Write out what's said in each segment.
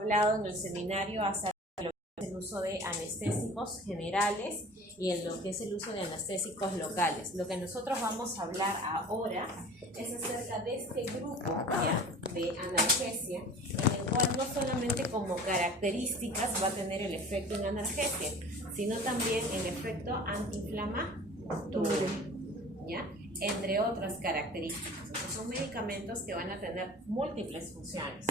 hablado en el seminario acerca de lo que es el uso de anestésicos generales y en lo que es el uso de anestésicos locales. Lo que nosotros vamos a hablar ahora es acerca de este grupo ¿ya? De analgesia, en el cual no solamente como características va a tener el efecto en analgesia, sino también el efecto antiinflamatorio, ¿ya? Entre otras características. Entonces, son medicamentos que van a tener múltiples funciones.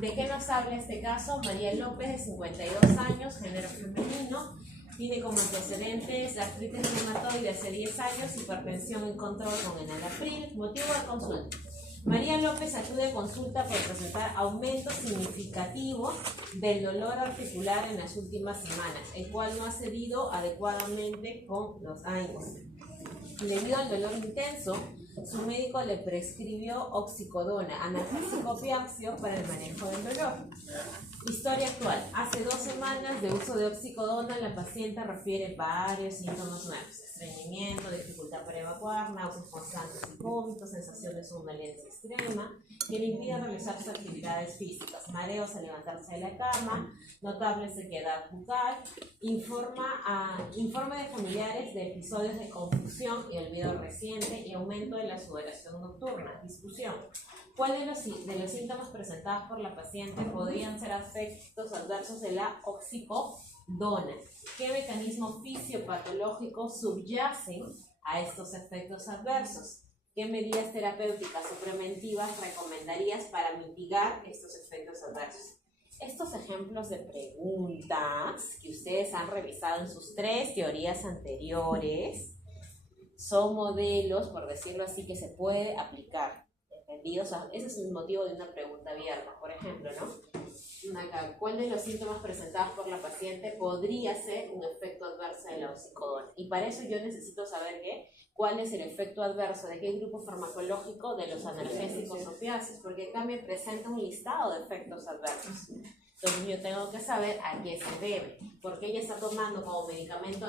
¿De qué nos habla este caso? María López, de 52 años, género femenino, tiene como antecedentes artritis reumatoide hace 10 años, hipertensión en control con enalapril. Motivo de consulta. María López acude a consulta por presentar aumento significativo del dolor articular en las últimas semanas, el cual no ha cedido adecuadamente con los años. Debido al dolor intenso, su médico le prescribió oxicodona, analgésico opiáceo para el manejo del dolor. Historia actual. Hace 2 semanas de uso de oxicodona, la paciente refiere varios síntomas nuevos: estreñimiento, dificultad para evacuar, náuseas constantes y vómitos, sensación de somnolencia extrema que le impide realizar sus actividades físicas, mareos al levantarse de la cama, notable sequedad bucal, informe de familiares de episodios de confusión y olvido reciente y aumento de la sudoración nocturna. Discusión. ¿Cuáles de los síntomas presentados por la paciente podrían ser efectos adversos de la oxicodona? ¿Qué mecanismos fisiopatológicos subyacen a estos efectos adversos? ¿Qué medidas terapéuticas o preventivas recomendarías para mitigar estos efectos adversos? Estos ejemplos de preguntas que ustedes han revisado en sus 3 teorías anteriores son modelos, por decirlo así, que se puede aplicar. ¿Entendido? O sea, ese es el motivo de una pregunta abierta. Por ejemplo, ¿no? Acá, ¿cuál de los síntomas presentados por la paciente podría ser un efecto adverso de la oxicodona? Y para eso yo necesito saber cuál es el efecto adverso de qué grupo farmacológico de los analgésicos opiáceos, porque acá me presenta un listado de efectos adversos. Entonces yo tengo que saber a qué se debe, porque ella está tomando como medicamento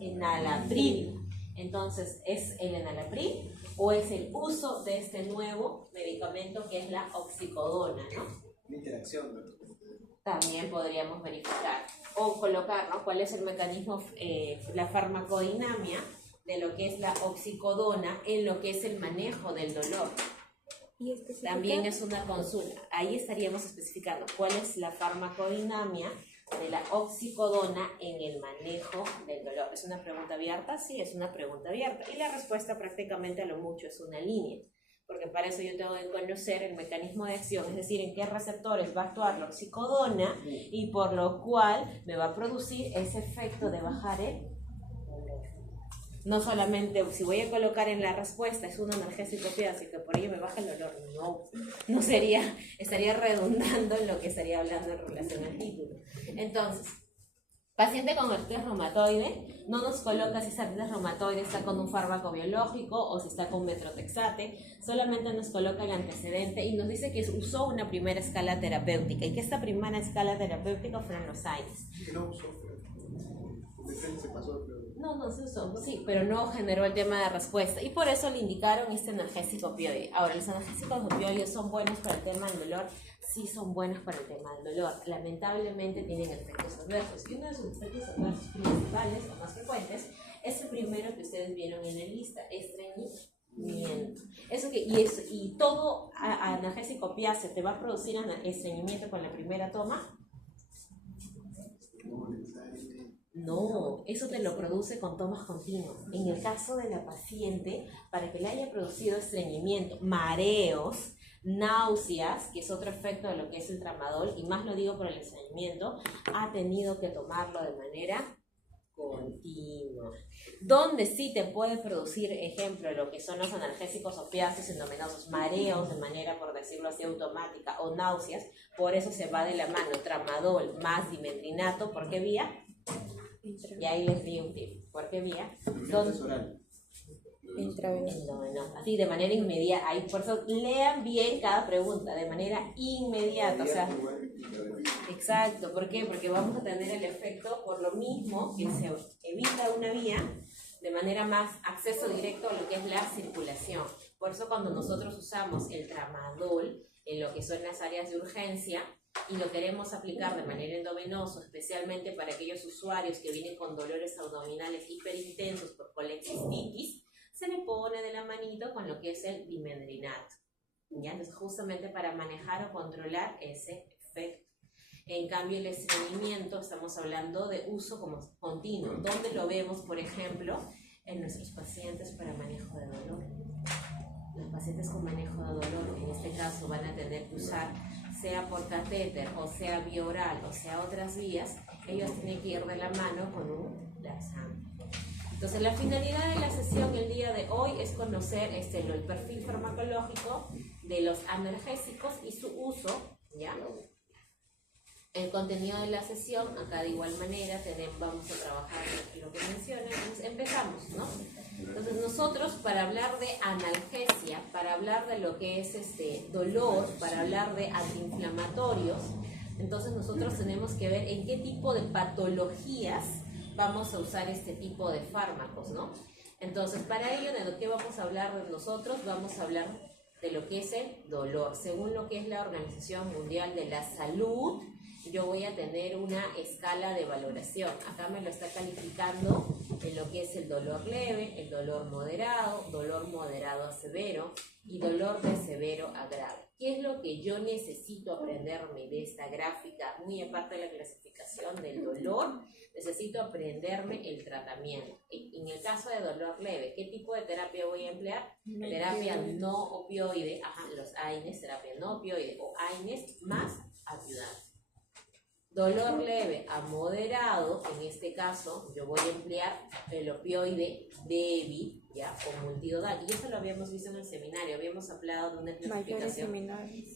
enalapril. Entonces, ¿es el enalapril o es el uso de este nuevo medicamento que es la oxicodona, ¿no? La interacción, ¿no? También podríamos verificar o colocar, ¿no? ¿Cuál es el mecanismo, la farmacodinamia de lo que es la oxicodona en lo que es el manejo del dolor? También es una consulta. Ahí estaríamos especificando cuál es la farmacodinamia de la oxicodona en el manejo del dolor. ¿Es una pregunta abierta? Sí, es una pregunta abierta. Y la respuesta prácticamente a lo mucho es una línea, porque para eso yo tengo que conocer el mecanismo de acción, es decir, en qué receptores va a actuar la oxicodona y por lo cual me va a producir ese efecto de bajar el dolor. No solamente, si voy a colocar en la respuesta es un analgésico opiáceo que por ello me baja el dolor, no sería, estaría redundando en lo que estaría hablando en relación al título. Entonces, paciente con artritis reumatoide, no nos coloca si esa artritis reumatoide está con un fármaco biológico o si está con metrotexate, solamente nos coloca el antecedente y nos dice que usó una primera escala terapéutica y que esta primera escala terapéutica fueron los años. No usó, porque se pasó, pero... No se usó, sí, pero no generó el tema de respuesta y por eso le indicaron este analgésico opioide. Ahora, los analgésicos opioides son buenos para el tema del dolor, sí son buenos para el tema del dolor. Lamentablemente tienen efectos adversos y uno de sus efectos adversos principales o más frecuentes es el primero que ustedes vieron en la lista: estreñimiento. Y todo analgésico opiáceo te va a producir estreñimiento con la primera toma. No, eso te lo produce con tomas continuas. En el caso de la paciente, para que le haya producido estreñimiento, mareos, náuseas, que es otro efecto de lo que es el tramadol, y más lo digo por el estreñimiento, ha tenido que tomarlo de manera continua. Donde sí te puede producir, ejemplo, lo que son los analgésicos opiáceos endovenosos, mareos de manera, por decirlo así, automática, o náuseas, por eso se va de la mano tramadol más dimedrinato. ¿Por qué vía? Y ahí les di un tip. ¿Por qué vía? Intravenoso. No, así de manera inmediata. Ahí, por eso lean bien cada pregunta, de manera inmediata. O sea, exacto. ¿Por qué? Porque vamos a tener el efecto, por lo mismo que se evita una vía, de manera más acceso directo a lo que es la circulación. Por eso cuando nosotros usamos el tramadol en lo que son las áreas de urgencia, y lo queremos aplicar de manera endovenosa, especialmente para aquellos usuarios que vienen con dolores abdominales hiperintensos por colecistitis, se le pone de la manito con lo que es el dimendrinato, ¿ya? Entonces, justamente para manejar o controlar ese efecto. En cambio, el estreñimiento, estamos hablando de uso como continuo, donde lo vemos, por ejemplo, en nuestros pacientes para manejo de dolor. Los pacientes con manejo de dolor, en este caso, van a tener que usar, sea por catéter, o sea vía oral, o sea otras vías, ellos tienen que ir de la mano con un laxante. Entonces, la finalidad de la sesión el día de hoy es conocer el perfil farmacológico de los analgésicos y su uso, ¿ya? El contenido de la sesión, acá de igual manera vamos a trabajar lo que menciona. Entonces, empezamos, ¿no? Entonces, nosotros para hablar de analgesia, para hablar de lo que es dolor, para hablar de antiinflamatorios, entonces nosotros tenemos que ver en qué tipo de patologías vamos a usar este tipo de fármacos, ¿no? Entonces, para ello, ¿de lo que vamos a hablar de nosotros? Vamos a hablar de lo que es el dolor. Según lo que es la Organización Mundial de la Salud, yo voy a tener una escala de valoración. Acá me lo está calificando en lo que es el dolor leve, el dolor moderado a severo y dolor de severo a grave. ¿Qué es lo que yo necesito aprenderme de esta gráfica? Muy aparte de la clasificación del dolor, necesito aprenderme el tratamiento. En el caso de dolor leve, ¿qué tipo de terapia voy a emplear? Terapia no opioide, los AINES, terapia no opioide o AINES más ayudante. Dolor leve a moderado, en este caso yo voy a emplear el opioide débil, ¿ya? O multidodal, y eso lo habíamos visto en el seminario, habíamos hablado de una clasificación.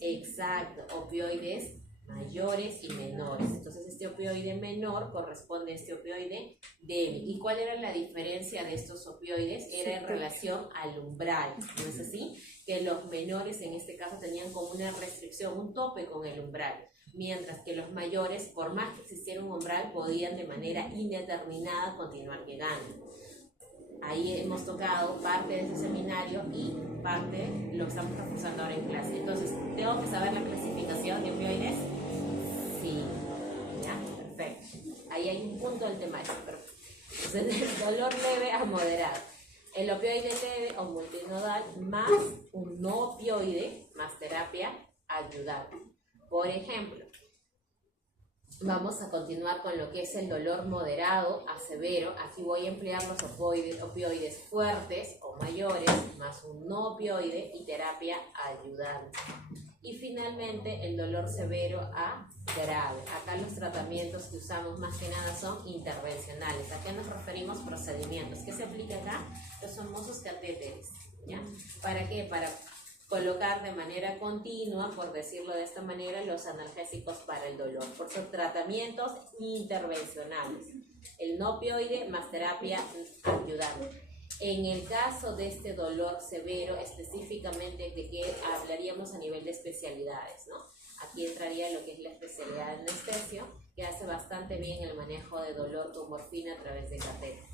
Exacto, opioides mayores y menores. Entonces este opioide menor corresponde a este opioide débil. ¿Y cuál era la diferencia de estos opioides? Era en relación al umbral, ¿no es así? Que los menores en este caso tenían como una restricción, un tope con el umbral, mientras que los mayores, por más que existiera un umbral, podían de manera indeterminada continuar llegando. Ahí hemos tocado parte de ese seminario y parte lo estamos reforzando ahora en clase. Entonces, ¿tengo que saber la clasificación de opioides? Sí. ¿Ya? Perfecto. Ahí hay un punto del temario. Perfecto. Entonces, el dolor leve a moderado. El opioide leve o multinodal más un no opioide más terapia ayudante. Por ejemplo, vamos a continuar con lo que es el dolor moderado a severo. Aquí voy a emplear los opioides fuertes o mayores, más un no opioide y terapia ayudante. Y finalmente el dolor severo a grave. Acá los tratamientos que usamos más que nada son intervencionales. ¿A qué nos referimos? Procedimientos. ¿Qué se aplica acá? Los famosos catéteres, ¿ya? ¿Para qué? Para colocar de manera continua, por decirlo de esta manera, los analgésicos para el dolor. Por son tratamientos intervencionales. El no opioide más terapia ayudante. En el caso de este dolor severo, específicamente de que hablaríamos a nivel de especialidades, ¿no? Aquí entraría lo que es la especialidad de anestesio, que hace bastante bien el manejo de dolor con morfina a través de catéter.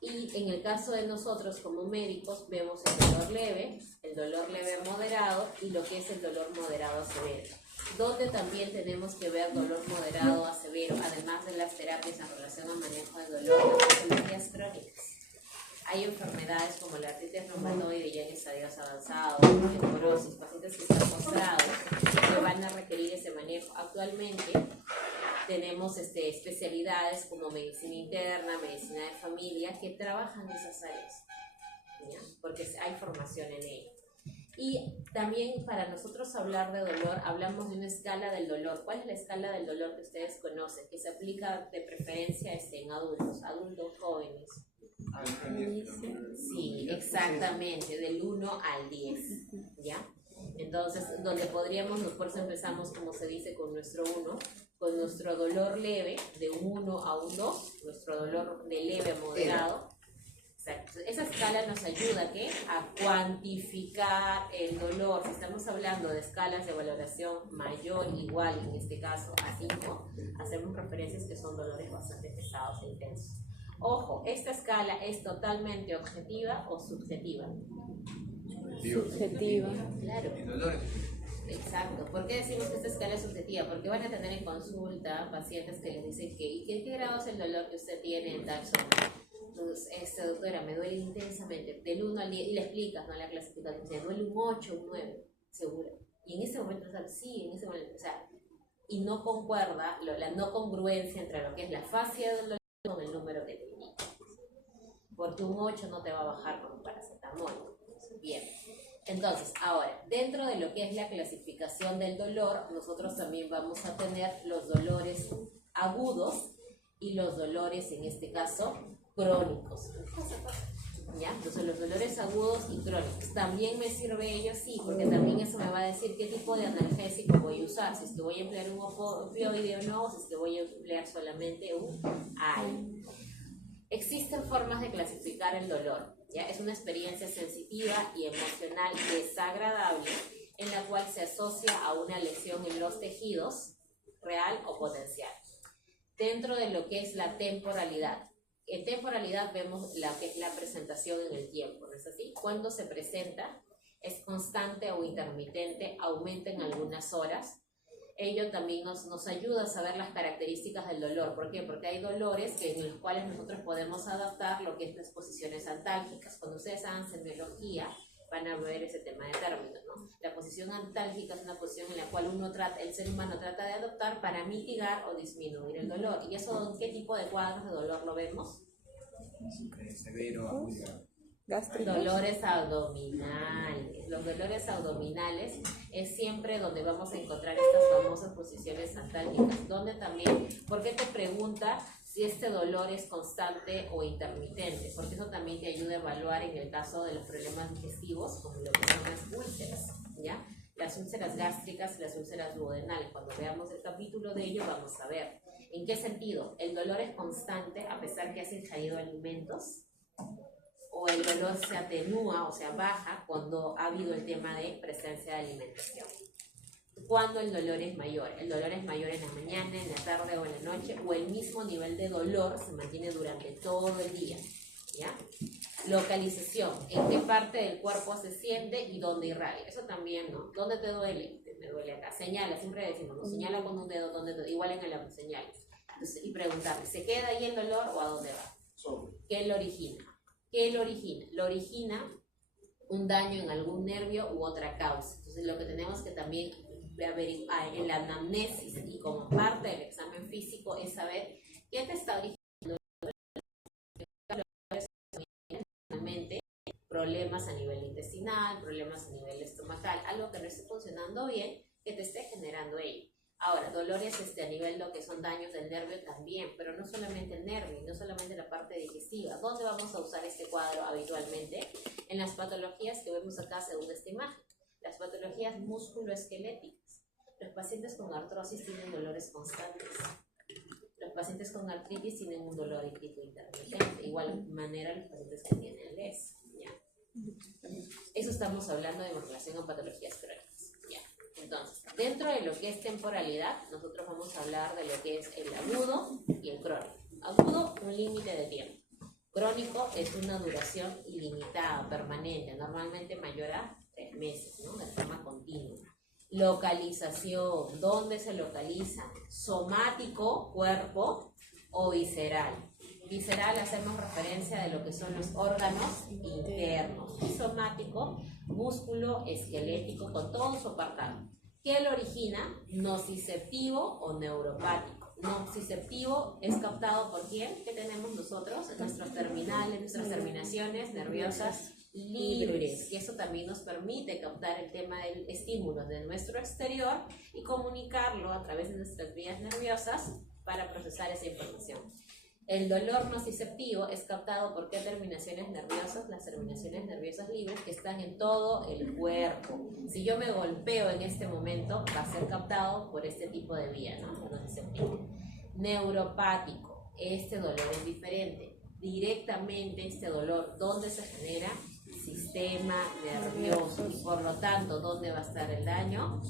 Y en el caso de nosotros como médicos vemos el dolor leve moderado y lo que es el dolor moderado a severo, donde también tenemos que ver dolor moderado a severo, además de las terapias en relación al manejo de dolor, las patologías crónicas. Hay enfermedades como la artritis reumatoide ya en estadios avanzados, osteoporosis, pacientes que están postrados, que van a requerir ese manejo. Actualmente tenemos especialidades como medicina interna, medicina de familia, que trabajan en esas áreas, ¿ya? Porque hay formación en ello. Y también para nosotros hablar de dolor, hablamos de una escala del dolor. ¿Cuál es la escala del dolor que ustedes conocen? Que se aplica de preferencia en adultos jóvenes. Sí, exactamente, del 1 al 10, ¿ya? Entonces, donde podríamos, por eso empezamos, como se dice, con nuestro 1, con nuestro dolor leve, de un 1 a un 2, nuestro dolor de leve a moderado. Exacto. Esa escala nos ayuda a cuantificar el dolor. Si estamos hablando de escalas de valoración mayor, igual, en este caso a 5, hacemos referencias que son dolores bastante pesados e intensos. Ojo, esta escala es totalmente objetiva o subjetiva. Subjetiva. Claro. Exacto. ¿Por qué decimos que esta escala es subjetiva? Porque van a tener en consulta pacientes que les dicen que ¿y qué grado es el dolor que usted tiene en tal zona? Entonces, doctora, me duele intensamente, del 1 al 10, y le explicas, ¿no? La clasificación, me duele un 8, un 9, seguro. Y en ese momento, o sea, sí, en ese momento, o sea, y no concuerda la no congruencia entre lo que es la fascia del dolor con el número que te indica. Porque un 8 no te va a bajar con un paracetamol. Bien. Entonces, ahora, dentro de lo que es la clasificación del dolor, nosotros también vamos a tener los dolores agudos y los dolores, en este caso, crónicos. ¿Ya? Entonces, los dolores agudos y crónicos. ¿También me sirve ello? Sí, porque también eso me va a decir qué tipo de analgésico voy a usar. Si es que voy a emplear un opioide o no, o si es que voy a emplear solamente un AI. Existen formas de clasificar el dolor. ¿Ya? Es una experiencia sensitiva y emocional desagradable en la cual se asocia a una lesión en los tejidos, real o potencial. Dentro de lo que es la temporalidad. En temporalidad vemos la que es la presentación en el tiempo, ¿no es así? Cuando se presenta, es constante o intermitente, aumenta en algunas horas. Ello también nos ayuda a saber las características del dolor. ¿Por qué? Porque hay dolores en los cuales nosotros podemos adaptar lo que es las posiciones antálgicas. Cuando ustedes hagan semiología, van a ver ese tema de términos, ¿no? La posición antálgica es una posición en la cual el ser humano trata de adoptar para mitigar o disminuir el dolor. ¿Y eso en qué tipo de cuadros de dolor lo vemos? Severo, agudo. Dolores abdominales. Los dolores abdominales es siempre donde vamos a encontrar estas famosas posiciones antálgicas, donde también, ¿por qué te pregunta si este dolor es constante o intermitente? Porque eso también te ayuda a evaluar en el caso de los problemas digestivos, como lo que son las úlceras, ¿ya? Las úlceras gástricas y las úlceras duodenales. Cuando veamos el capítulo de ello vamos a ver. ¿En qué sentido? ¿El dolor es constante a pesar que has ingerido alimentos? ¿O el dolor se atenúa, o sea, baja cuando ha habido el tema de presencia de alimentación? ¿Cuándo el dolor es mayor? El dolor es mayor en la mañana, en la tarde o en la noche, o el mismo nivel de dolor se mantiene durante todo el día, ¿ya? Localización, ¿en qué parte del cuerpo se siente y dónde irradia? Eso también, ¿no? ¿Dónde te duele? Me duele acá. Señala, siempre decimos, ¿no? Señala con un dedo, ¿dónde te duele? Igual en el señal. Entonces, y preguntarle, ¿se queda ahí el dolor o a dónde va? ¿Qué lo origina? ¿Qué lo origina? Lo origina un daño en algún nervio u otra causa. Entonces, lo que tenemos que también averiguar en la anamnesis y como parte del examen físico es saber qué te está originando problemas a nivel intestinal, problemas a nivel estomacal, algo que no esté funcionando bien, que te esté generando ello. Ahora, dolores a nivel de lo que son daños del nervio también, pero no solamente el nervio, no solamente la parte digestiva. ¿Dónde vamos a usar este cuadro habitualmente? En las patologías que vemos acá según esta imagen. Las patologías musculoesqueléticas. Los pacientes con artrosis tienen dolores constantes. Los pacientes con artritis tienen un dolor de tipo intermitente. De igual manera los pacientes que tienen LES. ¿Ya? Eso estamos hablando de relación a patologías crónicas. ¿Ya? Entonces, dentro de lo que es temporalidad, nosotros vamos a hablar de lo que es el agudo y el crónico. Agudo, un límite de tiempo. Crónico es una duración ilimitada, permanente, normalmente mayor a 3 meses, ¿no? De forma continua. Localización, ¿dónde se localiza? Somático, cuerpo, o visceral. Visceral hacemos referencia de lo que son los órganos internos. Y somático, músculo esquelético con todo su apartado. ¿Qué lo origina? Nociceptivo o neuropático. Nociceptivo es captado por quién? ¿Qué tenemos nosotros? Nuestros terminales, nuestras terminaciones nerviosas libres. Y eso también nos permite captar el tema del estímulo de nuestro exterior y comunicarlo a través de nuestras vías nerviosas para procesar esa información. El dolor nociceptivo es captado por qué terminaciones nerviosas, las terminaciones nerviosas libres que están en todo el cuerpo. Si yo me golpeo en este momento, va a ser captado por este tipo de vía, ¿no? Nociceptivo. Neuropático, este dolor es diferente. Directamente este dolor, ¿dónde se genera? Sistema nervioso. Y por lo tanto, ¿dónde va a estar el daño?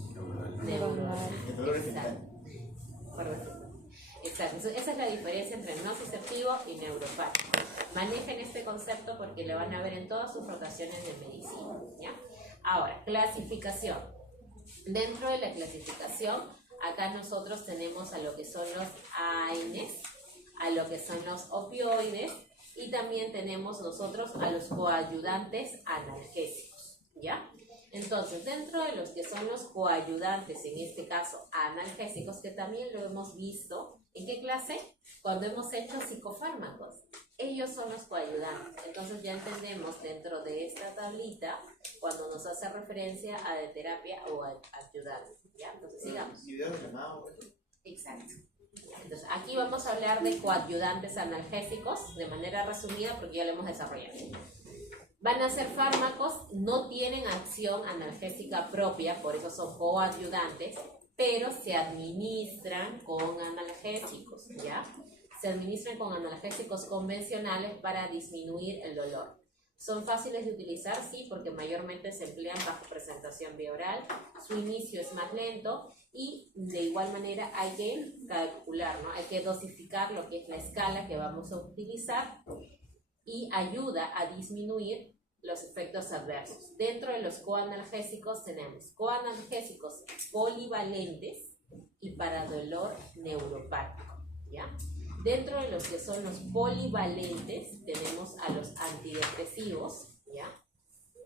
Neuronal. Exacto. Esa es la diferencia entre nociceptivo y neuropático. Manejen este concepto porque lo van a ver en todas sus rotaciones de medicina, ¿ya? Ahora, clasificación. Dentro de la clasificación, acá nosotros tenemos a lo que son los AINES, a lo que son los opioides, y también tenemos nosotros a los coayudantes analgésicos, ¿ya? Entonces, dentro de los que son los coayudantes, en este caso analgésicos, que también lo hemos visto, ¿en qué clase? Cuando hemos hecho psicofármacos. Ellos son los coayudantes. Entonces ya entendemos dentro de esta tablita cuando nos hace referencia a de terapia o a ayudante, ¿ya? Entonces sigamos. ¿Videos llamados? Exacto. Entonces, aquí vamos a hablar de coayudantes analgésicos de manera resumida porque ya lo hemos desarrollado. Van a ser fármacos, no tienen acción analgésica propia, por eso son coayudantes, pero se administran con analgésicos, ¿ya? Se administran con analgésicos convencionales para disminuir el dolor. Son fáciles de utilizar, sí, porque mayormente se emplean bajo presentación vía oral. Su inicio es más lento y de igual manera hay que calcular, ¿no? Hay que dosificar lo que es la escala que vamos a utilizar y ayuda a disminuir los efectos adversos. Dentro de los coanalgésicos tenemos coanalgésicos polivalentes y para dolor neuropático, ¿ya? Dentro de los que son los polivalentes tenemos a los antidepresivos, ¿ya?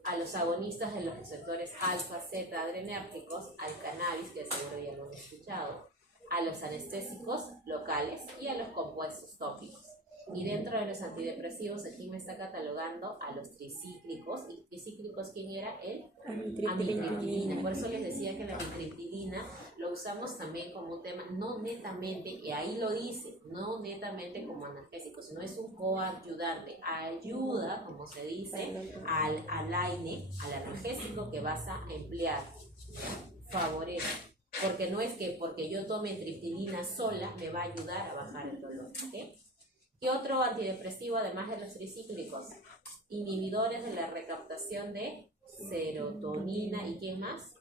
A los agonistas de los receptores alfa, zeta, adrenérgicos, al cannabis, que seguro ya lo han escuchado, a los anestésicos locales y a los compuestos tópicos. Y dentro de los antidepresivos, aquí me está catalogando a los tricíclicos. ¿Y tricíclicos quién era? El amitriptilina. Por eso les decía que la amitriptilina lo usamos también como un tema, no netamente, y ahí lo dice, no netamente como analgésico, sino es un coayudante. Ayuda, como se dice, al AINE, al analgésico que vas a emplear. Favorece. Porque no es que porque yo tome triptilina sola me va a ayudar a bajar el dolor, ¿ok? ¿Qué otro antidepresivo, además de los tricíclicos? Inhibidores de la recaptación de serotonina. ¿Y quién más?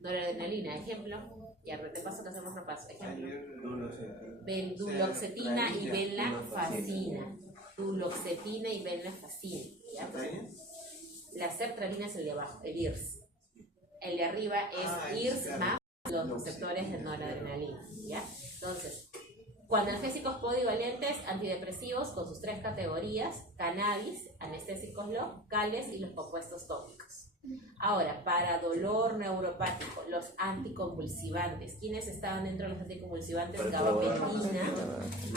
Noradrenalina. Ejemplo. Ya, te paso que hacemos repaso. Ejemplo. Duloxetina y venlafaxina. Duloxetina y venlafaxina. ¿Ya? La sertralina es el de abajo, el IRS. El de arriba es IRS más los receptores de noradrenalina. ¿Ya? Entonces, analgésicos polivalentes, antidepresivos con sus 3 categorías, cannabis, anestésicos locales y los compuestos tópicos. Ahora, para dolor neuropático, los anticonvulsivantes. ¿Quiénes estaban dentro de los anticonvulsivantes? Gabapentina,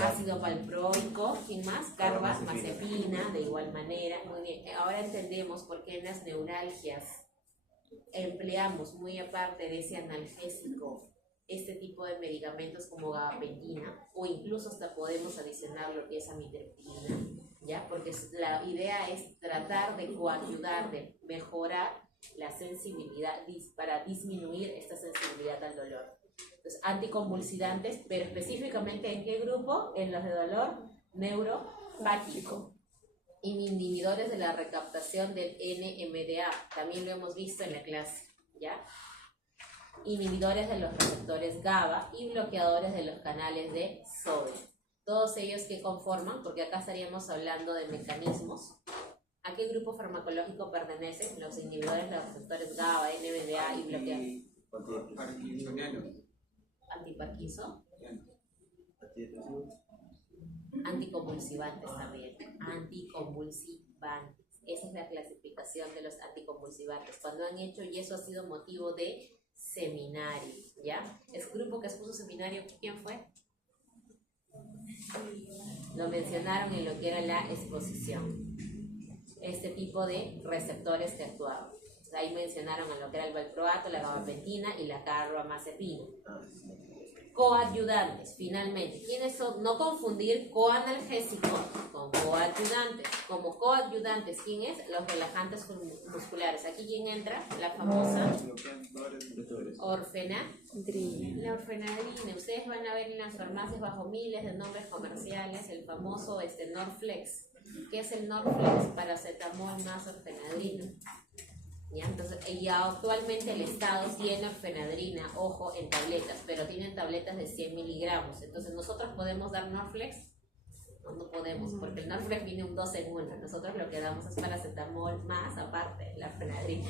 ácido valproico, ¿quién más? Carbamazepina, de igual manera. Muy bien, ahora entendemos por qué en las neuralgias empleamos, muy aparte de ese analgésico, este tipo de medicamentos como gabapentina, o incluso hasta podemos adicionar lo que es amitriptilina, ¿ya? Porque la idea es tratar de coayudar, de mejorar la sensibilidad para disminuir esta sensibilidad al dolor. Entonces, anticonvulsivantes, pero específicamente ¿en qué grupo? En los de dolor neuropático. Inhibidores de la recaptación del NMDA, también lo hemos visto en la clase, ¿ya? Inhibidores de los receptores GABA y bloqueadores de los canales de sodio. Todos ellos que conforman, porque acá estaríamos hablando de mecanismos. ¿A qué grupo farmacológico pertenecen los inhibidores de los receptores GABA, NMDA y bloqueadores? Antiparkinson. Anticonvulsivantes también. Anticonvulsivantes. Esa es la clasificación de los anticonvulsivantes. Cuando han hecho, y eso ha sido motivo de seminario, ¿ya? Ese grupo que expuso seminario, ¿quién fue? Lo mencionaron en lo que era la exposición. Este tipo de receptores que actuaban. Ahí mencionaron a lo que era el valproato, la gabapentina y la carbamazepina. Coayudantes, finalmente. ¿Quiénes son? No confundir coanalgésicos con coayudantes. Como coayudantes, ¿quién es? Los relajantes musculares. Aquí ¿quién entra? La famosa orfenadrina. La orfenadrina. Ustedes van a ver en las farmacias bajo miles de nombres comerciales el famoso Norflex. ¿Qué es el Norflex? Paracetamol más orfenadrina. ¿Ya? Entonces, ya actualmente el Estado tiene orfenadrina, ojo, en tabletas, pero tienen tabletas de 100 miligramos. Entonces, ¿nosotros podemos dar Norflex? no podemos, porque el Norflex viene un 2 en 1. Nosotros lo que damos es paracetamol más, aparte, la fenadrina.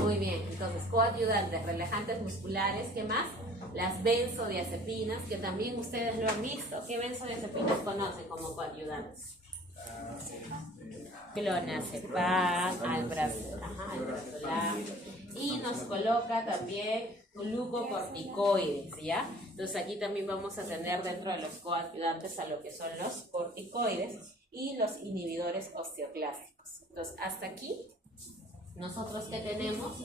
Muy bien, entonces coayudantes, relajantes musculares, ¿qué más? Las benzodiazepinas, que también ustedes lo han visto. ¿Qué benzodiazepinas conocen como coayudantes? Clonazepam, alprazolam, y nos coloca también glucocorticoides, ¿ya? Entonces aquí también vamos a tener dentro de los coayudantes a lo que son los corticoides y los inhibidores osteoclásticos. Entonces hasta aquí nosotros que tenemos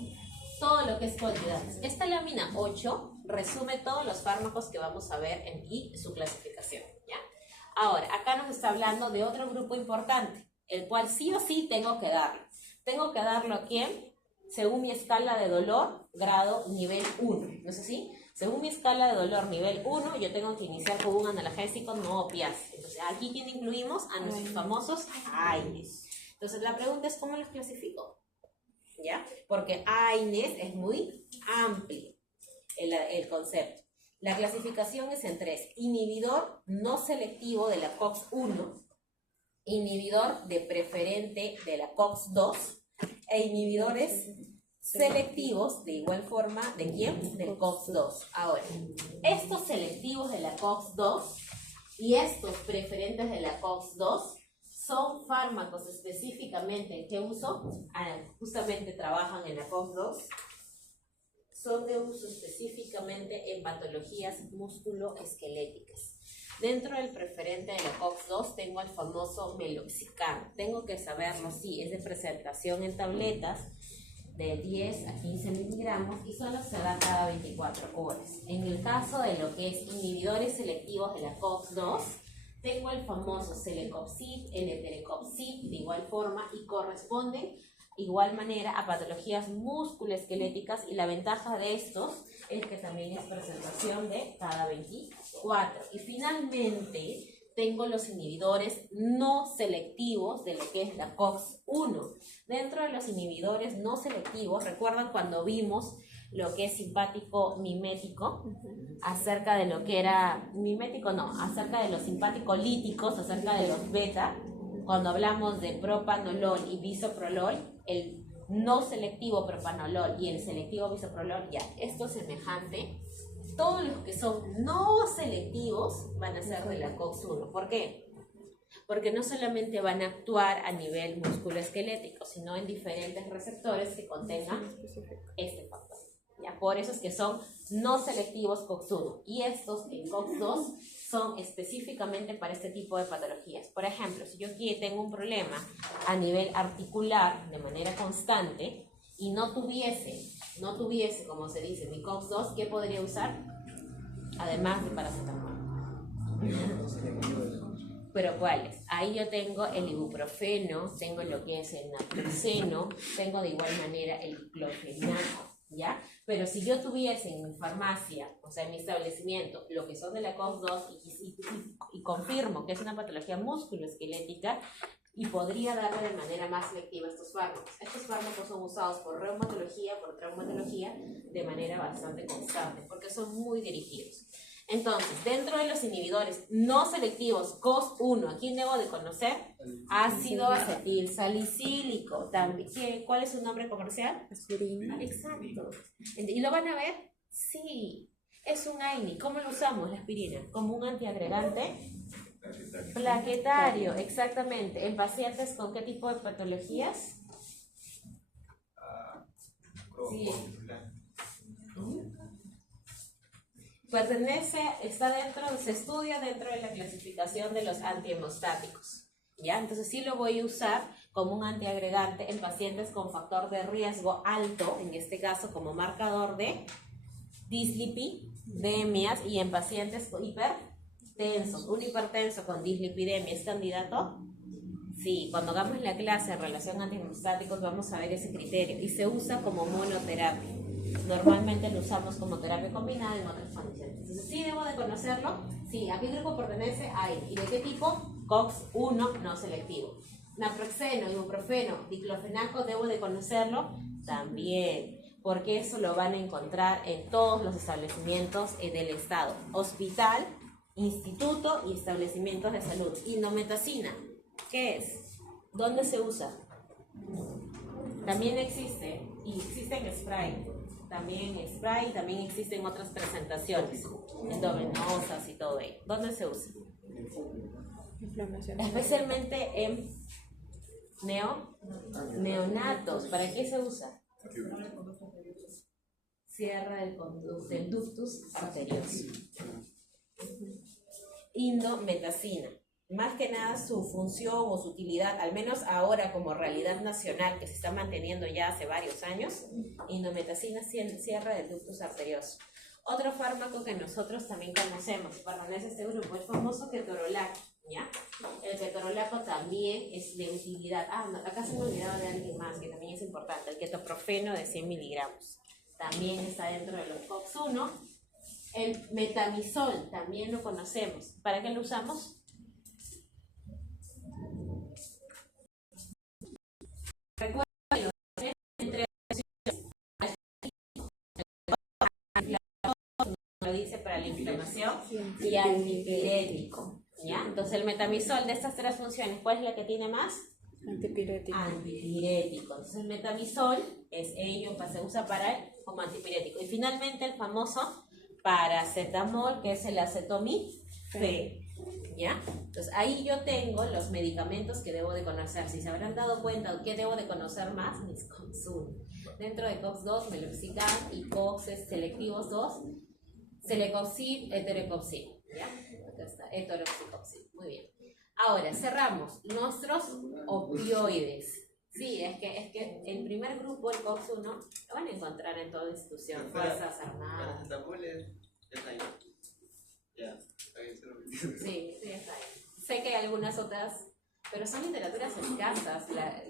todo lo que es coayudantes. Esta lámina 8 resume todos los fármacos que vamos a ver y su clasificación, ¿ya? Ahora, acá nos está hablando de otro grupo importante, el cual sí o sí tengo que darlo. Tengo que darlo a quién, según mi escala de dolor, grado nivel 1, ¿no es así? Según mi escala de dolor nivel 1, yo tengo que iniciar con un analgésico no opiáceo. Entonces, aquí ¿quién incluimos? A nuestros famosos AINES. Entonces, la pregunta es, ¿cómo los clasifico? ¿Ya? Porque AINES es muy amplio el concepto. La clasificación es en 3. Inhibidor no selectivo de la COX-1, inhibidor de preferente de la COX-2 e inhibidores selectivos de igual forma, ¿de quién? Del COX-2. Ahora, estos selectivos de la COX-2 y estos preferentes de la COX-2 son fármacos específicamente que uso, justamente trabajan en la COX-2, son de uso específicamente en patologías musculoesqueléticas. Dentro del preferente de la COX-2 tengo el famoso meloxicam. Tengo que saberlo, sí, es de presentación en tabletas de 10 a 15 miligramos y solo se da cada 24 horas. En el caso de lo que es inhibidores selectivos de la COX-2, tengo el famoso Celecoxib, el Eterecoxib, de igual forma, y corresponden igual manera a patologías musculoesqueléticas, y la ventaja de estos es que también es presentación de cada 24. Y finalmente tengo los inhibidores no selectivos de lo que es la COX-1. Dentro de los inhibidores no selectivos, ¿recuerdan cuando vimos lo que es simpático mimético? Acerca de lo que era mimético, no, acerca de los simpático-líticos, acerca de los beta. Cuando hablamos de propanolol y bisoprolol, el no selectivo propanolol y el selectivo bisoprolol, ya, esto es semejante. Todos los que son no selectivos van a ser de la COX-1. ¿Por qué? Porque no solamente van a actuar a nivel musculoesquelético, sino en diferentes receptores que contengan este factor. ¿Ya? Por eso es que son no selectivos COX-1. Y estos en COX-2 son específicamente para este tipo de patologías. Por ejemplo, si yo aquí tengo un problema a nivel articular de manera constante y no tuviese, como se dice, mi COX-2, ¿qué podría usar? Además de paracetamol. ¿Pero cuáles? Ahí yo tengo el ibuprofeno, tengo lo que es el naproxeno, tengo de igual manera el diclofenaco, ¿ya? Pero si yo tuviese en mi farmacia, o sea, en mi establecimiento, lo que son de la COX-2 y confirmo que es una patología musculoesquelética, y podría darle de manera más selectiva estos fármacos. Estos fármacos son usados por reumatología, por traumatología, de manera bastante constante, porque son muy dirigidos. Entonces, dentro de los inhibidores no selectivos COX-1, ¿a quién debo de conocer? Ácido acetil salicílico. ¿Cuál es su nombre comercial? Aspirina. Exacto. ¿Y lo van a ver? Sí. Es un AINI. ¿Cómo lo usamos, la aspirina? Como un antiagregante plaquetario, exactamente. ¿En pacientes con qué tipo de patologías? Sí. Se estudia dentro de la clasificación de los antihemostáticos, ¿ya? Entonces sí lo voy a usar como un antiagregante en pacientes con factor de riesgo alto, en este caso como marcador de dislipidemias, y en pacientes hipertensos. Un hipertenso con dislipidemia es candidato. Sí, cuando hagamos la clase en relación a antihemostáticos vamos a ver ese criterio, y se usa como monoterapia. Normalmente lo usamos como terapia combinada en otras condiciones. Entonces, ¿sí debo de conocerlo? Sí. ¿A qué grupo pertenece? ¿Y de qué tipo? COX-1 no selectivo. Naproxeno, ibuprofeno, diclofenaco, ¿debo de conocerlo? También, porque eso lo van a encontrar en todos los establecimientos del Estado. Hospital, instituto y establecimientos de salud. Indometacina, ¿qué es? ¿Dónde se usa? También existe, y existe en spray, también existen otras presentaciones, endovenosas y todo ello. ¿Dónde se usa? Inflamación. Especialmente en neonatos. ¿Para qué se usa? Cierre del ductus arterioso. Indometacina. Más que nada su función o su utilidad, al menos ahora como realidad nacional que se está manteniendo ya hace varios años, indometacina cierra del ductus arterioso. Otro fármaco que nosotros también conocemos, pertenece a este grupo, el famoso ketorolaco, ¿ya? El ketorolaco también es de utilidad. Acá se me olvidaba de alguien más que también es importante, el ketoprofeno de 100 miligramos. También está dentro de los COX-1. El metamizol también lo conocemos. ¿Para qué lo usamos? Recuerda que entre lo dice para la inflamación y antipirético, ¿ya? Entonces el metamizol de estas tres funciones, ¿cuál es la que tiene más? Antipirético. Antipirético. Entonces el metamizol se usa como antipirético. Y finalmente el famoso paracetamol, que es el acetomiphen, ¿ya? Entonces ahí yo tengo los medicamentos que debo de conocer. Si se habrán dado cuenta, ¿qué debo de conocer más? Mis COX-1. Dentro de COX-2, meloxicam, y COX selectivos 2, celecoxib, heterocoxib, ¿ya? Acá está, heterocoxib. Muy bien. Ahora, cerramos nuestros opioides. Sí, es que el primer grupo, el COX-1, lo van a encontrar en toda institución, Fuerzas Armadas. Sí, está ahí. Sé que hay algunas otras, pero son literaturas escasas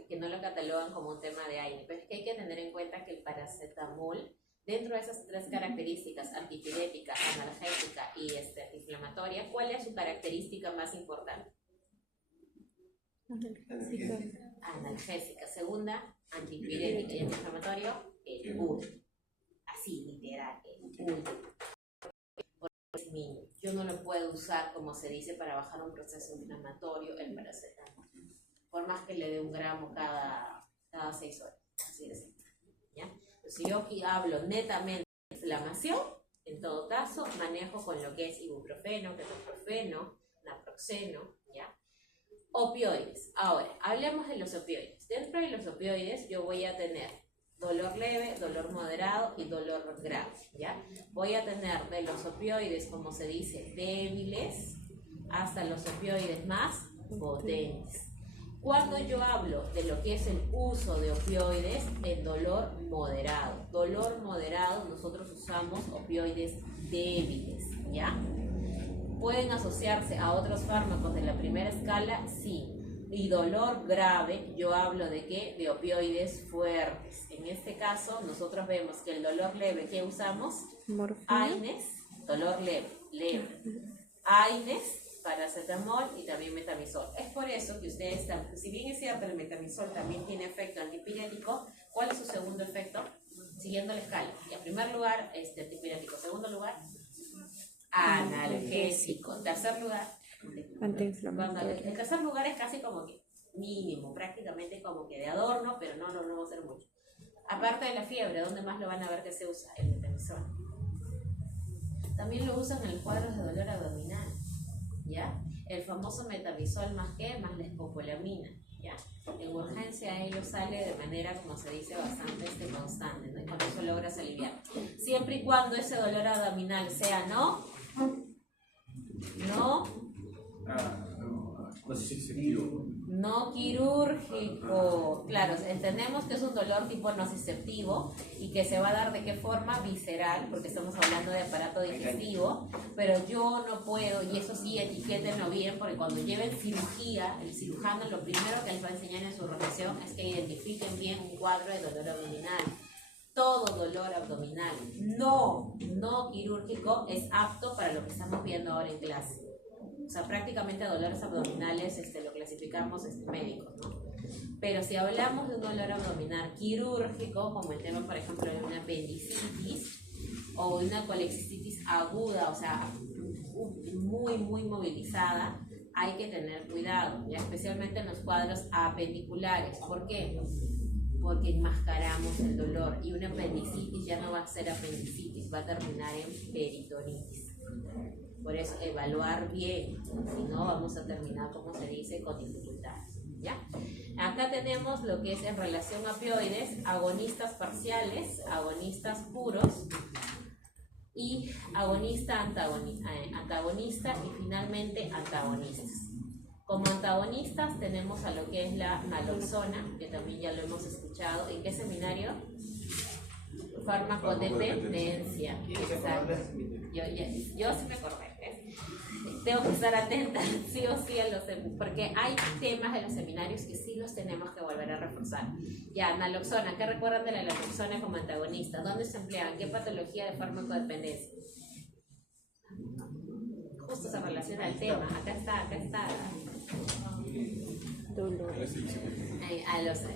que no lo catalogan como un tema de aire. Pero es que hay que tener en cuenta que el paracetamol, dentro de esas tres características, antipirética, analgésica y inflamatoria, ¿cuál es su característica más importante? Analgésica. Segunda, antipirética y antiinflamatorio, el último. Así, literal, el último. Yo no lo puedo usar, como se dice, para bajar un proceso inflamatorio, el paracetamol. Por más que le dé 1 gramo cada 6 horas. Así de simple, ¿ya? Entonces, si yo aquí hablo netamente de inflamación, en todo caso, manejo con lo que es ibuprofeno, ketoprofeno, naproxeno, ¿ya? Opioides. Ahora, hablemos de los opioides. Dentro de los opioides yo voy a tener dolor leve, dolor moderado y dolor grave, ¿ya? Voy a tener de los opioides, como se dice, débiles, hasta los opioides más potentes. Cuando yo hablo de lo que es el uso de opioides, el dolor moderado. Dolor moderado, nosotros usamos opioides débiles, ¿ya? ¿Pueden asociarse a otros fármacos de la primera escala? Sí. Y dolor grave, yo hablo de ¿qué? De opioides fuertes. En este caso, nosotros vemos que el dolor leve, ¿qué usamos? Morfina. AINES, dolor leve. AINES, paracetamol y también metamizol. Es por eso que ustedes, si bien es cierto, el metamizol también tiene efecto antipirético, ¿cuál es su segundo efecto? Siguiendo la escala. Y en primer lugar, antipirético. Segundo lugar, analgésico. Tercer lugar, Antiinflamatorio. el tercer lugar es casi como que mínimo, prácticamente como que de adorno, pero no va a ser mucho. Aparte de la fiebre, ¿dónde más lo van a ver que se usa? El metamizol. También lo usan en los cuadros de dolor abdominal, ¿ya? El famoso metamizol más la escopolamina, ¿ya? En urgencia ello sale de manera, como se dice, bastante constante, ¿no? Y con eso logras aliviar. Siempre y cuando ese dolor abdominal sea no quirúrgico. Claro, entendemos que es un dolor tipo nociceptivo y que se va a dar de qué forma visceral, porque estamos hablando de aparato digestivo, pero yo no puedo, y eso sí, etiquétenlo bien, porque cuando lleven cirugía, el cirujano lo primero que les va a enseñar en su revisión es que identifiquen bien un cuadro de dolor abdominal. Todo dolor abdominal no quirúrgico es apto para lo que estamos viendo ahora en clase. O sea, prácticamente dolores abdominales lo clasificamos médicos, ¿no? Pero si hablamos de un dolor abdominal quirúrgico, como el tema, por ejemplo, de una apendicitis o una colexistitis aguda, o sea, muy movilizada, hay que tener cuidado, ¿ya? Especialmente en los cuadros apendiculares. ¿Por qué? Porque enmascaramos el dolor y una apendicitis ya no va a ser apendicitis, va a terminar en peritonitis. Por eso evaluar bien, si no vamos a terminar, como se dice, con dificultades, ¿ya? Acá tenemos lo que es en relación a opioides, agonistas parciales, agonistas puros y agonista, antagonista y finalmente antagonistas. Como antagonistas tenemos a lo que es la naloxona, que también ya lo hemos escuchado. ¿En qué seminario? Farmacodependencia. Exacto. Yo sí me acordé. Tengo que estar atenta, sí o sí, porque hay temas de los seminarios que sí los tenemos que volver a reforzar. Ya, naloxona, ¿qué recuerdan de la naloxona como antagonista? ¿Dónde se emplea? ¿En qué patología de farmacodependencia? Justo se relaciona al tema. Acá está. Dolor.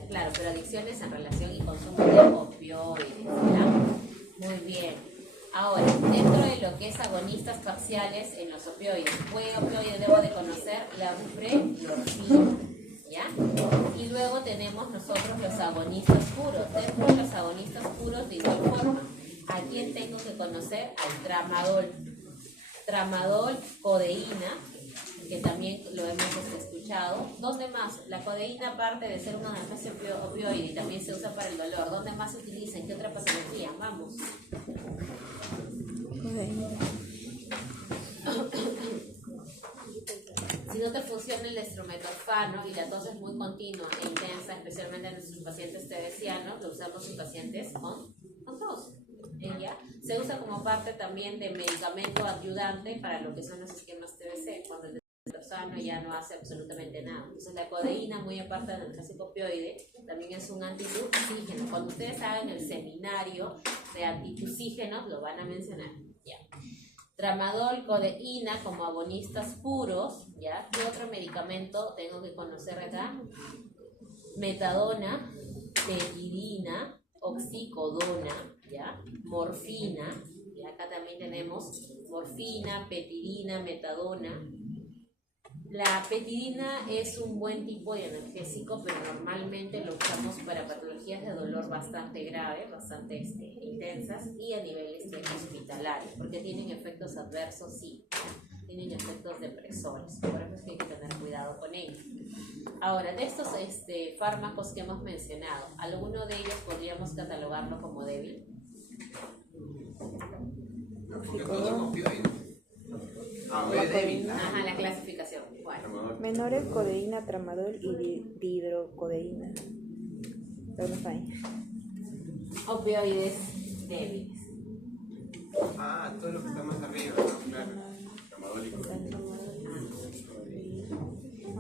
Claro, pero adicciones en relación y consumo de opioides, ¿ya? Muy bien. Ahora, dentro de lo que es agonistas parciales en los opioides, ¿qué opioide debo de conocer? La buprenorfina, ¿ya? Y luego tenemos nosotros los agonistas puros. Dentro de los agonistas puros, de igual forma, ¿a quién tengo que conocer? Al tramadol. Tramadol, codeína, que también lo hemos escuchado. ¿Dónde más? La codeína, aparte de ser un analgésico opioide, y también se usa para el dolor. ¿Dónde más se utiliza? ¿En qué otra patología? Vamos. Si no te funciona el dextrometorfano y la tos es muy continua e intensa, especialmente en nuestros pacientes TBCianos, lo usamos en pacientes con tos. ¿Ya? Se usa como parte también de medicamento ayudante para lo que son los esquemas TBC, cuando el dextrometorfano ya no hace absolutamente nada. Entonces la codeína, muy aparte del analgésico opioide, también es un antitusígeno. Cuando ustedes hagan el seminario de antitusígenos, lo van a mencionar. ¿Ya? Tramadol, codeína como agonistas puros, ¿ya? ¿Qué otro medicamento tengo que conocer acá? Metadona, petidina, oxicodona, ¿ya? Morfina, y acá también tenemos morfina, petidina, metadona. La petidina es un buen tipo de analgésico, pero normalmente lo usamos para patologías de dolor bastante graves, bastante intensas y a nivel hospitalario, porque tienen efectos adversos, sí, tienen efectos depresores, por eso es que hay que tener cuidado con ellos. Ahora, de estos fármacos que hemos mencionado, ¿alguno de ellos podríamos catalogarlo como débil? Porque todos son opioides. Es débil. Ajá, la clasificación. Bueno. Menores, codeína, tramadol y dihidrocodeína. ¿Dónde hay? Opioides débiles. Todo lo que está más arriba, ¿no? Claro. Tramadólico.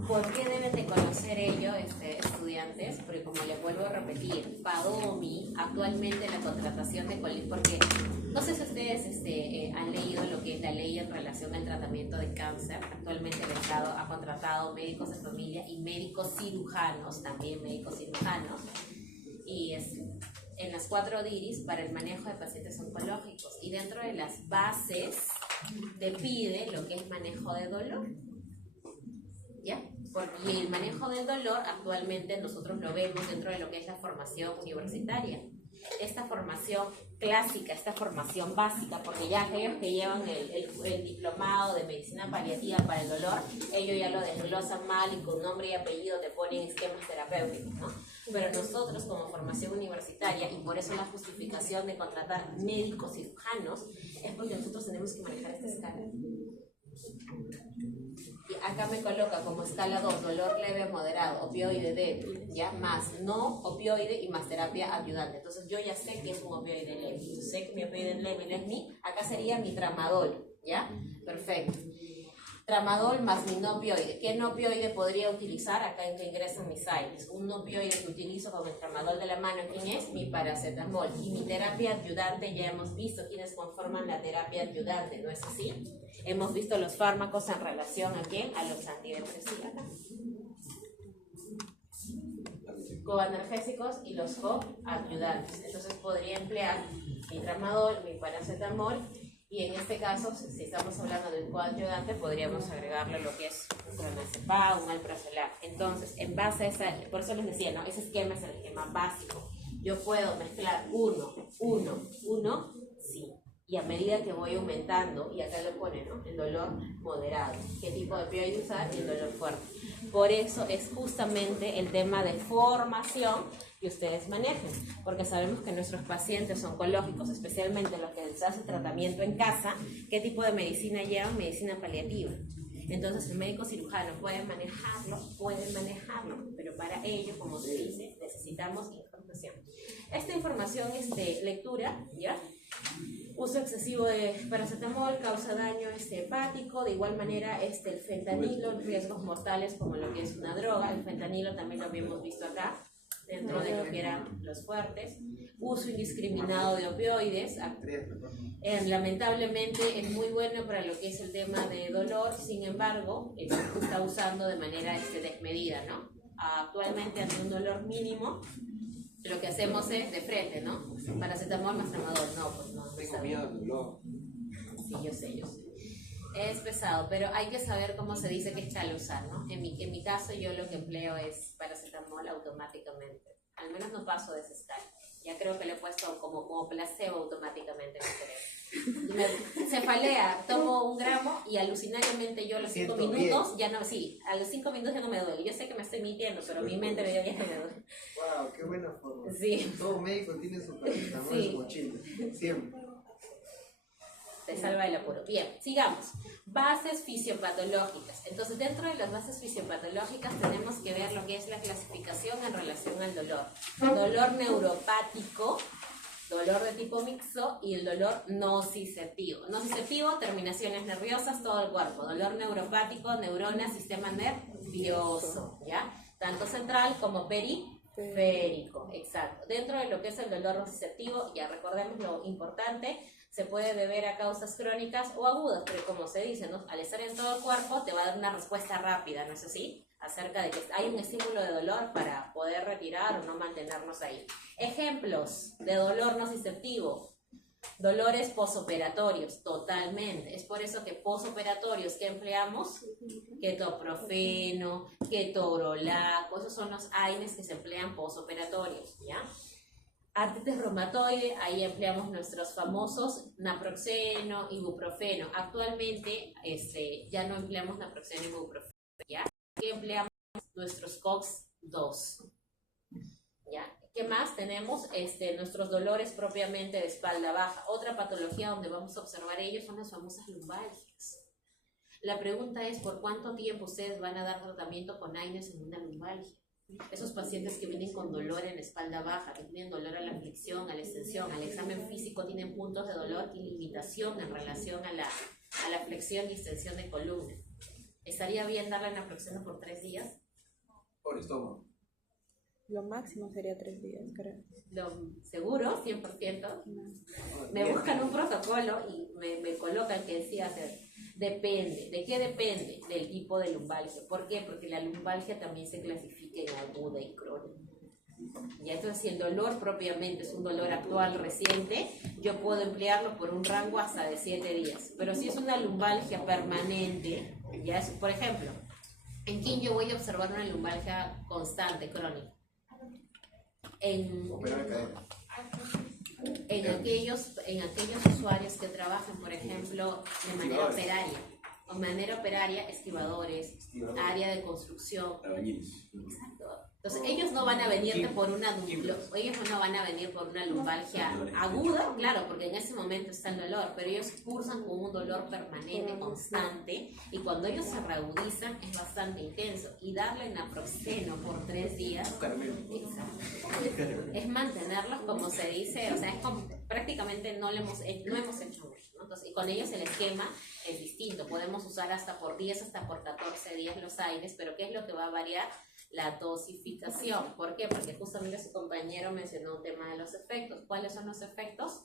¿Por qué deben de conocer ello, estudiantes? Porque como les vuelvo a repetir, PADOMI actualmente la contratación de porque no sé si ustedes han leído lo que es la ley en relación al tratamiento de cáncer. Actualmente el Estado ha contratado médicos de familia y médicos cirujanos, también médicos cirujanos, y en las 4 DIRIs para el manejo de pacientes oncológicos. Y dentro de las bases te pide lo que es manejo de dolor. ¿Ya? Y el manejo del dolor actualmente nosotros lo vemos dentro de lo que es la formación universitaria. Esta formación clásica, esta formación básica, porque ya aquellos que llevan el diplomado de medicina paliativa para el dolor, ellos ya lo desglosan mal y con nombre y apellido te ponen esquemas terapéuticos, ¿no? Pero nosotros como formación universitaria, y por eso la justificación de contratar médicos cirujanos, es porque nosotros tenemos que manejar esta escala. Y acá me coloca como escala 2, dolor leve, moderado, opioide débil, ya, más no opioide y más terapia ayudante. Entonces yo ya sé que es un opioide leve, yo sé que mi opioide leve es acá sería mi tramadol, ¿ya? Perfecto. Tramadol más mi no opioide. ¿Qué no opioide podría utilizar? Acá en que ingresan mis aires. Un no opioide que utilizo con el tramadol de la mano, ¿quién es? Mi paracetamol. Y mi terapia ayudante, ya hemos visto quiénes conforman la terapia ayudante, ¿no es así? Hemos visto los fármacos en relación a quién? A los antidepresivos. Coanalgésicos y los coayudantes. Entonces podría emplear mi tramadol, mi paracetamol Y en este caso, si estamos hablando del coadyuvante, podríamos agregarle lo que es un clonazepam, un alprazolam. Entonces, en base a esa, por eso les decía, ¿no? Ese esquema es el esquema básico. Yo puedo mezclar uno, sí. Y a medida que voy aumentando, y acá lo pone, ¿no? El dolor moderado. ¿Qué tipo de opioide usar? Y el dolor fuerte. Por eso es justamente el tema de formación que ustedes manejen, porque sabemos que nuestros pacientes oncológicos, especialmente los que les hacen tratamiento en casa, ¿qué tipo de medicina llevan? Medicina paliativa. Entonces el médico cirujano puede manejarlo, pero para ello, como se dice, necesitamos información. Esta información es de lectura, ¿ya? Uso excesivo de paracetamol causa daño hepático, de igual manera el fentanilo, riesgos mortales como lo que es una droga, el fentanilo también lo habíamos visto acá, dentro de lo que eran los fuertes, uso indiscriminado de opioides, lamentablemente es muy bueno para lo que es el tema de dolor, sin embargo, se está usando de manera desmedida, ¿no? Actualmente ante un dolor mínimo, lo que hacemos es de frente, ¿no? Paracetamol más tramadol, no, pues no. Tengo miedo al dolor. Sí, yo sé. Es pesado, pero hay que saber cómo se dice que es usar, ¿no? En mi caso, yo lo que empleo es paracetamol automáticamente. Al menos no paso de esa escala. Ya creo que le he puesto como placebo automáticamente en el cerebro. Cefalea, tomo 1 gramo y alucinariamente yo a los 5 minutos ya no, sí, a los 5 minutos ya no me duele. Yo sé que me estoy mintiendo, pero mi mente me dice ya no me duele. Wow, qué buena forma. Sí. Todo médico tiene su paracetamol Sí. en su mochila, siempre. Te salva el apuro. Bien, sigamos. Bases fisiopatológicas. Entonces, dentro de las bases fisiopatológicas tenemos que ver lo que es la clasificación en relación al dolor. Dolor neuropático, dolor de tipo mixto y el dolor nociceptivo. Nociceptivo, terminaciones nerviosas, todo el cuerpo. Dolor neuropático, neuronas, sistema nervioso, ¿ya? Tanto central como periférico, exacto. Dentro de lo que es el dolor nociceptivo, ya recordemos lo importante, se puede deber a causas crónicas o agudas, pero como se dice, ¿no? Al estar en todo el cuerpo te va a dar una respuesta rápida, ¿no es así? Acerca de que hay un estímulo de dolor para poder retirar o no mantenernos ahí. Ejemplos de dolor nociceptivo. Dolores posoperatorios, totalmente. Es por eso que posoperatorios que empleamos, ketoprofeno, ketorolaco, esos son los AINES que se emplean posoperatorios, ¿ya? Artritis reumatoide, ahí empleamos nuestros famosos naproxeno, ibuprofeno. Actualmente ya no empleamos naproxeno y ibuprofeno, ¿ya? Que empleamos nuestros COX-2, ¿ya? ¿Qué más? Tenemos nuestros dolores propiamente de espalda baja. Otra patología donde vamos a observar ellos son las famosas lumbalgias. La pregunta es, ¿por cuánto tiempo ustedes van a dar tratamiento con AINES en una lumbalgia? Esos pacientes que vienen con dolor en espalda baja, que tienen dolor a la flexión, a la extensión, al examen físico tienen puntos de dolor y limitación en relación a la flexión y extensión de columna. ¿Estaría bien darle naproxeno por 3 días? Por estómago. Lo máximo sería 3 días, creo. ¿Seguro? ¿100%? No. Me buscan un protocolo y me colocan que sí hacer. Depende. ¿De qué depende? Del tipo de lumbalgia. ¿Por qué? Porque la lumbalgia también se clasifica en aguda y crónica. Y entonces, si el dolor propiamente es un dolor actual reciente, yo puedo emplearlo por un rango hasta de 7 días. Pero si es una lumbalgia permanente, ya es, por ejemplo, ¿en quién yo voy a observar una lumbalgia constante, crónica? En aquellos usuarios que trabajan, por ejemplo, de manera operaria. O manera operaria, esquivadores, área de construcción. Exacto. Entonces, ellos no van a venirte por una lumbalgia aguda, claro, porque en ese momento está el dolor, pero ellos cursan con un dolor permanente, constante, y cuando ellos se reagudizan es bastante intenso. Y darle naproxeno por 3 días, es mantenerlos, como se dice, o sea, es como, prácticamente no hemos hecho mucho, ¿no? Entonces, y con ellos el esquema es distinto, podemos usar hasta por 10, hasta por 14 días los AINES, pero ¿qué es lo que va a variar? La dosificación. ¿Por qué? Porque justamente su compañero mencionó un tema de los efectos. ¿Cuáles son los efectos?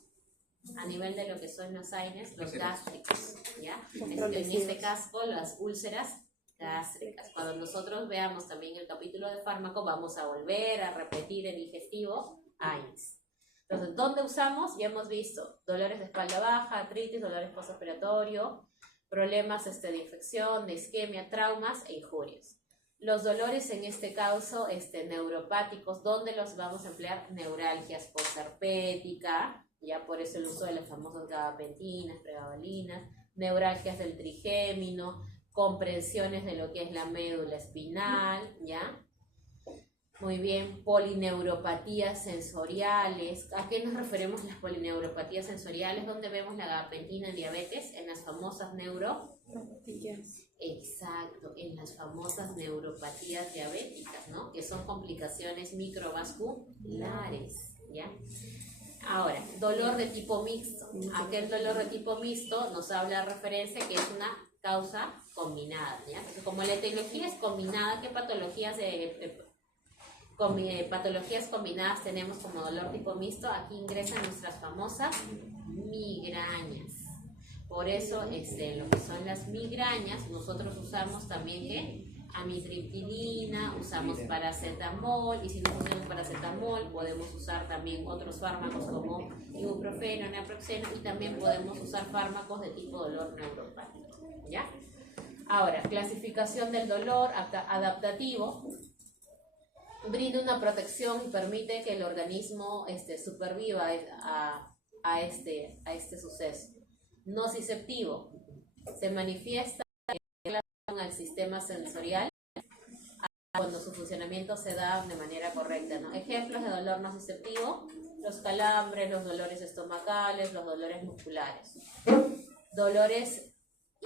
A nivel de lo que son los AINES, los gástricos, ¿ya? En este caso, las úlceras gástricas. Cuando nosotros veamos también el capítulo de fármaco, vamos a volver a repetir el digestivo AINES. Entonces, ¿dónde usamos? Ya hemos visto dolores de espalda baja, artritis, dolores postoperatorio, problemas de infección, de isquemia, traumas e injurias. Los dolores en este caso neuropáticos, ¿dónde los vamos a emplear? Neuralgias postherpética, ya por eso el uso de las famosas gabapentinas, pregabalinas, neuralgias del trigémino, comprensiones de lo que es la médula espinal, ¿ya? Muy bien, polineuropatías sensoriales. ¿A qué nos referimos las polineuropatías sensoriales? ¿Dónde vemos la gabapentina en diabetes? En las famosas Exacto, en las famosas neuropatías diabéticas, ¿no? Que son complicaciones microvasculares, ¿ya? Ahora, dolor de tipo mixto. Aquel dolor de tipo mixto nos habla de referencia que es una causa combinada, ¿ya? Entonces, como la etiología es combinada, ¿qué patologías combinadas tenemos como dolor tipo mixto? Aquí ingresan nuestras famosas migrañas. Por eso, lo que son las migrañas, nosotros usamos también, ¿qué? Amitriptilina, usamos paracetamol, y si no usamos paracetamol, podemos usar también otros fármacos como ibuprofeno, naproxeno, y también podemos usar fármacos de tipo dolor neuropático, ¿ya? Ahora, clasificación del dolor adaptativo. Brinda una protección y permite que el organismo superviva a este suceso. Nociceptivo. Se manifiesta en relación al sistema sensorial cuando su funcionamiento se da de manera correcta, ¿no? Ejemplos de dolor nociceptivo: los calambres, los dolores estomacales, los dolores musculares. Dolores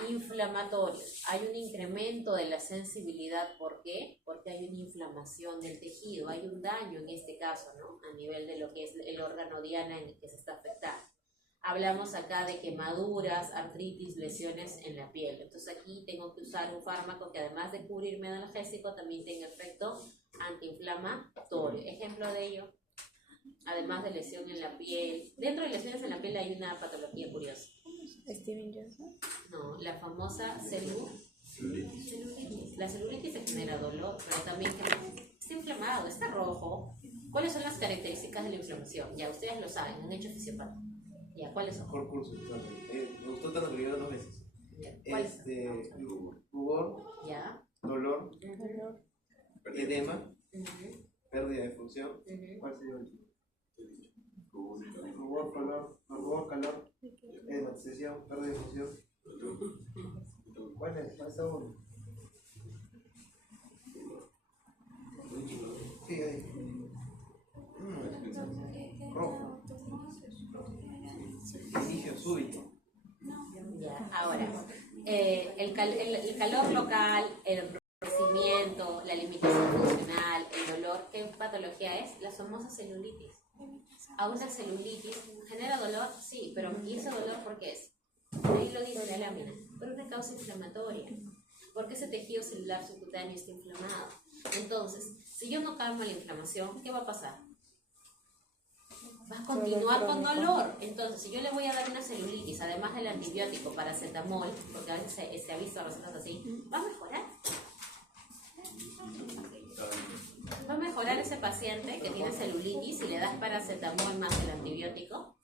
inflamatorios. Hay un incremento de la sensibilidad. ¿Por qué? Porque hay una inflamación del tejido, hay un daño en este caso, ¿no? A nivel de lo que es el órgano diana en el que se está afectando. Hablamos acá de quemaduras, artritis, lesiones en la piel. Entonces aquí tengo que usar un fármaco que además de cubrirme de analgésico también tenga efecto antiinflamatorio. Ejemplo de ello, además de lesión en la piel. Dentro de lesiones en la piel hay una patología curiosa. Steven Johnson. No, la famosa celulitis. La celulitis se genera dolor, pero también está inflamado, está rojo. ¿Cuáles son las características de la inflamación? Ya ustedes lo saben, han hecho fisiopato. Ya, ¿cuáles son? Mejor curso. Me gustó tanto que lo llevé 2 veces. ¿Cuáles son? Rubor, Ya. dolor, edema, Ujú. pérdida de función. Ujú. ¿Cuál sería el último? Rubor, calor, edematización, pérdida de función. ¿Cuál es? ¿Cuál es el uno? Sí, ahí. Rojo. Inicio súbito. Ya, ahora, el calor local, el enrojecimiento, la limitación funcional, el dolor, ¿qué patología es? La famosa celulitis. A una celulitis genera dolor, sí, pero ¿y ese dolor por qué es? Ahí lo dice la lámina, por una causa inflamatoria, porque ese tejido celular subcutáneo está inflamado. Entonces, si yo no calmo la inflamación, ¿qué va a pasar? Va a continuar con dolor. Entonces, si yo le voy a dar una celulitis, además del antibiótico paracetamol, porque a veces se ha visto recetas así, ¿va a mejorar? ¿Va a mejorar ese paciente que tiene celulitis si le das paracetamol más el antibiótico?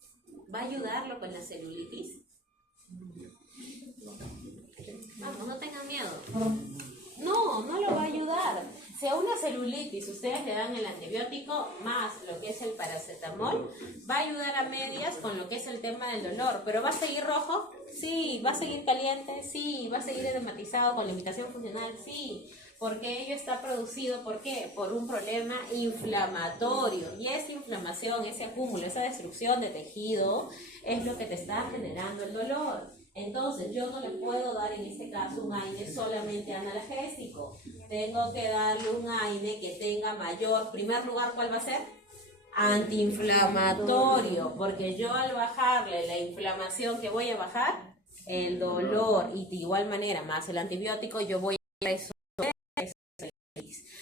¿Va a ayudarlo con la celulitis? Vamos, no tengan miedo. No, no lo va a ayudar. Si a una celulitis ustedes le dan el antibiótico más lo que es el paracetamol, va a ayudar a medias con lo que es el tema del dolor. ¿Pero va a seguir rojo? Sí. ¿Va a seguir caliente? Sí. ¿Va a seguir edematizado con limitación funcional? Sí. Porque ello está producido, ¿por qué? Por un problema inflamatorio. Y esa inflamación, ese acúmulo, esa destrucción de tejido es lo que te está generando el dolor. Entonces, yo no le puedo dar en este caso un AINE solamente analgésico. Tengo que darle un AINE que tenga mayor, primer lugar, ¿cuál va a ser? Antiinflamatorio, porque yo al bajarle la inflamación, ¿qué voy a bajar? El dolor, y de igual manera, más el antibiótico, yo voy a resolver.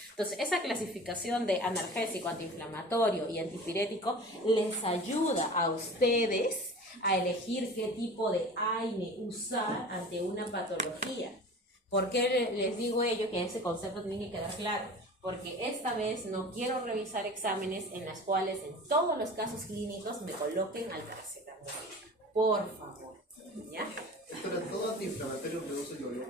Entonces, esa clasificación de analgésico, antiinflamatorio y antipirético les ayuda a ustedes a elegir qué tipo de AINE usar ante una patología. ¿Por qué les digo ello? Que ese concepto tiene que quedar claro. porque esta vez no quiero revisar exámenes en las cuales en todos los casos clínicos me coloquen al paracetamol. Por favor, ¿ya? Pero todo antiinflamatorio reduce el dolor.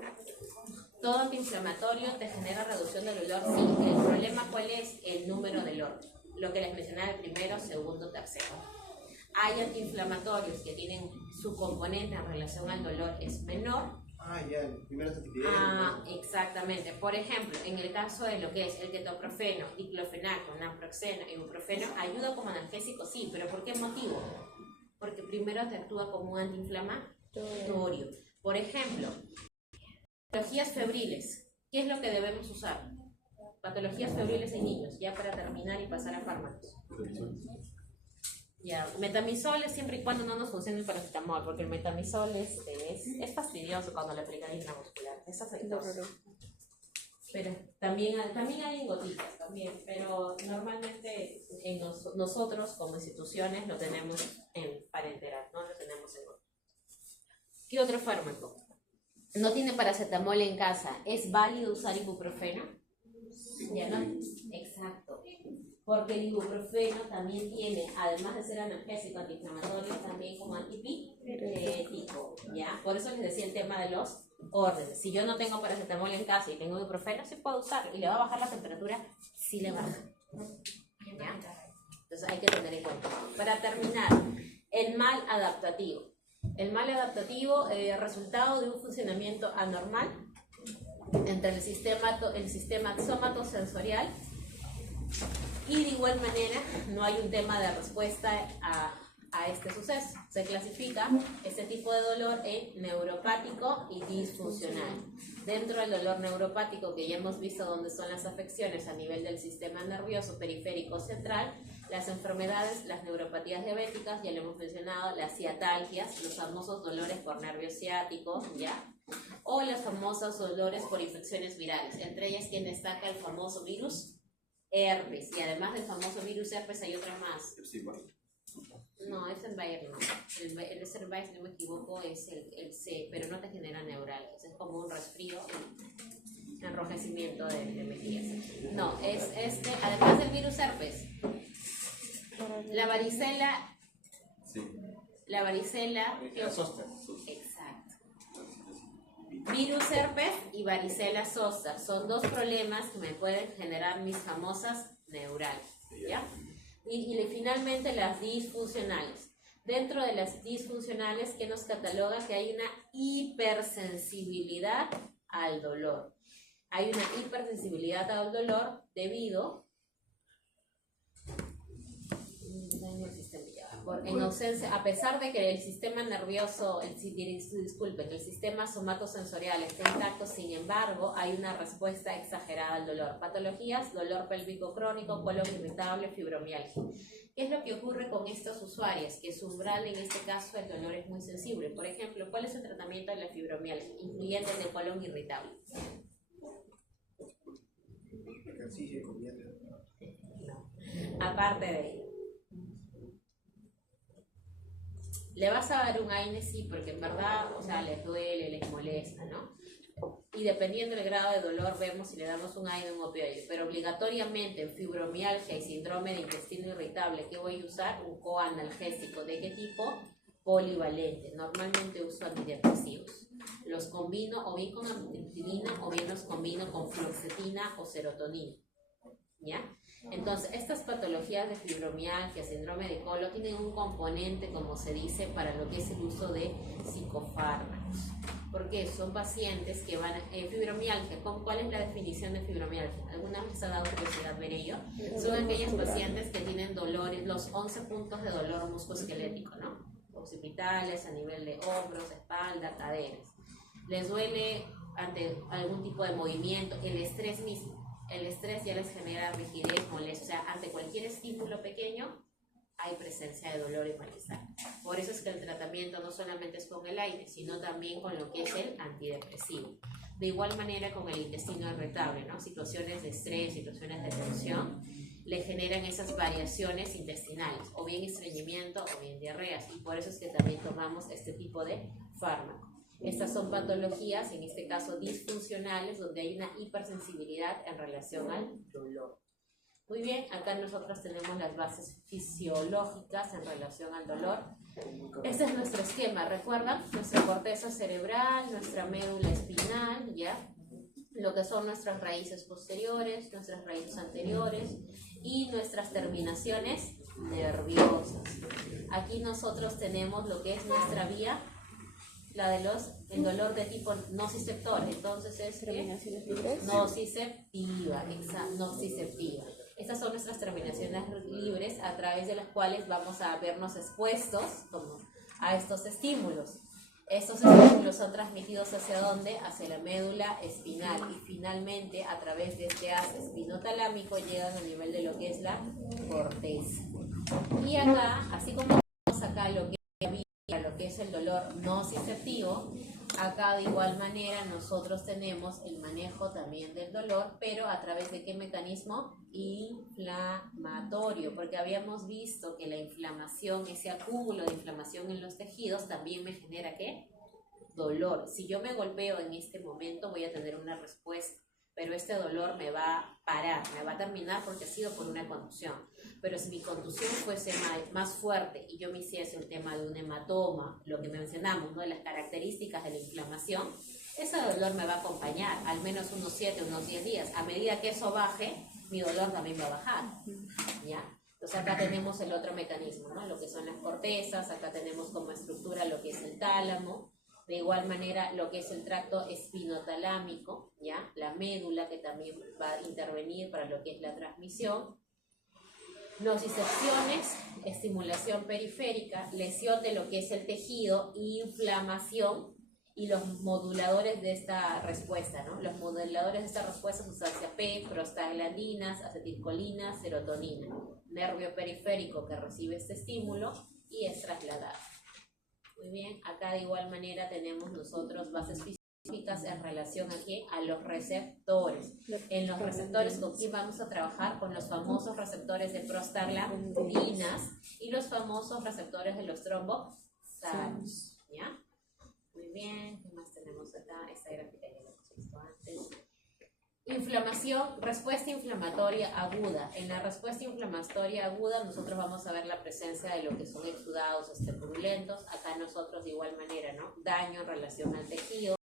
Todo antiinflamatorio te genera reducción del dolor, sí. El problema, ¿cuál es? El número del orden. Lo que les mencionaba, el primero, segundo, tercero. Hay antiinflamatorios que tienen su componente en relación al dolor es menor. Ah, ya, el primero es antiepidémico. Exactamente. Por ejemplo, en el caso de lo que es el ketoprofeno, diclofenaco, naproxeno, ibuprofeno, ayuda como analgésico, sí, pero ¿por qué motivo? Porque primero te actúa como un antiinflamatorio. Por ejemplo, patologías febriles. ¿Qué es lo que debemos usar? Patologías febriles en niños, ya para terminar y pasar a fármacos. Ya, metamisol es siempre y cuando no nos funcione el paracetamol, porque el metamisol es fastidioso cuando le aplican intramuscular, es aceitoso. Pero también hay en gotitas, también, pero normalmente en nosotros como instituciones lo tenemos en parenteral, no lo tenemos en gotitas. ¿Qué otro fármaco? No tiene paracetamol en casa, ¿es válido usar ibuprofeno? ¿Ya no? Exacto. Porque el ibuprofeno también tiene, además de ser analgésico, antiinflamatorio, también como antipirético, ¿ya? Por eso les decía el tema de los órdenes. Si yo no tengo paracetamol en casa y tengo ibuprofeno, sí puedo usar. ¿Y le va a bajar la temperatura? Sí le baja. ¿Ya? Entonces hay que tener en cuenta. Para terminar, el mal adaptativo. El mal adaptativo, resultado de un funcionamiento anormal entre el sistema somatosensorial. Y de igual manera, no hay un tema de respuesta a este suceso. Se clasifica este tipo de dolor en neuropático y disfuncional. Dentro del dolor neuropático, que ya hemos visto dónde son las afecciones a nivel del sistema nervioso periférico central, las enfermedades, las neuropatías diabéticas, ya lo hemos mencionado, las ciatalgias, los famosos dolores por nervio ciático, ¿ya? O los famosos dolores por infecciones virales, entre ellas quien destaca el famoso virus herpes, y además del famoso virus herpes hay otra más. No, es el Bayer, no. El Bayer, si no me equivoco, es el C, pero no te genera neuralgias, es como un resfrío, enrojecimiento de mejillas. No, es además del virus herpes, la varicela. Sí. La varicela. Zoster. Exacto. Virus herpes y varicela zoster son dos problemas que me pueden generar mis famosas neuralgias, ¿ya? Y finalmente las disfuncionales. Dentro de las disfuncionales, que nos cataloga que hay una hipersensibilidad al dolor. Hay una hipersensibilidad al dolor debido en ausencia, a pesar de que el sistema nervioso, que el sistema somatosensorial está intacto, sin embargo, hay una respuesta exagerada al dolor. Patologías, dolor pélvico crónico, colon irritable, fibromialgia. ¿Qué es lo que ocurre con estos usuarios? Que su umbral, en este caso, el dolor es muy sensible. Por ejemplo, ¿cuál es el tratamiento de la fibromialgia, incluyendo el de colon irritable? No. Aparte de ello, le vas a dar un AINE, sí, porque en verdad, o sea, les duele, les molesta, ¿no? Y dependiendo del grado de dolor, vemos si le damos un AINE o un opioide. Pero obligatoriamente en fibromialgia y síndrome de intestino irritable, ¿qué voy a usar? Un coanalgésico. ¿De qué tipo? Polivalente. Normalmente uso antidepresivos. Los combino o bien con amitriptilina o bien los combino con fluoxetina o serotonina, ¿ya? Entonces, estas patologías de fibromialgia, síndrome de colon, tienen un componente, como se dice, para lo que es el uso de psicofármacos. Porque son pacientes que van fibromialgia. ¿Cuál es la definición de fibromialgia? ¿Alguna vez ha dado curiosidad ver ello? Son aquellos pacientes que tienen dolores, los 11 puntos de dolor musculoesquelético, ¿no? Occipitales, a nivel de hombros, espalda, caderas. Les duele ante algún tipo de movimiento, el estrés mismo. El estrés ya les genera rigidez, molestia, o sea, ante cualquier estímulo pequeño hay presencia de dolor y malestar. Por eso es que el tratamiento no solamente es con el aire, sino también con lo que es el antidepresivo. De igual manera con el intestino irritable, ¿no? Situaciones de estrés, situaciones de tensión, le generan esas variaciones intestinales, o bien estreñimiento o bien diarreas, y por eso es que también tomamos este tipo de fármaco. Estas son patologías, en este caso disfuncionales, donde hay una hipersensibilidad en relación al dolor. Muy bien, acá nosotros tenemos las bases fisiológicas en relación al dolor. Este es nuestro esquema, ¿recuerdan? Nuestra corteza cerebral, nuestra médula espinal, ¿ya? Lo que son nuestras raíces posteriores, nuestras raíces anteriores y nuestras terminaciones nerviosas. Aquí nosotros tenemos lo que es nuestra vía, la de el dolor de tipo nociceptor, entonces es Terminaciones libres. nociceptiva, exacto, nociceptiva. Estas son nuestras terminaciones libres a través de las cuales vamos a vernos expuestos a estos estímulos. Estos estímulos son transmitidos ¿hacia dónde? Hacia la médula espinal y finalmente a través de este haz espinotalámico llegan al nivel de lo que es la corteza. Y acá, así como tenemos acá lo que es el dolor nociceptivo, acá de igual manera nosotros tenemos el manejo también del dolor, pero a través de qué mecanismo? Inflamatorio, porque habíamos visto que la inflamación, ese acúmulo de inflamación en los tejidos también me genera ¿qué? Dolor. Si yo me golpeo en este momento voy a tener una respuesta, pero este dolor me va a parar, me va a terminar porque ha sido por una contusión. Pero si mi contusión fuese más fuerte y yo me hiciese un tema de un hematoma, lo que mencionamos, ¿no? De las características de la inflamación, ese dolor me va a acompañar al menos unos 7, unos 10 días. A medida que eso baje, mi dolor también va a bajar, ¿ya? Entonces acá tenemos el otro mecanismo, ¿no? Lo que son las cortezas, acá tenemos como estructura lo que es el tálamo, de igual manera lo que es el tracto espinotalámico, ¿ya? La médula que también va a intervenir para lo que es la transmisión. Nocicepciones, estimulación periférica, lesión de lo que es el tejido, inflamación y los moduladores de esta respuesta, ¿no? Los moduladores de esta respuesta son sustancia P, prostaglandinas, acetilcolina, serotonina, nervio periférico que recibe este estímulo y es trasladado. Muy bien, acá de igual manera tenemos nosotros bases fisiológicas en relación aquí a los receptores. En los receptores, ¿con quién vamos a trabajar? Con los famosos receptores de prostaglandinas y los famosos receptores de los tromboxanos, ¿ya? Muy bien, ¿qué más tenemos acá? Esta gráfica ya la hemos visto antes. Inflamación, respuesta inflamatoria aguda. En la respuesta inflamatoria aguda nosotros vamos a ver la presencia de lo que son exudados purulentos. Acá nosotros de igual manera, ¿no? Daño en relación al tejido,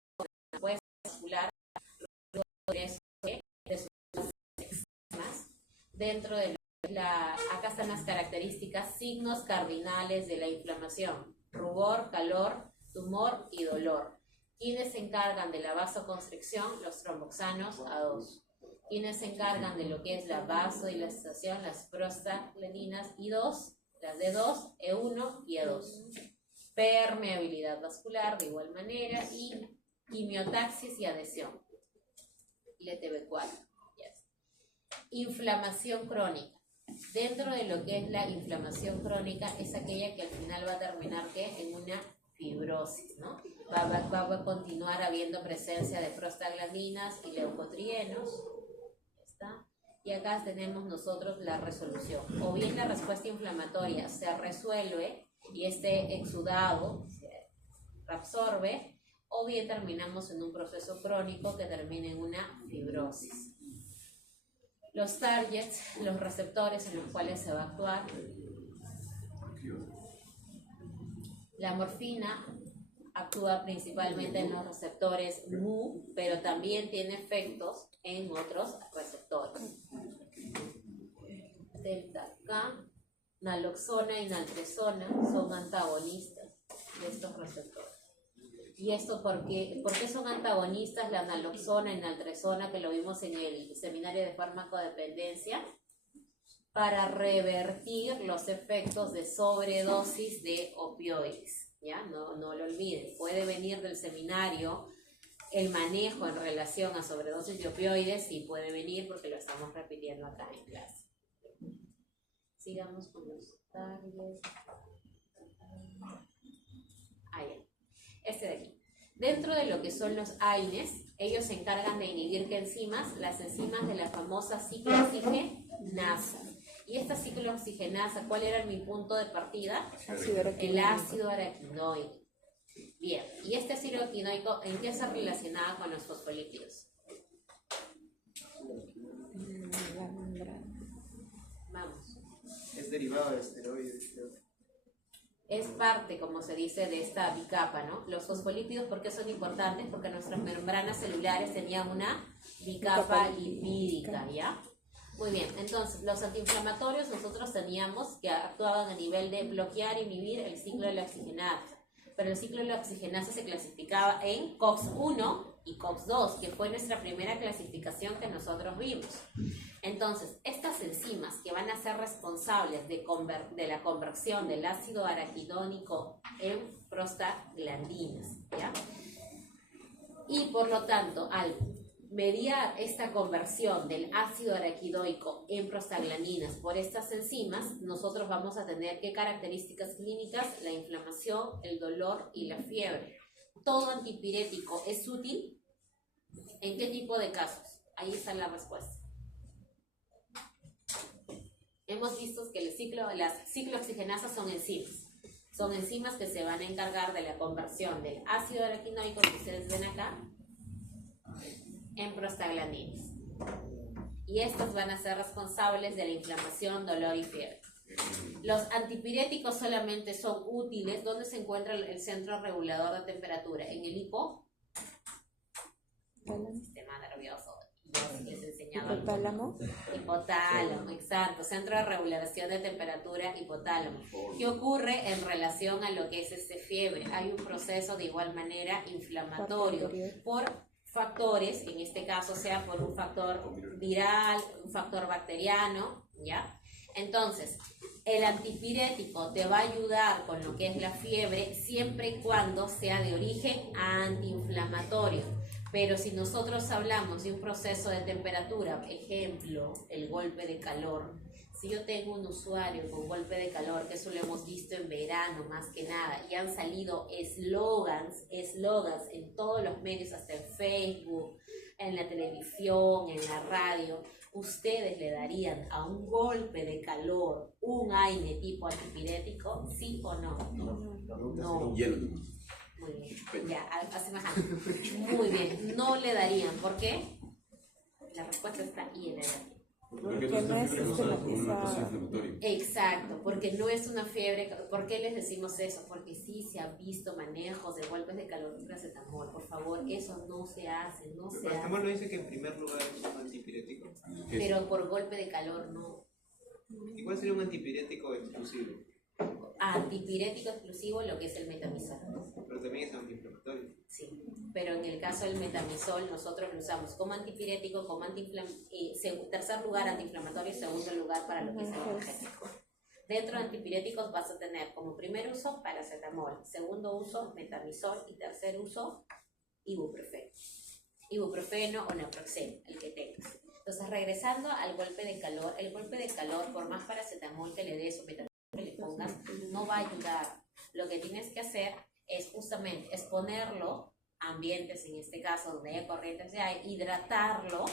respuesta vascular, de sus externas. Dentro de acá están las características, signos cardinales de la inflamación: rubor, calor, tumor y dolor. ¿Quiénes se encargan de la vasoconstricción? Los tromboxanos A2. ¿Quiénes se encargan de lo que es la vasodilatación? Las prostaglandinas I2, las D2, E1 y E2. Permeabilidad vascular de igual manera y quimiotaxis y adhesión. LTB4. Yes. Inflamación crónica. Dentro de lo que es la inflamación crónica es aquella que al final va a terminar ¿qué? En una fibrosis, ¿no? Va a continuar habiendo presencia de prostaglandinas y leucotrienos. ¿Está? Y acá tenemos nosotros la resolución. O bien la respuesta inflamatoria se resuelve y este exudado se reabsorbe, o bien terminamos en un proceso crónico que termina en una fibrosis. Los targets, los receptores en los cuales se va a actuar. La morfina actúa principalmente en los receptores mu, pero también tiene efectos en otros receptores. Delta K, naloxona y naltrexona son antagonistas de estos receptores. ¿Y esto por qué son antagonistas la naloxona y naltrexona, que lo vimos en el seminario de farmacodependencia? Para revertir los efectos de sobredosis de opioides, ¿ya? No lo olviden, puede venir del seminario el manejo en relación a sobredosis de opioides, sí puede venir porque lo estamos repitiendo acá en clase. Sigamos con los targets. Ahí, este de aquí. Dentro de lo que son los AINES, ellos se encargan de inhibir ¿qué enzimas? Las enzimas de la famosa ciclooxigenasa. Y esta ciclooxigenasa, ¿cuál era mi punto de partida? El ácido araquinoide. Bien, ¿y este ácido araquidónico en qué se relacionaba con los fosfolípidos? La membrana. Vamos. Es derivado de esteroides, creo. Es parte, como se dice, de esta bicapa, ¿no? Los fosfolípidos, ¿por qué son importantes? Porque nuestras membranas celulares tenían una bicapa lipídica, ¿ya? Muy bien, entonces, los antiinflamatorios nosotros teníamos que actuaban a nivel de bloquear e inhibir el ciclo de la oxigenasa. Pero el ciclo de la oxigenasa se clasificaba en COX-1 y COX-2, que fue nuestra primera clasificación que nosotros vimos. Entonces, estas enzimas que van a ser responsables de la conversión del ácido araquidónico en prostaglandinas, ¿ya? Y por lo tanto, al mediar esta conversión del ácido araquidónico en prostaglandinas por estas enzimas, nosotros vamos a tener ¿qué características clínicas? La inflamación, el dolor y la fiebre. ¿Todo antipirético es útil? ¿En qué tipo de casos? Ahí está la respuesta. Hemos visto que las ciclooxigenasas son enzimas. Son enzimas que se van a encargar de la conversión del ácido araquidónico que ustedes ven acá en prostaglandinas. Y estos van a ser responsables de la inflamación, dolor y fiebre. Los antipiréticos solamente son útiles. ¿Dónde se encuentra el centro regulador de temperatura? En el sistema nervioso. Les he enseñado. Hipotálamo. Hipotálamo, exacto. Centro de regulación de temperatura, hipotálamo. ¿Qué ocurre en relación a lo que es fiebre? Hay un proceso de igual manera inflamatorio por factores, en este caso sea por un factor viral, un factor bacteriano, ¿ya? Entonces, el antipirético te va a ayudar con lo que es la fiebre siempre y cuando sea de origen antiinflamatorio. Pero si nosotros hablamos de un proceso de temperatura, ejemplo, el golpe de calor, si yo tengo un usuario con golpe de calor, que eso lo hemos visto en verano más que nada, y han salido eslogans en todos los medios, hasta en Facebook, en la televisión, en la radio, ¿ustedes le darían a un golpe de calor un AINE tipo antipirético? ¿Sí o no? No. Muy bien, ya, así más. Muy bien, no le darían. ¿Por qué? La respuesta está ahí en el área. Porque no es sistematizada. Exacto, porque no es una fiebre. ¿Por qué les decimos eso? Porque sí se han visto manejos de golpes de calor con paracetamol. Por favor, eso no se hace, no se hace. Paracetamol no dice que en primer lugar es un antipirético. Pero por golpe de calor no. ¿Y cuál sería un antipirético exclusivo? Antipirético exclusivo, lo que es el metamizol. Pero también es antiinflamatorio. Sí, pero en el caso del metamizol nosotros lo usamos como antipirético, como tercer lugar antiinflamatorio y segundo lugar para lo que es el analgésico. Dentro de antipiréticos vas a tener como primer uso paracetamol, segundo uso metamizol y tercer uso ibuprofeno o naproxeno, el que tengas. Entonces, regresando al golpe de calor, el golpe de calor, por más paracetamol que le des o metamizol que le pongas, no va a ayudar. Lo que tienes que hacer es justamente exponerlo a ambientes, en este caso donde hay corrientes de aire, hidratarlo,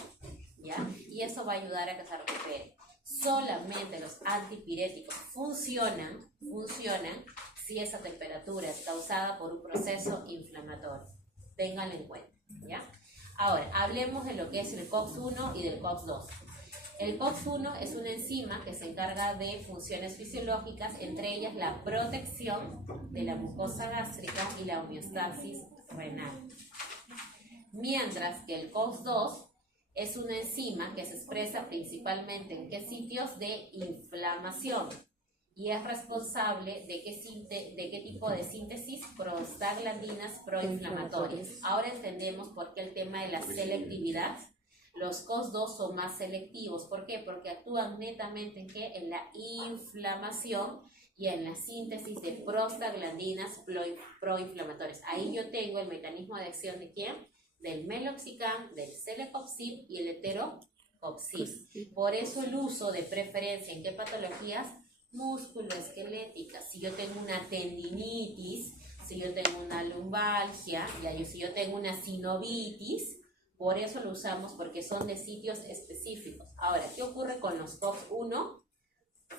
¿ya? Y eso va a ayudar a que se recupere. Solamente los antipiréticos funcionan si esa temperatura es causada por un proceso inflamatorio. Ténganlo en cuenta, ¿ya? Ahora, hablemos de lo que es el COX-1 y del COX-2. El COX-1 es una enzima que se encarga de funciones fisiológicas, entre ellas la protección de la mucosa gástrica y la homeostasis renal. Mientras que el COX-2 es una enzima que se expresa principalmente en qué sitios de inflamación y es responsable de qué tipo de síntesis, prostaglandinas proinflamatorias. Ahora entendemos por qué el tema de la selectividad. Los COX-2 son más selectivos. ¿Por qué? Porque actúan netamente ¿en qué? En la inflamación y en la síntesis de prostaglandinas proinflamatorias. Ahí yo tengo el mecanismo de acción de ¿quién? Del meloxicam, del celecoxib y el heterocoxib. Por eso el uso de preferencia en qué patologías musculoesqueléticas. Si yo tengo una tendinitis, si yo tengo una lumbalgia, si yo tengo una sinovitis, por eso lo usamos, porque son de sitios específicos. Ahora, ¿qué ocurre con los COX-1?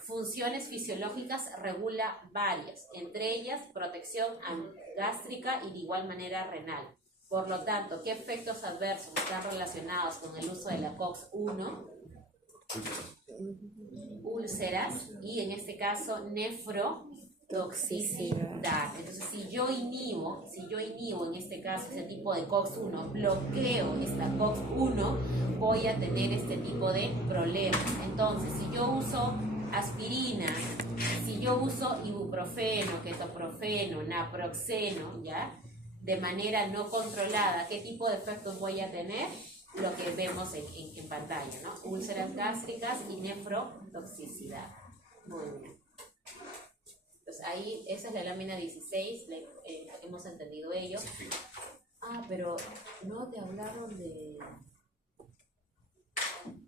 funciones fisiológicas regula varias, entre ellas protección gástrica y de igual manera renal. Por lo tanto, ¿qué efectos adversos están relacionados con el uso de la COX-1? Úlceras y en este caso nefrotoxicidad. Entonces, si yo inhibo en este caso ese tipo de COX-1, bloqueo esta COX-1, voy a tener este tipo de problemas. Entonces, si yo uso aspirina, si yo uso ibuprofeno, ketoprofeno, naproxeno, ¿ya? De manera no controlada, ¿qué tipo de efectos voy a tener? Lo que vemos en pantalla, ¿no? Úlceras gástricas y nefrotoxicidad. Muy bien. Entonces ahí, esa es la lámina 16, hemos entendido ello. Ah, pero no te hablaron de...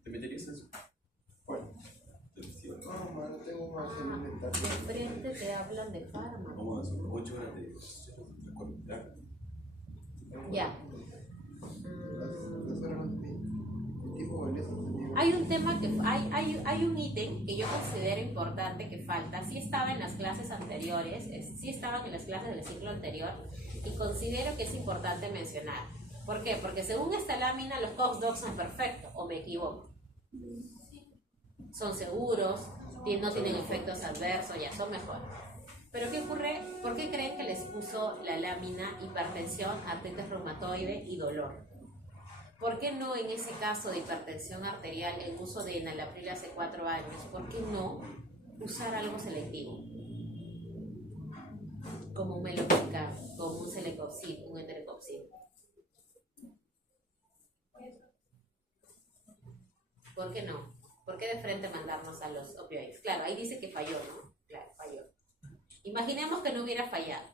¿Te meterías en eso? Bueno. No, mano, tengo más elemental. De frente te hablan de fármacos. Vamos a hacer 8 horas de recuerdo. Ya. Hay un tema que hay un ítem que yo considero importante que falta. Sí estaba en las clases anteriores, sí estaban en las clases del ciclo anterior y considero que es importante mencionar. ¿Por qué? Porque según esta lámina los COX-2 son perfectos, ¿o me equivoco? Son seguros, no tienen efectos adversos, ya son mejores. Pero ¿qué ocurre? ¿Por qué creen que les puso la lámina hipertensión, artritis reumatoide y dolor? ¿Por qué no en ese caso de hipertensión arterial el uso de enalapril hace 4 años? ¿Por qué no usar algo selectivo? Como un meloxicam, como un celecoxib, un eterecoxib. ¿Por qué no? ¿Por qué de frente mandarnos a los opioides? Claro, ahí dice que falló, ¿no? Claro, falló. Imaginemos que no hubiera fallado.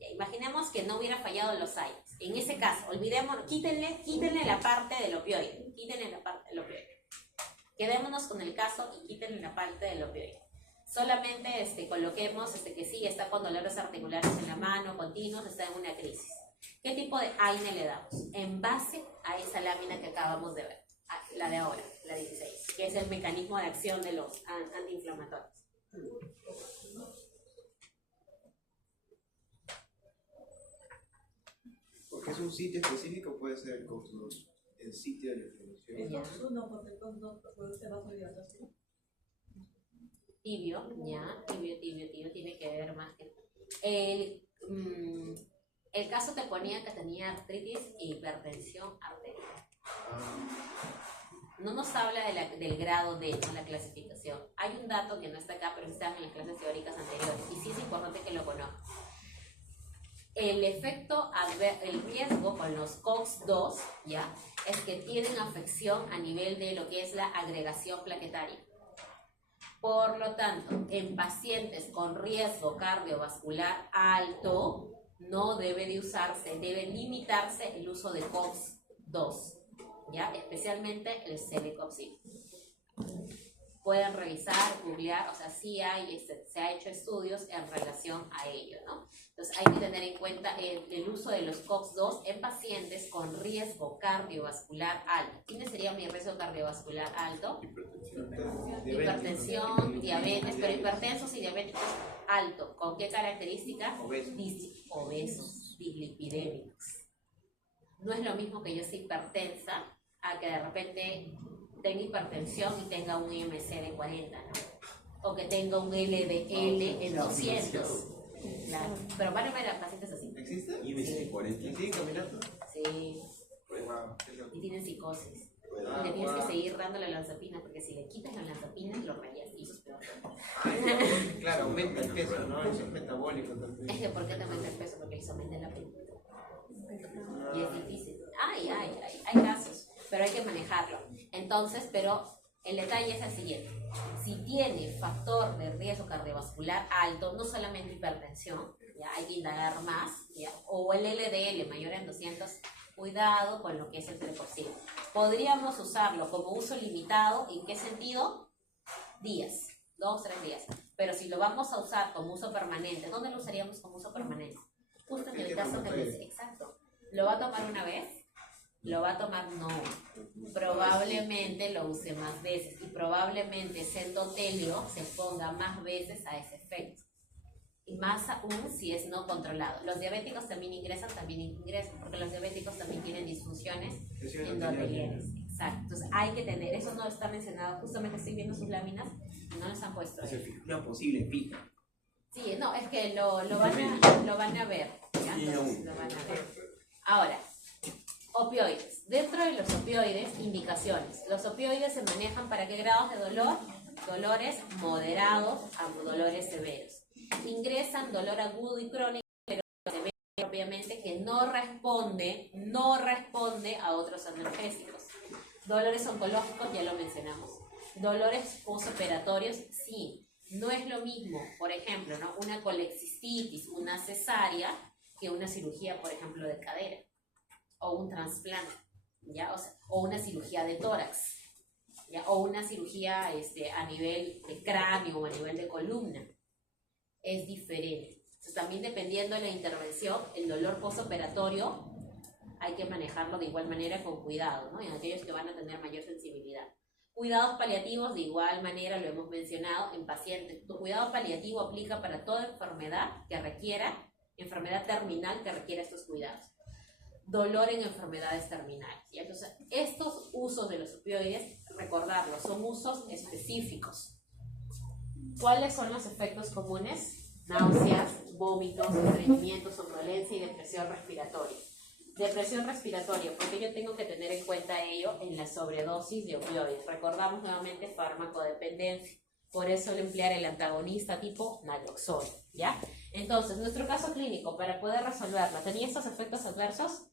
Ya, imaginemos que no hubiera fallado los AINES. En ese caso, olvidémonos, quítenle la parte del opioide. Quítenle la parte del opioide. Quedémonos con el caso y quítenle la parte del opioide. Solamente coloquemos que sí, está con dolores articulares en la mano, continuos, está en una crisis. ¿Qué tipo de AINE le damos? En base a esa lámina que acabamos de ver, la de ahora, la 16, que es el mecanismo de acción de los antiinflamatorios. Porque es un sitio específico, puede ser el COX-2, el sitio de la inflamación. El COX-1, porque el COX-2 produce vasodilatación. Tibio, tiene que ver más que... El caso te ponía que tenía artritis e hipertensión arterial. No nos habla del grado de la clasificación. Hay un dato que no está acá, pero está en las clases teóricas anteriores, y sí es importante que lo conozcas. El riesgo con los COX-2, ¿ya? Es que tienen afección a nivel de lo que es la agregación plaquetaria. Por lo tanto, en pacientes con riesgo cardiovascular alto, no debe de usarse, debe limitarse el uso de COX-2, ¿ya? Especialmente el celecoxib. Pueden revisar, googlear, o sea, sí se ha hecho estudios en relación a ello, ¿no? Entonces hay que tener en cuenta el uso de los COX-2 en pacientes con riesgo cardiovascular alto. ¿Quién sería mi riesgo cardiovascular alto? Hipertensión, diabetes, pero hipertensos y diabéticos alto. ¿Con qué característica? Obesos, dislipidémicos. No es lo mismo que yo sea hipertensa a que de repente tenga hipertensión y tenga un IMC de 40, ¿no? O que tenga un LDL en 200. Claro. Pero van a ver a pacientes así. ¿Existe? IMC de 40. ¿Y siguen caminando? Sí. Wow. Y tienen psicosis. Y le tienes que seguir dando la lanzapina, porque si le quitas la lanzapina, lo rayas y eso es peor. Claro, aumenta el peso, ¿no? Eso es metabólico también. Es que ¿por qué te aumenta el peso? Porque les aumenta el apetito. Y es difícil. Hay casos, pero hay que manejarlo. Entonces, pero el detalle es el siguiente. Si tiene factor de riesgo cardiovascular alto, no solamente hipertensión, ya hay que indagar más, ya, o el LDL mayor en 200, cuidado con lo que es el celecoxib. Podríamos usarlo como uso limitado, ¿en qué sentido? Días, 2, 3 días. Pero si lo vamos a usar como uso permanente, ¿dónde lo usaríamos como uso permanente? Justo en el caso que dice, exacto. Lo va a tomar una vez ¿Lo va a tomar? No. Probablemente lo use más veces y probablemente ese endotelio se exponga más veces a ese efecto. Y más aún si es no controlado. Los diabéticos también ingresan, porque los diabéticos también tienen disfunciones endoteliales. Exacto. Entonces hay que tener, eso no está mencionado, justamente estoy viendo sus láminas y no les han puesto ahí. No, posible, fija. Sí, no, es que lo van a ver. ¿Ya? Entonces, lo van a ver. Ahora, opioides. Dentro de los opioides, indicaciones. Los opioides se manejan para qué grados de dolor? Dolores moderados a dolores severos. Ingresan dolor agudo y crónico, pero severo, obviamente, que no responde a otros analgésicos. Dolores oncológicos, ya lo mencionamos. Dolores postoperatorios, sí. No es lo mismo, por ejemplo, ¿no? Una colexistitis, una cesárea, que una cirugía, por ejemplo, de cadera, o un trasplante, ¿ya? O una cirugía de tórax, ¿ya? O una cirugía a nivel de cráneo o a nivel de columna. Es diferente. Entonces, también dependiendo de la intervención, el dolor postoperatorio hay que manejarlo de igual manera con cuidado, ¿no? En aquellos que van a tener mayor sensibilidad. Cuidados paliativos, de igual manera, lo hemos mencionado en pacientes. Tu cuidado paliativo aplica para toda enfermedad que requiera, enfermedad terminal que requiera estos cuidados. Dolor en enfermedades terminales, ¿ya? Entonces, estos usos de los opioides, recordarlo, son usos específicos. ¿Cuáles son los efectos comunes? Náuseas, vómitos, estreñimiento, somnolencia y depresión respiratoria. Depresión respiratoria, porque yo tengo que tener en cuenta ello en la sobredosis de opioides. Recordamos nuevamente farmacodependencia. Por eso emplear el antagonista tipo naloxona, ¿ya? Entonces, nuestro caso clínico, para poder resolverlo, ¿tenía estos efectos adversos?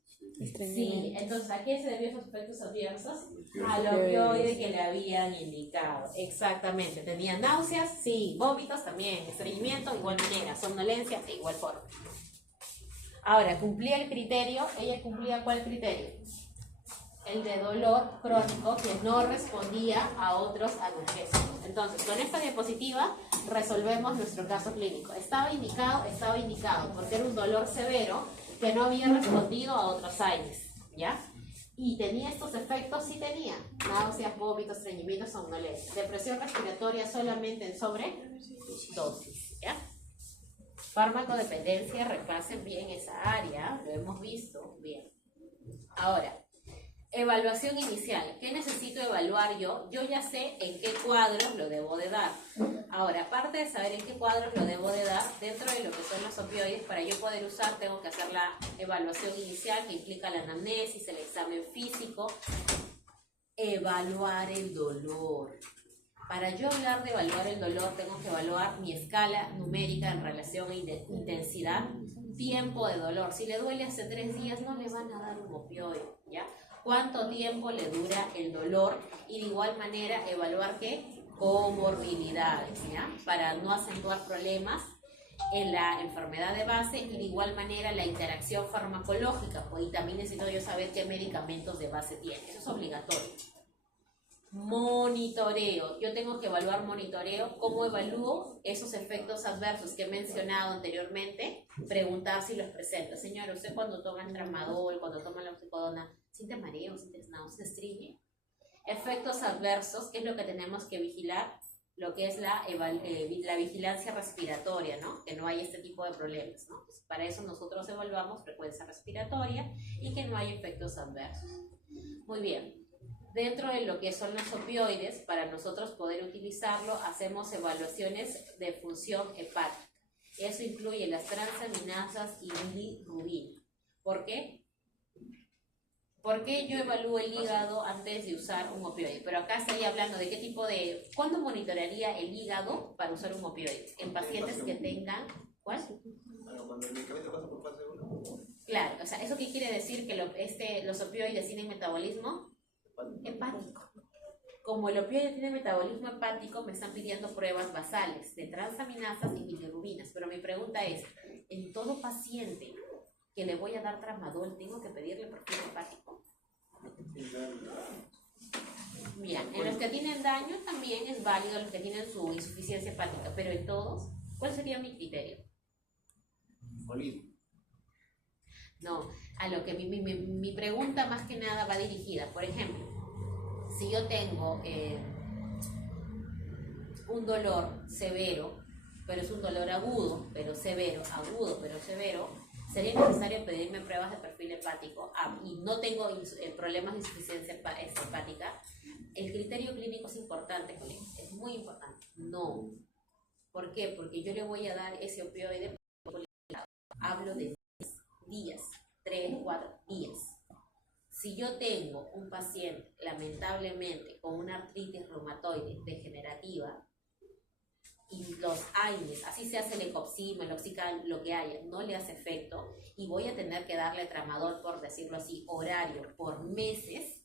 Sí, entonces, ¿a qué se debió esos efectos adversos? Al opioide que le habían indicado. Exactamente. ¿Tenía náuseas? Sí. ¿Vómitos? También. Estreñimiento, igual manera. Somnolencia, de igual forma. Ahora, ¿cumplía el criterio? ¿Ella cumplía cuál criterio? El de dolor crónico que no respondía a otros analgésicos. Entonces, con esta diapositiva resolvemos nuestro caso clínico. Estaba indicado, porque era un dolor severo que no había respondido a otros AINES, ¿ya? Y tenía estos efectos, sí tenía. Náuseas, vómitos, estreñimiento, somnolencia. Depresión respiratoria solamente en sobredosis, ¿ya? Farmacodependencia, repasen bien esa área, lo hemos visto, bien. Ahora, evaluación inicial. ¿Qué necesito evaluar yo? Yo ya sé en qué cuadros lo debo de dar. Ahora, aparte de saber en qué cuadros lo debo de dar, dentro de lo que son los opioides, para yo poder usar, tengo que hacer la evaluación inicial, que implica la anamnesis, el examen físico, evaluar el dolor. Para yo hablar de evaluar el dolor, tengo que evaluar mi escala numérica en relación a intensidad, tiempo de dolor. Si le duele hace 3 días, no le van a dar un opioide, ¿ya? ¿Cuánto tiempo le dura el dolor? Y de igual manera, evaluar ¿qué? Comorbilidades, ¿ya? Para no acentuar problemas en la enfermedad de base y de igual manera la interacción farmacológica. Y también necesito yo saber qué medicamentos de base tiene. Eso es obligatorio. Monitoreo. Yo tengo que evaluar monitoreo. ¿Cómo evalúo esos efectos adversos que he mencionado anteriormente? Preguntar si los presenta. Señora, usted cuando toma el tramadol, cuando toma la oxicodona, ¿siente mareo, siente náuseas, se estriñe? Efectos adversos, ¿qué es lo que tenemos que vigilar? Lo que es la vigilancia respiratoria, ¿no? Que no hay este tipo de problemas, ¿no? Pues para eso nosotros evaluamos frecuencia respiratoria y que no hay efectos adversos. Muy bien. Dentro de lo que son los opioides, para nosotros poder utilizarlo, hacemos evaluaciones de función hepática. Eso incluye las transaminasas y bilirrubina. ¿Por qué? ¿Por qué yo evalúo el hígado antes de usar un opioide? Pero acá estaría hablando de qué tipo de... ¿Cuándo monitorearía el hígado para usar un opioide? En pacientes que tengan... ¿Cuál? Cuando el medicamento pasa por fase 1. Claro, o sea, ¿eso qué quiere decir? Que los opioides tienen metabolismo hepático. Como el opioide tiene metabolismo hepático, me están pidiendo pruebas basales de transaminasas y bilirrubinas. Pero mi pregunta es, ¿en todo paciente que le voy a dar tramadol tengo que pedirle perfil hepático? Mira, en los que tienen daño también es válido, los que tienen su insuficiencia hepática, pero en todos, ¿cuál sería mi criterio? Olivo. No, a lo que mi pregunta más que nada va dirigida. Por ejemplo, si yo tengo un dolor severo, pero es un dolor agudo, pero severo, sería necesario pedirme pruebas de perfil hepático y no tengo problemas de insuficiencia hepática. El criterio clínico es importante, colega, es muy importante. No. ¿Por qué? Porque yo le voy a dar ese opioide, hablo de 10 días, 3, 4 días. Si yo tengo un paciente, lamentablemente, con una artritis reumatoide degenerativa, y los AINES, así se hace el Ecopsim, el Oxycal, lo que haya, no le hace efecto, y voy a tener que darle tramadol, por decirlo así, horario, por meses,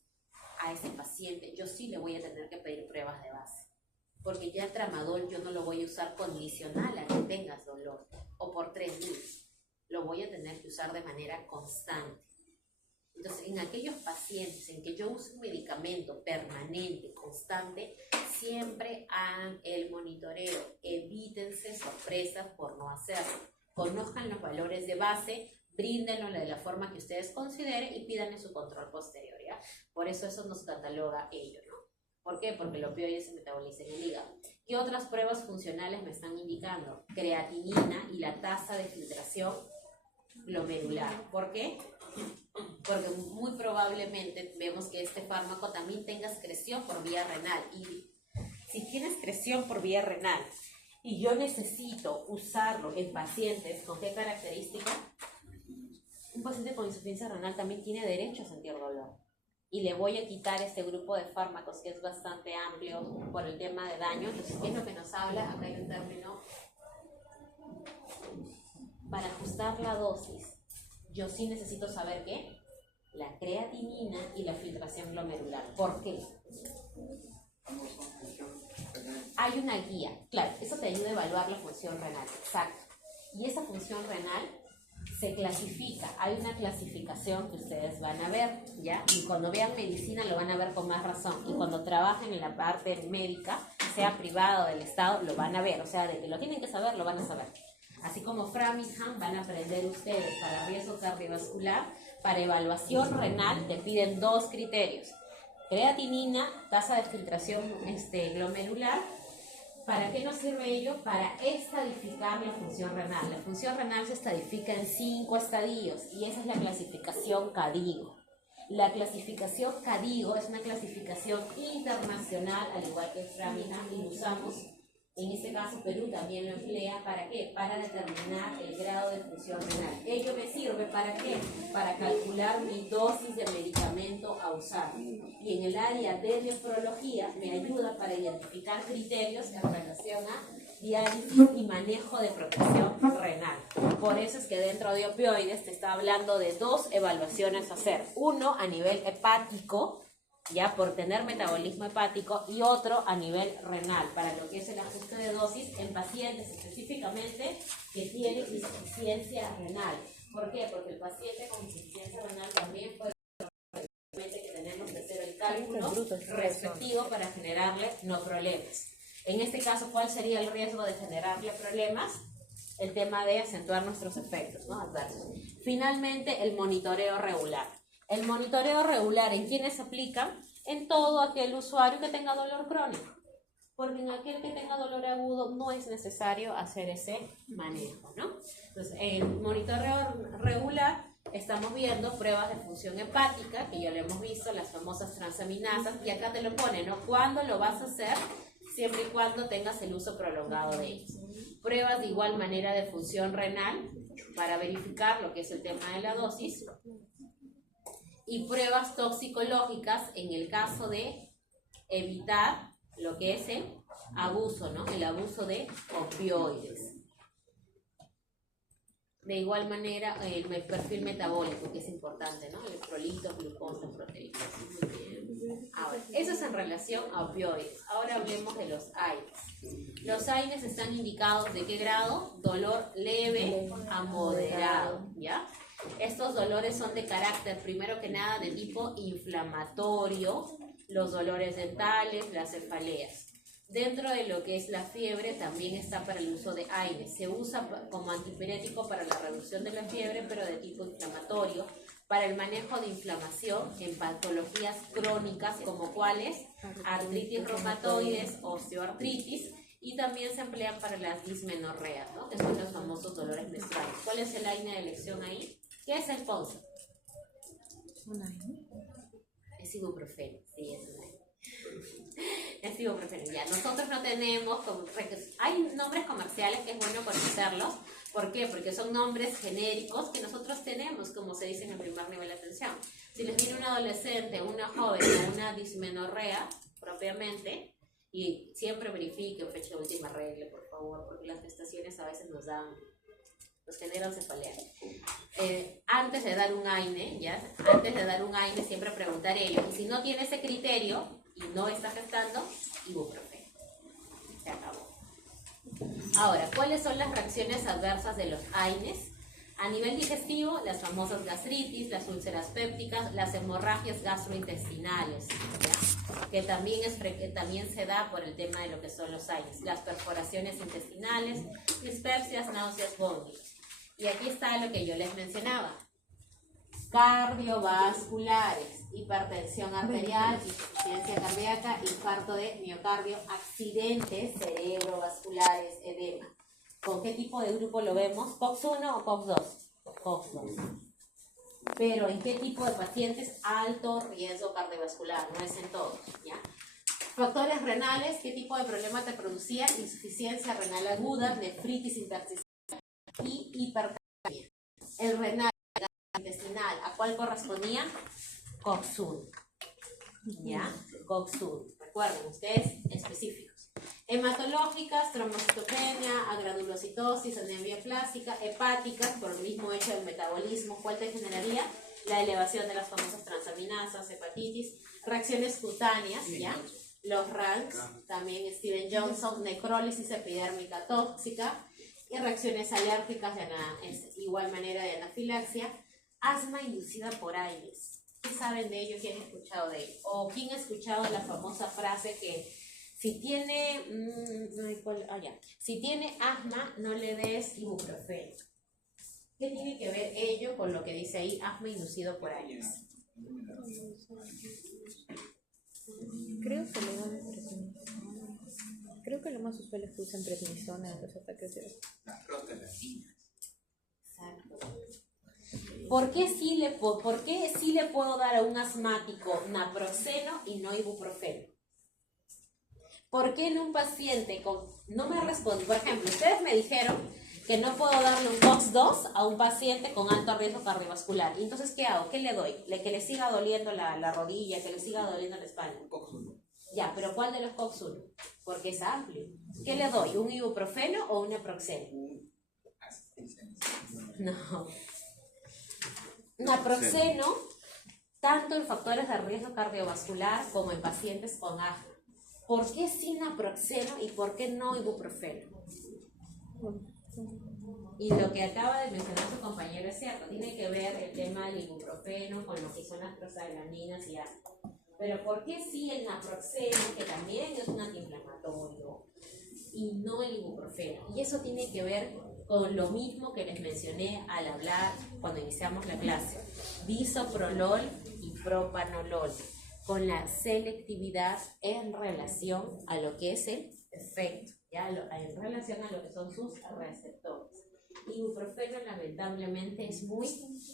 a ese paciente, yo sí le voy a tener que pedir pruebas de base. Porque ya el tramadol yo no lo voy a usar condicional a que tengas dolor, o por 3 días. Lo voy a tener que usar de manera constante. Entonces, en aquellos pacientes en que yo uso un medicamento permanente, constante, siempre hagan el monitoreo. Evítense sorpresas por no hacerlo. Conozcan los valores de base, bríndenlo de la forma que ustedes consideren y pídanle su control posterior, ¿ya? Por eso nos cataloga ello, ¿no? ¿Por qué? Porque el opioide se metaboliza en el hígado. ¿Qué otras pruebas funcionales me están indicando? Creatinina y la tasa de filtración glomerular. ¿Por qué? Porque muy probablemente vemos que este fármaco también tenga excreción por vía renal. Y si tiene excreción por vía renal y yo necesito usarlo en pacientes, ¿con qué característica? Un paciente con insuficiencia renal también tiene derecho a sentir dolor. Y le voy a quitar este grupo de fármacos que es bastante amplio por el tema de daño. Entonces, ¿qué es lo que nos habla? Acá hay un término. Para ajustar la dosis, yo sí necesito saber qué, la creatinina y la filtración glomerular. ¿Por qué? Hay una guía, claro, eso te ayuda a evaluar la función renal, exacto. Y esa función renal se clasifica, hay una clasificación que ustedes van a ver, ¿ya? Y cuando vean medicina lo van a ver con más razón. Y cuando trabajen en la parte médica, sea privado o del Estado, lo van a ver. O sea, de que lo tienen que saber, lo van a saber. Así como Framingham van a aprender ustedes para riesgo cardiovascular, para evaluación renal te piden 2 criterios. Creatinina, tasa de filtración glomerular. ¿Para qué nos sirve ello? Para estadificar la función renal. La función renal se estadifica en 5 estadios y esa es la clasificación CADIGO. La clasificación CADIGO es una clasificación internacional, al igual que Framingham, y usamos, en este caso Perú también lo emplea. ¿Para qué? Para determinar el grado de función renal. Ello me sirve ¿para qué? Para calcular mi dosis de medicamento a usar. Y en el área de nefrología me ayuda para identificar criterios en relación a diálisis y manejo de protección renal. Por eso es que dentro de opioides te está hablando de 2 evaluaciones a hacer. Uno a nivel hepático, ya por tener metabolismo hepático, y otro a nivel renal, para lo que es el ajuste de dosis en pacientes específicamente que tienen insuficiencia renal. ¿Por qué? Porque el paciente con insuficiencia renal también puede que tenemos que hacer el cálculo respectivo para generarle no problemas. En este caso, ¿cuál sería el riesgo de generarle problemas? El tema de acentuar nuestros efectos, ¿no? Adversos. Finalmente, el monitoreo regular. El monitoreo regular, ¿en quiénes se aplica? En todo aquel usuario que tenga dolor crónico. Porque en aquel que tenga dolor agudo no es necesario hacer ese manejo, ¿no? Entonces, en monitoreo regular estamos viendo pruebas de función hepática, que ya lo hemos visto, las famosas transaminasas, y acá te lo pone, ¿no? ¿Cuándo lo vas a hacer? Siempre y cuando tengas el uso prolongado de ellos. Pruebas de igual manera de función renal, para verificar lo que es el tema de la dosis. Y pruebas toxicológicas en el caso de evitar lo que es el abuso, ¿no? El abuso de opioides. De igual manera, el perfil metabólico, que es importante, ¿no? Electrolitos, glucosa, proteínas. Ahora, eso es en relación a opioides. Ahora hablemos de los AINES. Los AINES están indicados de qué grado: dolor leve a moderado, ¿ya? Estos dolores son de carácter, primero que nada, de tipo inflamatorio, los dolores dentales, las cefaleas. Dentro de lo que es la fiebre también está para el uso de AINES. Se usa como antipirético para la reducción de la fiebre, pero de tipo inflamatorio, para el manejo de inflamación en patologías crónicas como cuáles, artritis reumatoides, osteoartritis, y también se emplean para las dismenorreas, ¿no? Que son los famosos dolores menstruales. ¿Cuál es el AINE de elección ahí? ¿Qué es el PONSA? Es ibuprofeno, sí, es un AINE. Es ibuprofeno, ya. Nosotros no tenemos, hay nombres comerciales que es bueno conocerlos. ¿Por qué? Porque son nombres genéricos que nosotros tenemos, como se dice en el primer nivel de atención. Si les viene un adolescente, una joven o una dismenorrea propiamente, y siempre verifiquen fecha de última regla, por favor, porque las gestaciones a veces nos generan cefalea. Antes de dar un AINE, siempre preguntar ellos. Y si no tiene ese criterio y no está gestando, ibuprofeno. Se acabó. Ahora, ¿cuáles son las reacciones adversas de los AINES? A nivel digestivo, las famosas gastritis, las úlceras pépticas, las hemorragias gastrointestinales, ¿ya? Que también se da por el tema de lo que son los AINES, las perforaciones intestinales, dispepsias, náuseas, vómitos. Y aquí está lo que yo les mencionaba: cardiovasculares, hipertensión arterial, insuficiencia cardíaca, infarto de miocardio, accidentes cerebrovasculares, edema. ¿Con qué tipo de grupo lo vemos? ¿COX-1 o COX-2? COX-2. Pero ¿en qué tipo de pacientes? Alto riesgo cardiovascular, no es en todos, ¿ya? Factores renales, ¿qué tipo de problema te producía? Insuficiencia renal aguda, nefritis intersticial y hipercalcemia. El renal intestinal, ¿a cuál correspondía? COX-1. ¿Ya? COX-1. Recuerden, ustedes específicos. Hematológicas, trombocitopenia, agranulocitosis, anemia plástica, hepáticas, por el mismo hecho del metabolismo. ¿Cuál te generaría? La elevación de las famosas transaminasas, hepatitis, reacciones cutáneas, ¿ya? Los RANS, también Steven Johnson, necrólisis epidérmica tóxica, y reacciones alérgicas de igual manera de anafilaxia. Asma inducida por AINES. ¿Qué saben de ello? ¿Quién ha escuchado de ello? ¿O quién ha escuchado la famosa frase que si tiene asma, no le des ibuprofeno? ¿Qué tiene que ver ello con lo que dice ahí, asma inducido por AINES? Creo que le dan prednisona. Creo que lo más usual es que usan prednisona en los ataques de Las prostaglandinas. Exacto. ¿Por qué sí le puedo dar a un asmático naproxeno y no ibuprofeno? ¿Por qué en un paciente no me responde? Por ejemplo, ustedes me dijeron que no puedo darle un COX-2 a un paciente con alto riesgo cardiovascular. ¿Y entonces qué hago? ¿Qué le doy? ¿Que le siga doliendo la rodilla, que le siga doliendo la espalda? COX-1. Ya, pero ¿cuál de los COX-1? Porque es amplio. ¿Qué le doy? ¿Un ibuprofeno o un naproxeno? No. Naproxeno, tanto en factores de riesgo cardiovascular como en pacientes con asma. ¿Por qué sí naproxeno y por qué no ibuprofeno? Y lo que acaba de mencionar su compañero es cierto, tiene que ver el tema del ibuprofeno con lo que son las prostaglandinas y asma. Pero ¿por qué sí el naproxeno, que también es un antiinflamatorio, y no el ibuprofeno? Y eso tiene que ver con lo mismo que les mencioné al hablar cuando iniciamos la clase: bisoprolol y propanolol, con la selectividad en relación a lo que es el efecto, ¿ya? En relación a lo que son sus receptores. Ibuprofeno lamentablemente es muy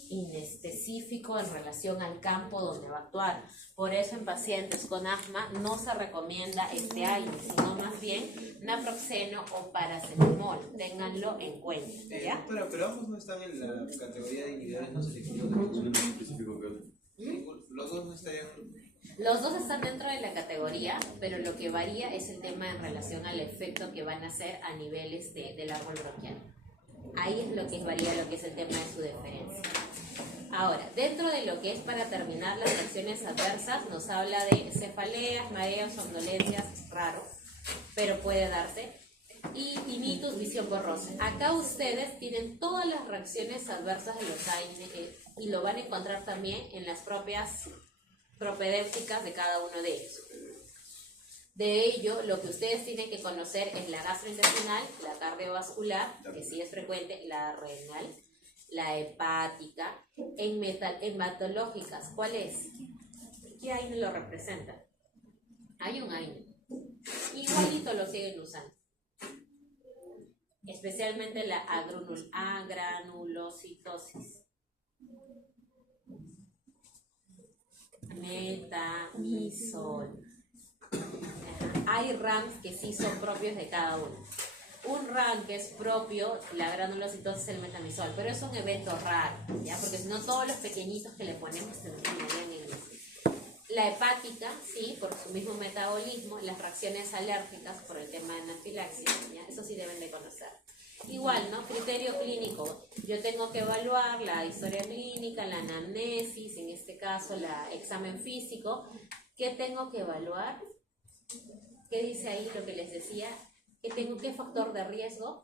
inespecífico en relación al campo donde va a actuar. Por eso en pacientes con asma no se recomienda este AINE, sino más bien naproxeno o paracetamol. Ténganlo en cuenta, ¿ya? Doctora, pero ambos no están en la categoría de inhibidores no selectivos de COX-1. Uno más específico que otro. Los dos no estarían. Los dos están dentro de la categoría, pero lo que varía es el tema en relación al efecto que van a hacer a niveles del árbol bronquial. Ahí es lo que varía lo que es el tema de su diferencia. Ahora, dentro de lo que es para terminar las reacciones adversas, nos habla de cefaleas, mareos, somnolencias, raro, pero puede darse, y tinnitus, visión borrosa. Acá ustedes tienen todas las reacciones adversas de los AINE y lo van a encontrar también en las propias propedéuticas de cada uno de ellos. De ello, lo que ustedes tienen que conocer es la gastrointestinal, la cardiovascular, que sí es frecuente, la renal, la hepática. En hematológicas, ¿cuál es? ¿Qué AINE lo representa? Hay un AINE. Igualito lo siguen usando. Especialmente la agranulocitosis. Metamizol. Hay RAMs que sí son propios de cada uno. Un RAM que es propio, la granulocitosis es el metamizol, pero es un evento raro, ¿ya? Porque si no todos los pequeñitos que le ponemos se terminarían en eso. La hepática, sí, por su mismo metabolismo, las reacciones alérgicas por el tema de anafilaxia, ¿ya? Eso sí deben de conocer. Igual, ¿no? Criterio clínico. Yo tengo que evaluar la historia clínica, la anamnesis, en este caso, el examen físico. ¿Qué tengo que evaluar? ¿Qué dice ahí lo que les decía? ¿Qué factor de riesgo?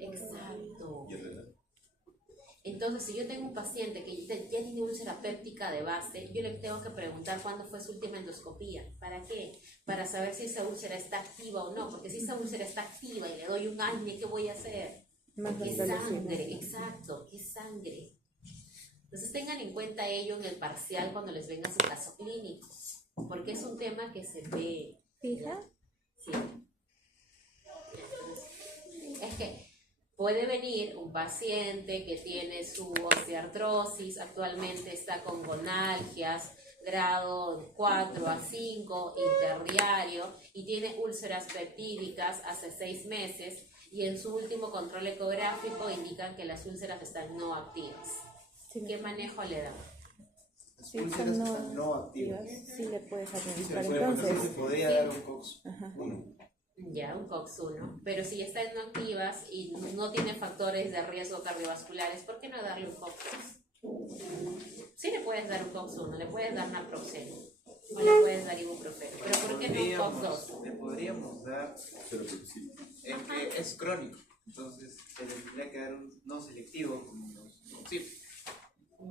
Exacto. Entonces, si yo tengo un paciente que ya tiene úlcera péptica de base, yo le tengo que preguntar cuándo fue su última endoscopía. ¿Para qué? Para saber si esa úlcera está activa o no. Porque si esa úlcera está activa y le doy un AINE, ¿qué voy a hacer? ¿Qué sangre? Exacto, ¿qué sangre? Entonces, tengan en cuenta ello en el parcial cuando les venga su caso clínico. Porque es un tema que se ve. ¿Fija? Sí. Es que puede venir un paciente que tiene su osteoartrosis, actualmente está con gonalgias, grado 4 a 5, interdiario, y tiene úlceras peptídicas hace 6 meses, y en su último control ecográfico indican que las úlceras están no activas. ¿Qué manejo le dan? Las úlceras están no activas. Sí le puedes administrar Se entonces. podría dar un COX. Ya, un COX-1, pero si están no activas y no tiene factores de riesgo cardiovasculares, ¿por qué no darle un COX-2? Sí le puedes dar un COX-1, le puedes dar naproxeno, o le puedes dar ibuprofeno, pero ¿por qué no un COX-2? Le podríamos dar, es que es crónico, entonces se le tendría que dar un no selectivo como los COX.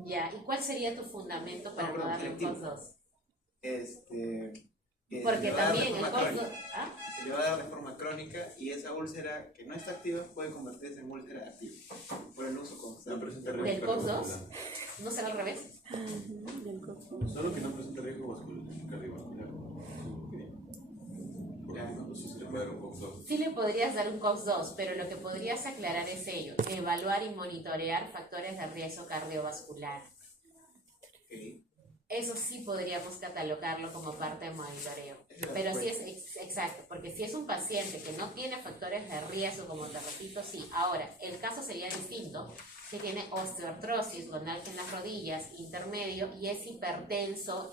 Ya, ¿y cuál sería tu fundamento para no darle un COX-2? Que Porque se le va a dar de también el forma COX-2... crónica. ¿Ah? Se le va a dar de forma crónica y esa úlcera que no está activa puede convertirse en úlcera activa por el uso constante. ¿Del COX-2? ¿No será al revés? Solo que no presenta riesgo cardiovascular. Porque sí se le puede dar un COX-2. Sí le podrías dar un COX-2, pero lo que podrías aclarar es ello, evaluar y monitorear factores de riesgo cardiovascular. Okay. Eso sí podríamos catalogarlo como parte de monitoreo. Pero sí es exacto, porque si es un paciente que no tiene factores de riesgo, como te repito, sí. Ahora, el caso sería distinto, que tiene osteoartrosis, gonalgia en las rodillas, intermedio, y es hipertenso,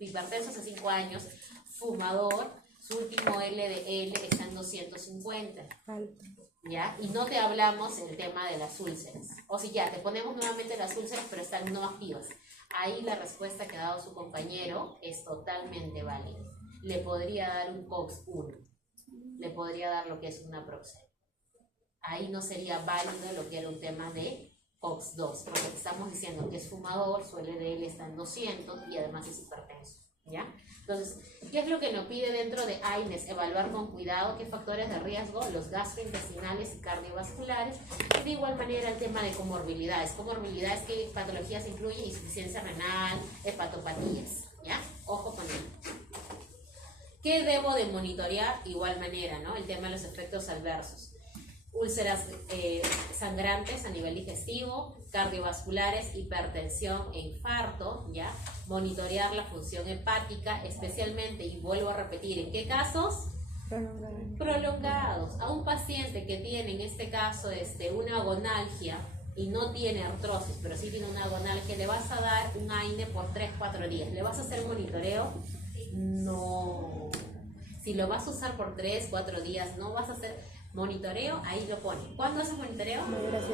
hipertenso hace 5 años, fumador, su último LDL está en 250. ¿Ya? Y no te hablamos el tema de las úlceras. O si ya, te ponemos nuevamente las úlceras, pero están no activas. Ahí la respuesta que ha dado su compañero es totalmente válida. Le podría dar un COX-1, le podría dar lo que es una naproxeno. Ahí no sería válido lo que era un tema de COX-2, porque te estamos diciendo que es fumador, su LDL está en 200 y además es hipertenso. ¿Ya? Entonces, ¿qué es lo que nos pide dentro de AINES? Evaluar con cuidado qué factores de riesgo, los gastrointestinales y cardiovasculares, y de igual manera el tema de comorbilidades. Comorbilidades, ¿qué patologías incluyen? Insuficiencia renal, hepatopatías, ¿ya? Ojo con ello. ¿Qué debo de monitorear? Igual manera, ¿no? El tema de los efectos adversos. Úlceras sangrantes a nivel digestivo, cardiovasculares, hipertensión e infarto, ¿ya? Monitorear la función hepática, especialmente, y vuelvo a repetir, ¿en qué casos? Prolongados. A un paciente que tiene, en este caso, una gonalgia y no tiene artrosis, pero sí tiene una gonalgia, le vas a dar un AINE por 3-4 días. ¿Le vas a hacer monitoreo? No. Si lo vas a usar por 3-4 días, no vas a hacer monitoreo, ahí lo pone. ¿Cuándo haces monitoreo?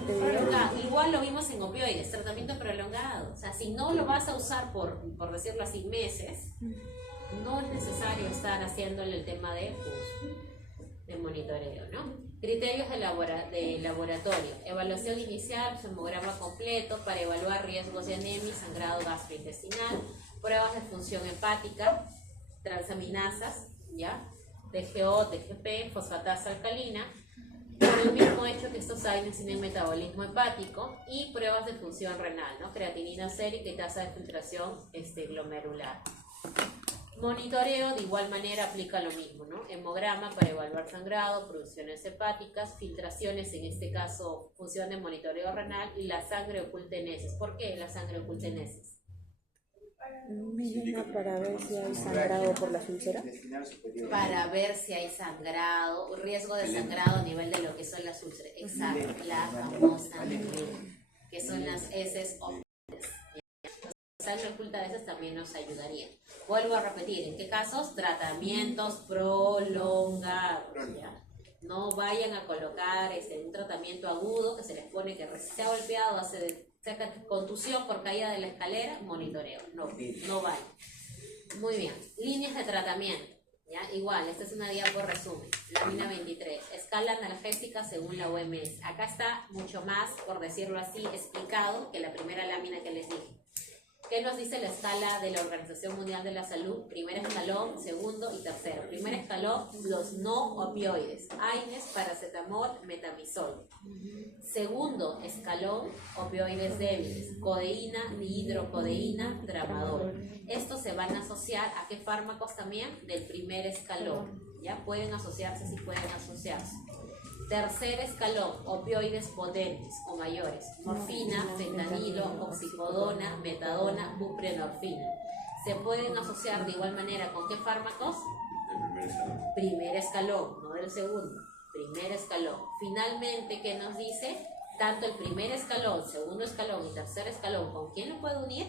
Prolongado. Igual lo vimos en opioides, tratamiento prolongado. O sea, si no lo vas a usar por decirlo así, meses, no es necesario estar haciéndole el tema de monitoreo, ¿no? Criterios de laboratorio. Evaluación inicial, hemograma completo para evaluar riesgos de anemia, sangrado gastrointestinal, pruebas de función hepática, transaminasas, ¿ya? TGO, TGP, fosfatasa alcalina, por el mismo hecho que estos AINES tienen metabolismo hepático y pruebas de función renal, ¿no? Creatinina sérica y tasa de filtración glomerular. Monitoreo de igual manera aplica lo mismo, ¿no? Hemograma para evaluar sangrado, producciones hepáticas, filtraciones, en este caso función de monitoreo renal, y la sangre oculta en heces. ¿Por qué la sangre oculta en heces? Para ver si hay sangrado por las úlceras. Para ver si hay sangrado, riesgo de sangrado a nivel de lo que son las úlceras. Exacto, la famosa que son las heces ocultas. La sangre oculta a veces también nos ayudaría. Vuelvo a repetir, ¿en qué casos? Tratamientos prolongados, ¿ya? No vayan a colocar un tratamiento agudo que se les pone que se ha golpeado, saca contusión por caída de la escalera, monitoreo. No vale. Muy bien. Líneas de tratamiento. ¿Ya? Igual, esta es una diapo resumen. Lámina 23. Escala analgésica según la OMS. Acá está mucho más, por decirlo así, explicado que la primera lámina que les dije. ¿Qué nos dice la escala de la Organización Mundial de la Salud? Primer escalón, segundo y tercero. Primer escalón, los no opioides. AINES, paracetamol, metamizol. Segundo escalón, opioides débiles. Codeína, dihidrocodeína, tramadol. Estos se van a asociar a qué fármacos también del primer escalón. ¿Ya? Pueden asociarse, sí pueden asociarse. Tercer escalón, opioides potentes o mayores, morfina, fentanilo, oxicodona, metadona, buprenorfina. Se pueden asociar de igual manera con qué fármacos? Primer escalón, no del segundo, primer escalón. Finalmente, ¿qué nos dice? Tanto el primer escalón, segundo escalón y tercer escalón, ¿con quién lo puedo unir?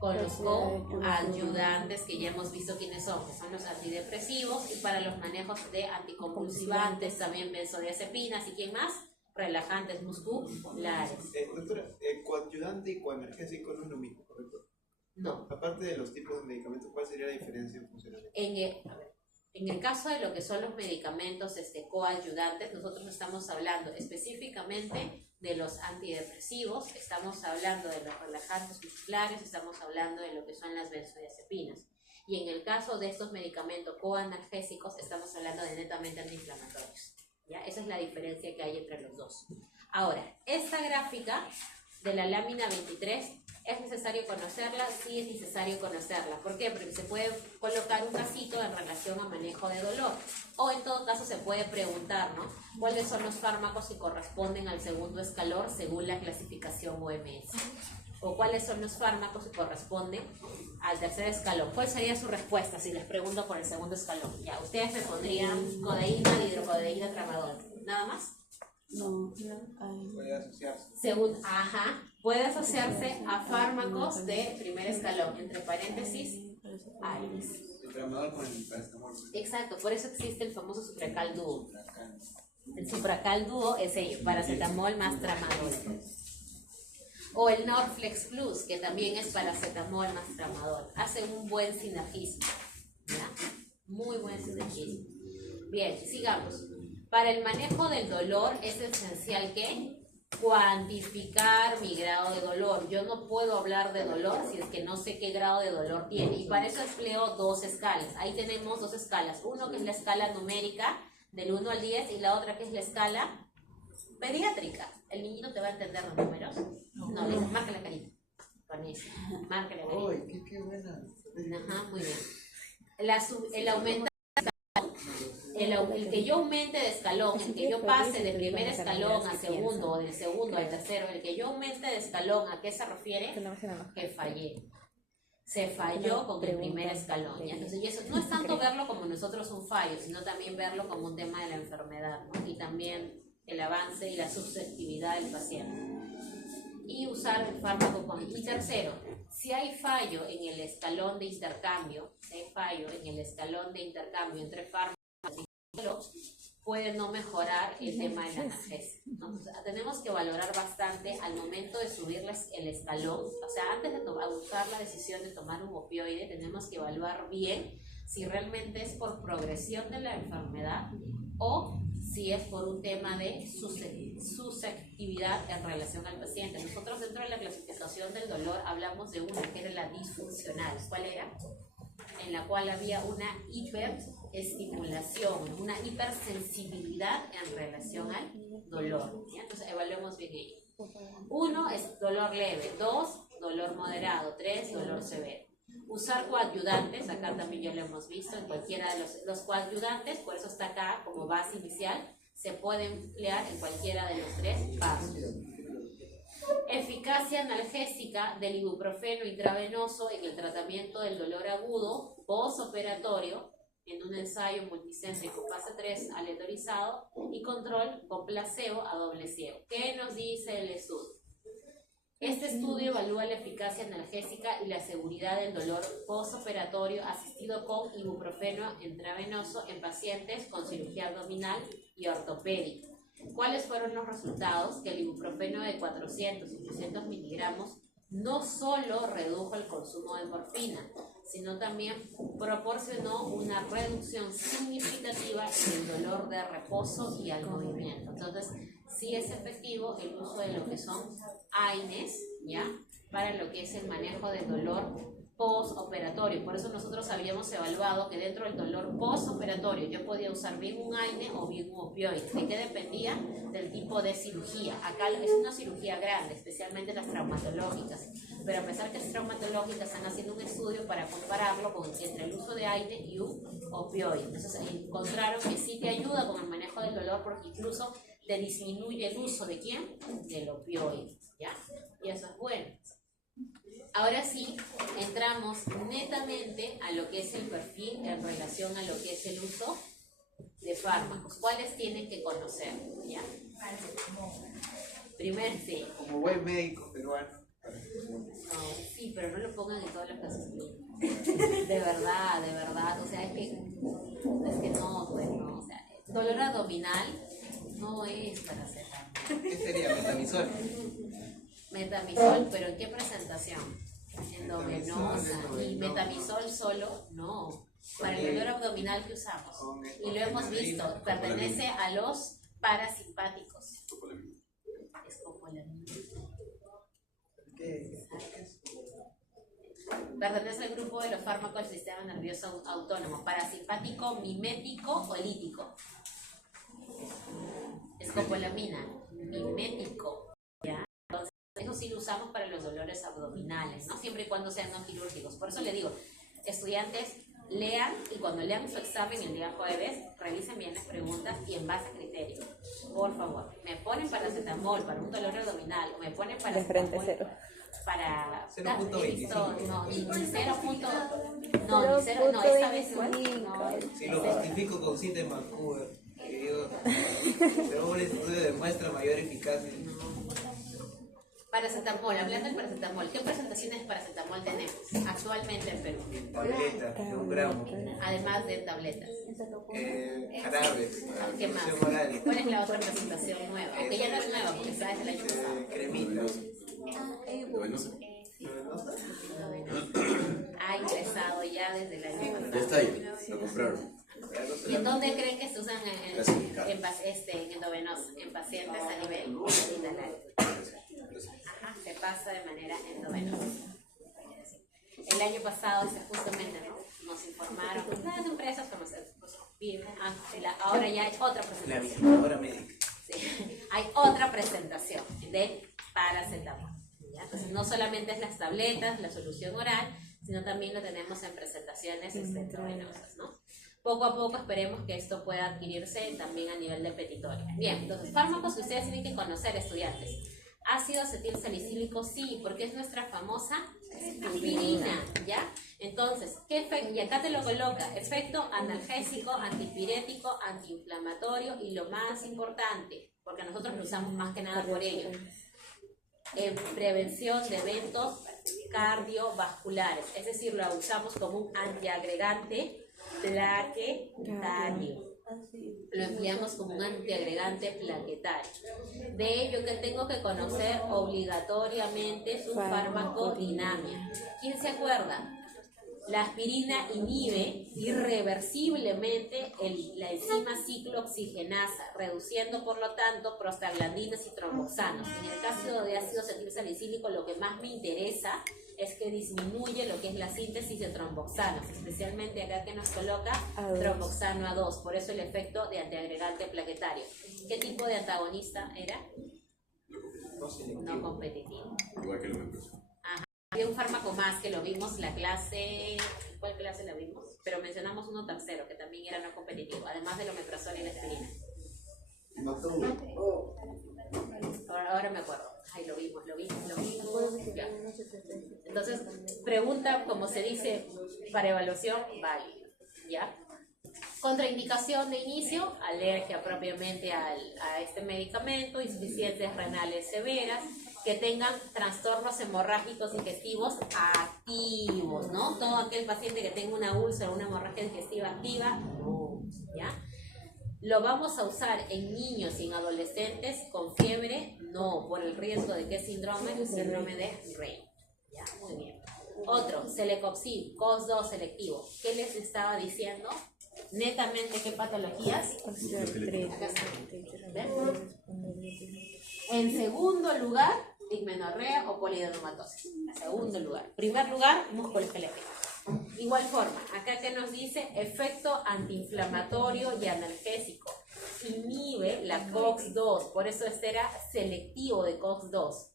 Con los coayudantes, que ya hemos visto quiénes son, que son los antidepresivos, y para los manejos de anticonvulsivantes, también benzodiazepinas, y ¿quién más? Relajantes musculares. Doctora, coadyuvante y coemergésico no es lo mismo, ¿correcto? No. Aparte de los tipos de medicamentos, ¿cuál sería la diferencia en funcionamiento? En el caso de lo que son los medicamentos coayudantes, nosotros estamos hablando específicamente de los antidepresivos, estamos hablando de los relajantes musculares, estamos hablando de lo que son las benzodiazepinas. Y en el caso de estos medicamentos coanalgésicos, estamos hablando de netamente antiinflamatorios. ¿Ya? Esa es la diferencia que hay entre los dos. Ahora, esta gráfica de la lámina 23, ¿es necesario conocerla? Sí, es necesario conocerla. ¿Por qué? Porque se puede colocar un casito en relación a manejo de dolor. O en todo caso se puede preguntar, ¿no? ¿Cuáles son los fármacos que corresponden al segundo escalón según la clasificación OMS? ¿O cuáles son los fármacos que corresponden al tercer escalón? ¿Cuál sería su respuesta si les pregunto por el segundo escalón? Ya, ustedes me pondrían codeína, hidrocodeína, tramadol. ¿Nada más? No, Puede asociarse. Puede asociarse a fármacos de primer escalón, entre paréntesis, AINES. El tramador con el paracetamol. Exacto, por eso existe el famoso Supracal dúo. El Supracal dúo es ello, paracetamol más tramadol. O el Norflex Plus, que también es paracetamol más tramadol. Hacen un buen sinergismo, ¿ya? Muy buen sinergismo. Bien, sigamos. Para el manejo del dolor es esencial que cuantificar mi grado de dolor. Yo no puedo hablar de dolor si es que no sé qué grado de dolor tiene. Y para eso empleo dos escalas. Ahí tenemos dos escalas. Uno que es la escala numérica del 1 al 10 y la otra que es la escala pediátrica. ¿El niñito te va a entender los números? No, le dices, marca la carita. Con eso, marca la carita. ¡Uy, qué buena! Ajá, muy bien. El aumento, el que yo aumente de escalón, el que yo pase de primer escalón a segundo o del segundo al tercero, el que yo aumente de escalón, ¿a qué se refiere? Que fallé. Se falló con el primer escalón. ¿Ya? Entonces, y eso no es tanto verlo como nosotros un fallo, sino también verlo como un tema de la enfermedad, ¿no? Y también el avance y la susceptibilidad del paciente. Y usar el fármaco con... Y tercero, si hay fallo en el escalón de intercambio, entre fármacos y puede no mejorar el tema de la analgesia, ¿no? O sea, tenemos que valorar bastante al momento de subirles el escalón. O sea, antes de buscar la decisión de tomar un opioide, tenemos que evaluar bien si realmente es por progresión de la enfermedad o si es por un tema de susceptibilidad en relación al paciente. Nosotros dentro de la clasificación del dolor hablamos de una que era la disfuncional. ¿Cuál era? En la cual había una hiperestimulación, una hipersensibilidad en relación al dolor. ¿Ya? Entonces evaluemos bien ello. 1 es dolor leve, 2 dolor moderado, 3 dolor severo. Usar coadyuvantes, acá también ya lo hemos visto, en cualquiera de los coadyuvantes, por eso está acá como base inicial, se puede emplear en cualquiera de los 3 pasos. Eficacia analgésica del ibuprofeno intravenoso en el tratamiento del dolor agudo postoperatorio en un ensayo multicéntrico fase 3 aleatorizado y control con placebo a doble ciego. ¿Qué nos dice el estudio? Este estudio evalúa la eficacia analgésica y la seguridad del dolor postoperatorio asistido con ibuprofeno intravenoso en pacientes con cirugía abdominal y ortopédica. ¿Cuáles fueron los resultados? Que el ibuprofeno de 400 y 300 miligramos no solo redujo el consumo de morfina, sino también proporcionó una reducción significativa en el dolor de reposo y al movimiento. Entonces, sí es efectivo el uso de lo que son AINES, ¿ya? Para lo que es el manejo del dolor postoperatorio. Por eso nosotros habíamos evaluado que dentro del dolor postoperatorio yo podía usar bien un AINE o bien un opioide. ¿De qué dependía? Del tipo de cirugía. Acá es una cirugía grande, especialmente las traumatológicas. Pero a pesar que es traumatológica, están haciendo un estudio para compararlo entre el uso de AINE y un opioide. Entonces encontraron que sí te ayuda con el manejo del dolor porque incluso te disminuye el uso de ¿quién? Del opioide, ¿ya? Y eso es bueno. Ahora sí, entramos netamente a lo que es el perfil en relación a lo que es el uso de fármacos. ¿Cuáles tienen que conocer? ¿Ya? Primero, sí. Como buen médico peruano. No, sí, pero no lo pongan en todas las clases. De verdad. O sea, es que no, pues no. O sea, dolor abdominal no es para hacer daño. ¿Qué sería? Metamisol. Metamisol, pero ¿en qué presentación? Endovenosa. Y metamisol solo, no. Para el dolor abdominal que usamos. Y lo hemos visto, pertenece a los parasimpáticos. Escopolamina. Pertenece al grupo de los fármacos del sistema nervioso autónomo, parasimpático, mimético o lítico. Escopolamina, mimético. ¿Ya? Entonces, eso sí lo usamos para los dolores abdominales, ¿no? Siempre y cuando sean no quirúrgicos. Por eso le digo, estudiantes, lean y cuando lean su examen el día jueves, revisen bien las preguntas y en base a criterio. Por favor, me ponen paracetamol para un dolor abdominal o me ponen paracetamol para 0.25. no, ni 0. No, ni 0, no, esta vez no. Si lo justifico con cita de Vancouver, que digo, pero un estudio demuestra mayor eficacia. Paracetamol, hablando del paracetamol, ¿qué presentaciones de paracetamol tenemos actualmente en Perú? Tableta de 1 gramo. Además de tabletas. Jarabes. ¿Qué más? Oral. ¿Cuál es la otra presentación nueva? Aunque ya no es nueva porque está desde el año pasado. Cremitas. Ha ingresado ya desde el año pasado. Ya está ahí, lo compraron. ¿Y en dónde creen que se usan en endovenosa? En pacientes a nivel hospitalario. Ajá, se pasa de manera endovenosa. El año pasado, justamente, ¿no? Nos informaron las empresas farmacéuticas. Ahora ya hay otra La presentación. visitadora médica. Sí, hay otra presentación de paracetamol. ¿Ya? Entonces, no solamente es las tabletas, la solución oral, sino también lo tenemos en presentaciones intravenosas, ¿no? Poco a poco esperemos que esto pueda adquirirse también a nivel de petitoria. Bien, entonces, fármacos que ustedes tienen que conocer, estudiantes. Ácido acetil salicílico, sí, porque es nuestra famosa aspirina, ¿ya? Entonces, ¿qué efecto? Y acá te lo coloca, efecto analgésico, antipirético, antiinflamatorio y lo más importante, porque nosotros lo usamos más que nada por ello, en prevención de eventos cardiovasculares, es decir, lo usamos como un antiagregante plaquetario. Lo empleamos como un antiagregante plaquetario. De ello que tengo que conocer obligatoriamente su farmacodinamia. ¿Quién se acuerda? La aspirina inhibe irreversiblemente la enzima ciclooxigenasa, reduciendo por lo tanto prostaglandinas y tromboxanos. En el caso de ácido acetil salicílico, lo que más me interesa es que disminuye lo que es la síntesis de tromboxanos, especialmente acá que nos coloca A2. tromboxano A2, por eso el efecto de antiagregante plaquetario. ¿Qué tipo de antagonista era? No selectivo. No competitivo. Igual que el omeprazol. Había un fármaco más que lo vimos la clase, ¿cuál clase la vimos? Pero mencionamos uno tercero que también era no competitivo, además del omeprazol y la aspirina. No todo. Ahora me acuerdo. Ay, lo vimos. Ya. Entonces, pregunta, como se dice, para evaluación, válida. ¿Ya? Contraindicación de inicio, alergia propiamente a este medicamento, insuficiencias renales severas, que tengan trastornos hemorrágicos digestivos activos, ¿no? Todo aquel paciente que tenga una úlcera o una hemorragia digestiva activa, no, ¿ya? ¿Lo vamos a usar en niños y en adolescentes con fiebre? No, por el riesgo de que síndrome de Rey. ¿Ya? Muy bien. Otro, Celecoxib, COX-2 selectivo. ¿Qué les estaba diciendo? Netamente, ¿qué patologías? Acá está. ¿Ven? En segundo lugar, dismenorrea o polidermatosis. En segundo lugar. Primer lugar, músculo esquelético. Igual forma, acá que nos dice efecto antiinflamatorio y analgésico. Inhibe la COX-2, por eso este era selectivo de COX-2.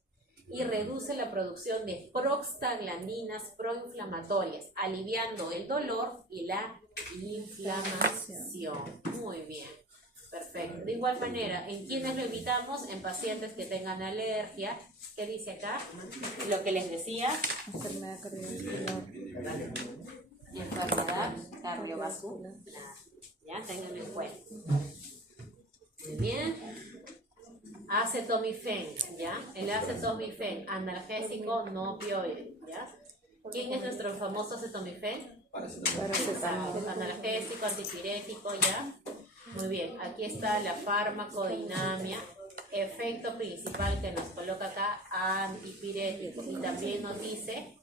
Y reduce la producción de prostaglandinas proinflamatorias, aliviando el dolor y la inflamación. Muy bien, perfecto. De igual manera, ¿en quiénes lo evitamos? En pacientes que tengan alergia. ¿Qué dice acá? Lo que les decía. Enfermedad cardiovascular. Enfermedad cardiovascular. Ya, tengan en cuenta. Muy bien. Acetomifen, ¿ya? El acetomifen, analgésico no opioide, ¿ya? ¿Quién es nuestro famoso acetomifen? Paracetamol. Analgésico, antipirético, ¿ya? Muy bien, aquí está la farmacodinamia, efecto principal que nos coloca acá, antipirético, y también nos dice,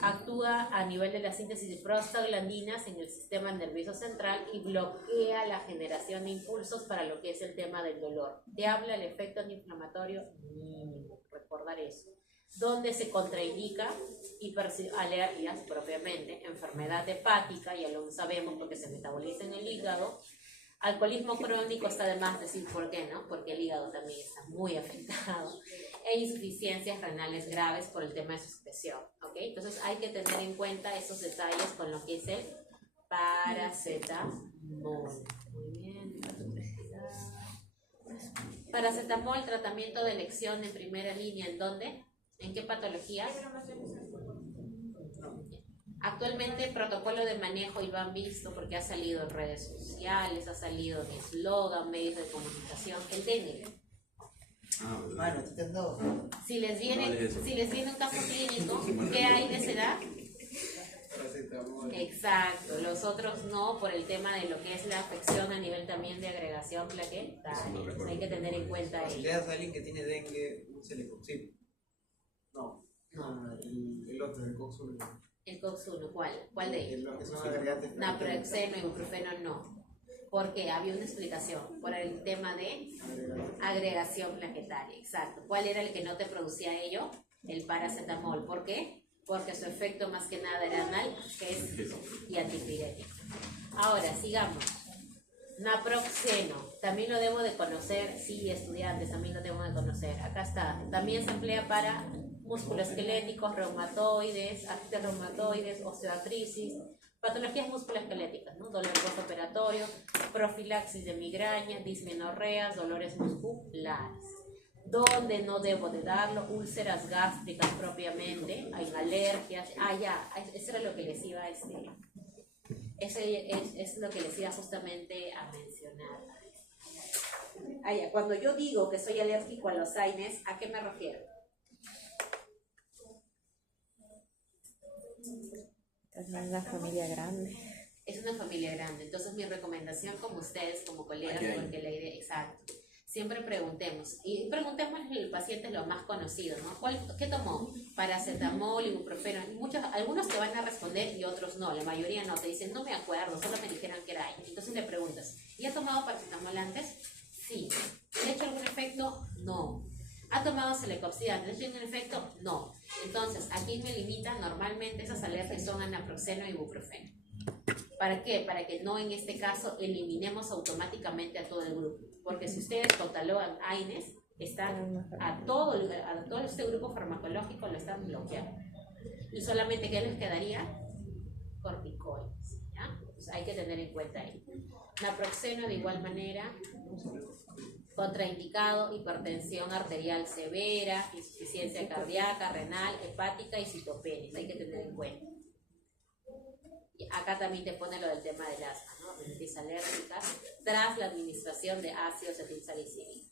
actúa a nivel de la síntesis de prostaglandinas en el sistema nervioso central y bloquea la generación de impulsos para lo que es el tema del dolor. Te habla el efecto antiinflamatorio mínimo, recordar eso. Donde se contraindica alergias propiamente, enfermedad hepática, ya lo sabemos porque se metaboliza en el hígado. Alcoholismo crónico, está de más decir por qué, ¿no? Porque el hígado también está muy afectado. E insuficiencias renales graves por el tema de su secreción, ¿ok? Entonces hay que tener en cuenta esos detalles con lo que es el paracetamol. Muy bien. Paracetamol, tratamiento de elección en primera línea, ¿en dónde? ¿En qué patologías? Actualmente el protocolo de manejo, y lo han visto porque ha salido en redes sociales, ha salido en eslogan, medios de comunicación, el dengue. Bueno, tú te has dado. Si les viene un caso clínico, ¿qué hay de esa edad? Exacto, los otros no, por el tema de lo que es la afección a nivel también de agregación plaquetaria. Entonces hay que tener en cuenta Si ello. le das a alguien que tiene dengue, un celecoxib. No. No, El otro, el coxo. el COX-1, ¿cuál de ellos? Los que son agregantes. Naproxeno, ibuprofeno no. Porque había una explicación por el tema de agregación plaquetaria. Exacto. ¿Cuál era el que no te producía ello? El paracetamol. ¿Por qué? Porque su efecto más que nada era analgésico y antipirético. Ahora, sigamos. Naproxeno, también lo debo de conocer, sí, estudiantes, también lo debo de conocer. Acá está, también se emplea para musculoesqueléticos, reumatoides, artritis reumatoides, osteoartritis, patologías musculoesqueléticas, ¿no? Dolor postoperatorio, profilaxis de migraña, dismenorreas, dolores musculares. ¿Dónde no debo de darlo? Úlceras gástricas propiamente, hay alergias, eso era lo que les iba a decir. Ese es lo que les iba justamente a mencionar. Cuando yo digo que soy alérgico a los AINES, ¿a qué me refiero? Es una familia grande. Es una familia grande, entonces mi recomendación como ustedes, como colegas, porque la idea, exacto, siempre preguntemos, y preguntemos al paciente lo más conocido, ¿no? ¿Qué tomó? Paracetamol, ibuprofeno. Algunos te van a responder y otros no, la mayoría no, te dicen, no me acuerdo, solo me dijeron que era ahí. Entonces le preguntas, ¿y ha tomado paracetamol antes? Sí. ¿Le ha hecho algún efecto? No. ¿Ha tomado celecoxibante? ¿Tiene un efecto? No. Entonces, aquí me limitan normalmente esas alergias son anaproxeno y ibuprofeno. ¿Para qué? Para que no en este caso eliminemos automáticamente a todo el grupo. Porque si ustedes catalogan AINES, están a todo este grupo farmacológico lo están bloqueando. Y solamente ¿qué les quedaría? Corticoides. ¿Ya? Pues hay que tener en cuenta ahí. Naproxeno de igual manera, contraindicado, hipertensión arterial severa, insuficiencia cardíaca, renal, hepática y citopenia. Hay que tener en cuenta. Y acá también te pone lo del tema del asma, ¿no? Rinitis alérgica, tras la administración de ácido acetilsalicílico.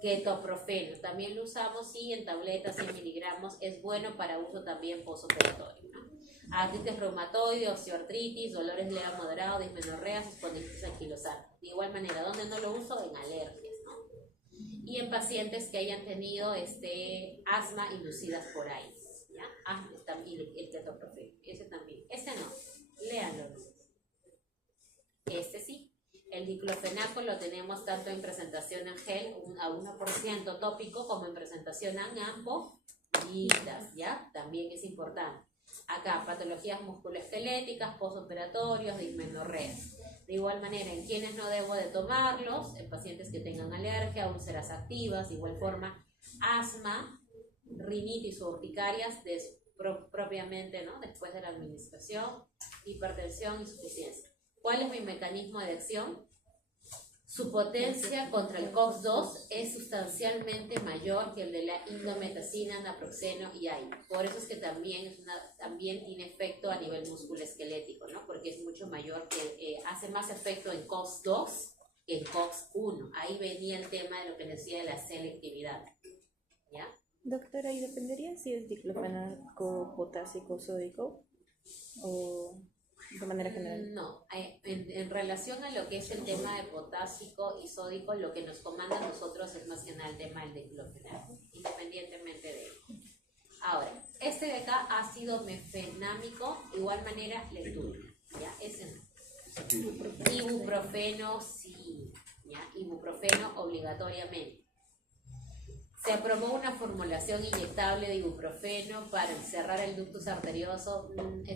Ketoprofeno, también lo usamos y en tabletas 100 miligramos, es bueno para uso también postoperatorio, ¿no? Artritis reumatoide, osteoartritis, dolores leve moderado, dismenorrea, espondilitis anquilosante. De igual manera, ¿dónde no lo uso? En alergias, ¿no? Y en pacientes que hayan tenido asma inducidas por ahí, ¿ya? También el ketoprofeno, ese también. Este no, léanlo. Este sí. El diclofenaco lo tenemos tanto en presentación en gel a 1% tópico como en presentación en ampollitas, ¿ya? También es importante. Acá, patologías musculoesqueléticas, postoperatorios, dismenorreas. De igual manera, en quienes no debo de tomarlos, en pacientes que tengan alergia, úlceras activas, de igual forma, asma, rinitis o urticarias propiamente, ¿no? Después de la administración, hipertensión, insuficiencia. ¿Cuál es mi mecanismo de acción? Su potencia contra el COX-2 es sustancialmente mayor que el de la indometacina, naproxeno y AINE. Por eso es que también tiene efecto a nivel musculoesquelético, ¿no? Porque es mucho mayor, hace más efecto en COX-2 que en COX-1. Ahí venía el tema de lo que decía de la selectividad, ¿ya? Doctora, ¿y dependería si es diclofenaco, potásico, sódico o de manera general? No, en relación a lo que es el tema de potásico y sódico, lo que nos comanda a nosotros es más que nada el tema del diclofenaco, independientemente de él. Ahora, este de acá, ácido mefenámico, igual manera, lectura, ¿ya? Ese no. Ibuprofeno, sí, ¿ya? Ibuprofeno obligatoriamente. Se aprobó una formulación inyectable de ibuprofeno para cerrar el ductus arterioso,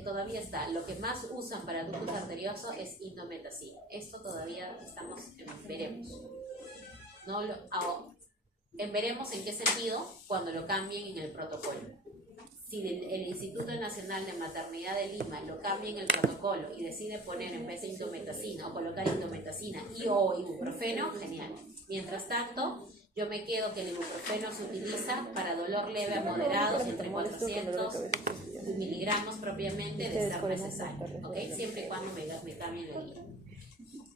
todavía está. Lo que más usan para ductus arterioso es indometacina. Esto todavía estamos en veremos. En veremos en qué sentido cuando lo cambien en el protocolo. Si el Instituto Nacional de Maternidad de Lima lo cambia en el protocolo y decide poner en vez de indometacina o colocar indometacina o ibuprofeno, genial. Mientras tanto, yo me quedo que el ibuprofeno se utiliza para dolor leve a moderado, entre 400 miligramos propiamente de ser necesario, ¿ok? Siempre y cuando me cambien el día.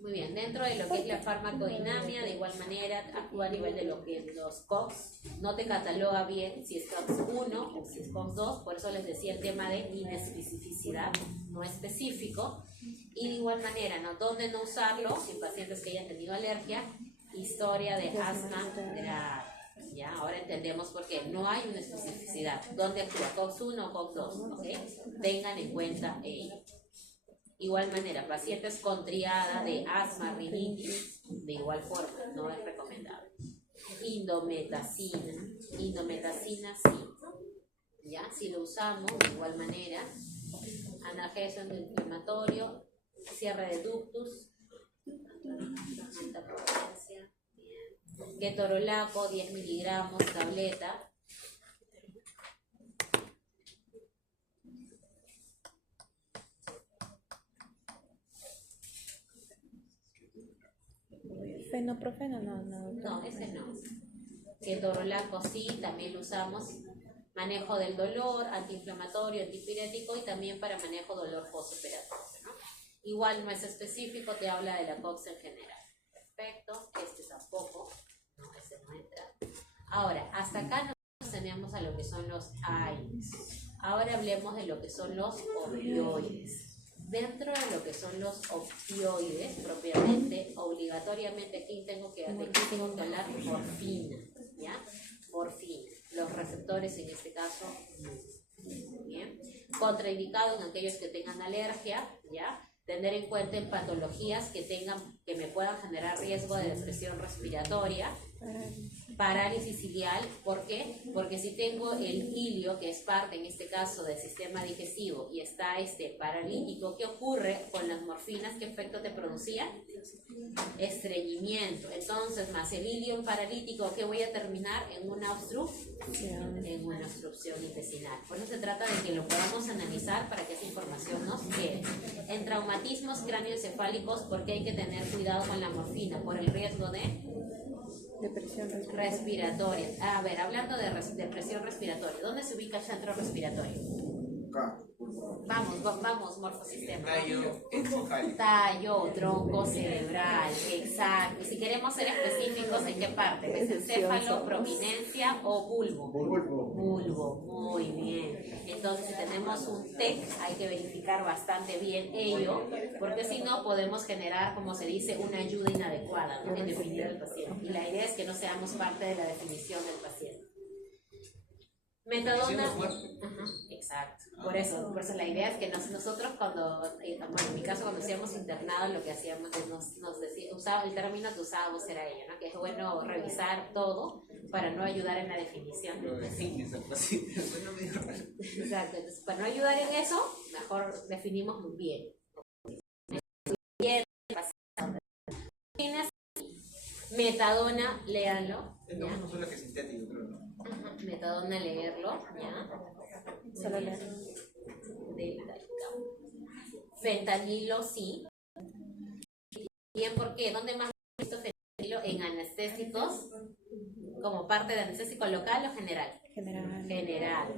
Muy bien, dentro de lo que es la farmacodinamia, de igual manera actúa a nivel de lo que es los COX. No te cataloga bien si es COX-1 o si es COX-2, por eso les decía el tema de inespecificidad, no específico. Y de igual manera, ¿no? ¿Dónde no usarlo? En pacientes que hayan tenido alergia, historia de asma grave. ¿Ya? Ahora entendemos por qué no hay una especificidad. ¿Dónde actúa? COX-1 o COX-2, ¿ok? Tengan en cuenta ello. Igual manera, pacientes con triada de asma, rinitis, de igual forma, no es recomendable. Indometacina sí, ¿ya? Si lo usamos de igual manera, analgésico antiinflamatorio, cierre de ductus, alta potencia, ketorolaco 10 miligramos, tableta. Fenoprofeno, no. No, ese no. Ketorolaco sí, también lo usamos. Manejo del dolor, antiinflamatorio, antipirético y también para manejo dolor postoperatorio, ¿no? Igual no es específico, te habla de la COX en general. Perfecto, este tampoco, no, ese no entra. Ahora, hasta acá nos tenemos a lo que son los AINES. Ahora hablemos de lo que son los opioides. Dentro de lo que son los opioides, propiamente, obligatoriamente aquí tengo que hablar morfina, ¿ya? Morfina. Los receptores en este caso, muy bien. Contraindicado en aquellos que tengan alergia, ¿ya? tener en cuenta en patologías que me puedan generar riesgo de depresión respiratoria, parálisis ciliar. ¿Por qué? Porque si tengo el ilio, que es parte en este caso del sistema digestivo, y está paralítico, ¿qué ocurre con las morfinas? ¿Qué efecto te producía? Estreñimiento. Entonces, más el ilio paralítico, ¿qué voy a terminar? En una obstrucción intestinal. Por eso se trata de que lo podamos analizar para que esa información nos quede. En traumatismos cráneoencefálicos, ¿por qué hay que tener cuidado con la morfina? Por el riesgo de Depresión respiratoria. A ver, hablando de depresión respiratoria, ¿dónde se ubica el centro respiratorio? Acá. Vamos, morfosistema. Tallo encefálico. Tallo, tronco cerebral, exacto. Y si queremos ser específicos, ¿en qué parte? ¿Mesencéfalo, prominencia o bulbo? Bulbo, muy bien. Entonces, si tenemos un TEC, hay que verificar bastante bien ello, porque si no podemos generar, como se dice, una ayuda inadecuada, ¿no?, en definir al paciente. Y la idea es que no seamos parte de la definición del paciente. Metadona. Ajá, exacto. Por eso la idea es que nosotros cuando, bueno, en mi caso cuando hacíamos internado, lo que hacíamos es nos decía, el término que usábamos era ello, ¿no? Que es bueno revisar todo para no ayudar en la definición. Lo defines al paciente. Bueno, medio raro. Exacto. Entonces, para no ayudar en eso, mejor definimos muy bien. Metadona, léanlo. No, no solo que es sintético, creo, ¿no? Ajá, metadona, leerlo, ¿ya? Solo leer. Fentanilo, sí. Bien, ¿por qué? ¿Dónde más he visto fentanilo? En anestésicos, como parte de anestésico local o general. General.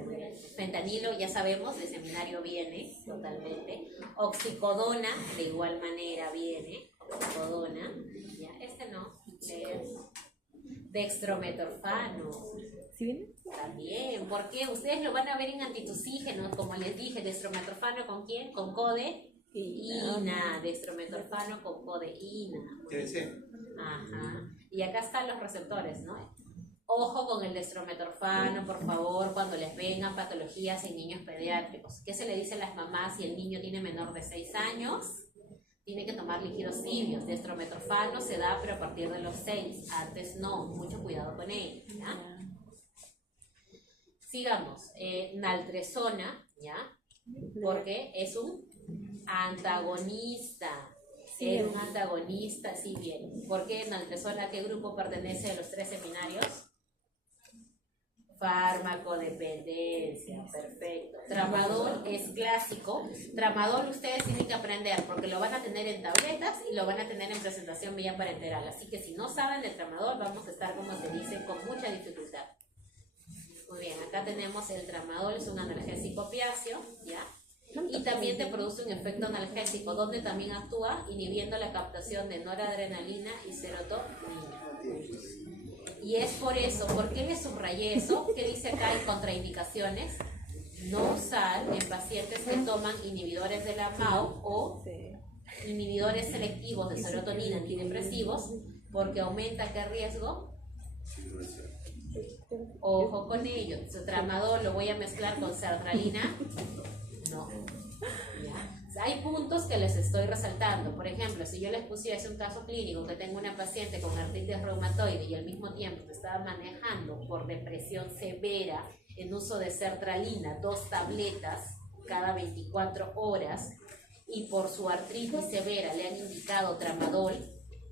Fentanilo, ya sabemos, de seminario viene totalmente. Oxicodona, de igual manera viene. Oxicodona, ya, no. Dextrometorfano. ¿Sí viene? También, porque ustedes lo van a ver en antitusígenos, como les dije, dextrometorfano ¿con quién? Con codeína. Dextrometorfano con codeína. TBC. Ajá. Y acá están los receptores, ¿no? Ojo con el dextrometorfano, por favor, cuando les vengan patologías en niños pediátricos. ¿Qué se le dice a las mamás si el niño tiene menor de 6 años? Tiene que tomar líquidos tibios. Dextrometorfano se da, pero a partir de los 6. Antes no. Mucho cuidado con él, ¿ya? Sigamos. Naltrexona, ¿ya? Porque es un antagonista. Sí, es un antagonista, sí, bien. ¿Por qué naltrexona? ¿A qué grupo pertenece de los 3 seminarios? Farmacodependencia, perfecto. Tramadol es clásico. Tramadol ustedes tienen que aprender porque lo van a tener en tabletas y lo van a tener en presentación vía parenteral. Así que si no saben de tramadol, vamos a estar, como se dice, con mucha dificultad. Muy bien, acá tenemos el tramadol, es un analgésico opiáceo, ¿ya? Y también te produce un efecto analgésico, donde también actúa inhibiendo la captación de noradrenalina y serotonina. Y es por eso, ¿por qué le subrayé eso? ¿Qué dice acá en contraindicaciones? No usar en pacientes que toman inhibidores de la MAO o inhibidores selectivos de serotonina antidepresivos, porque aumenta ¿qué riesgo? Ojo con ello. Su tramadol lo voy a mezclar con sertralina. No. ¿Ya? Hay puntos que les estoy resaltando. Por ejemplo, si yo les pusiese un caso clínico que tengo una paciente con artritis reumatoide y al mismo tiempo se estaba manejando por depresión severa en uso de sertralina, 2 tabletas cada 24 horas, y por su artritis severa le han indicado tramadol,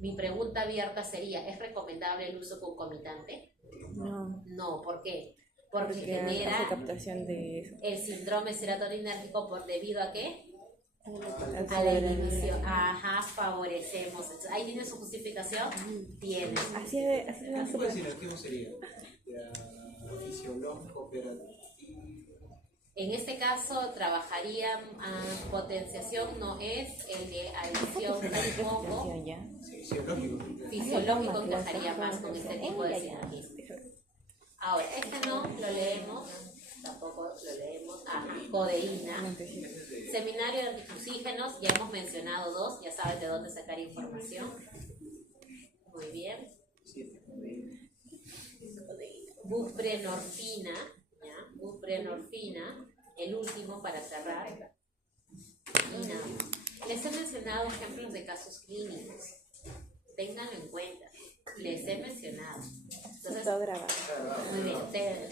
mi pregunta abierta sería, ¿es recomendable el uso concomitante? No. No, ¿por qué? Porque Porque genera hace captación de eso. el síndrome serotoninérgico debido a qué? A A la inhibición. Ajá, favorecemos. Entonces, ¿ahí tiene su justificación? Tiene. Así es. ¿Qué tipo de sinergismo sería? Fisiológico, operativo. En este caso trabajaría potenciación, no es el de adición tampoco. Fisiológico encajaría más con este tipo de sinergismo. Ahora, no lo leemos, tampoco lo leemos. Ajá, codeína. Seminario de antitusígenos, ya hemos mencionado 2, ya saben de dónde sacar información. Muy bien. Buprenorfina, ¿ya? Buprenorfina, el último para cerrar. Y nada. Les he mencionado mencionado ejemplos de casos clínicos. Ténganlo en cuenta. Les he mencionado. Entonces, Todo grabado. muy bien,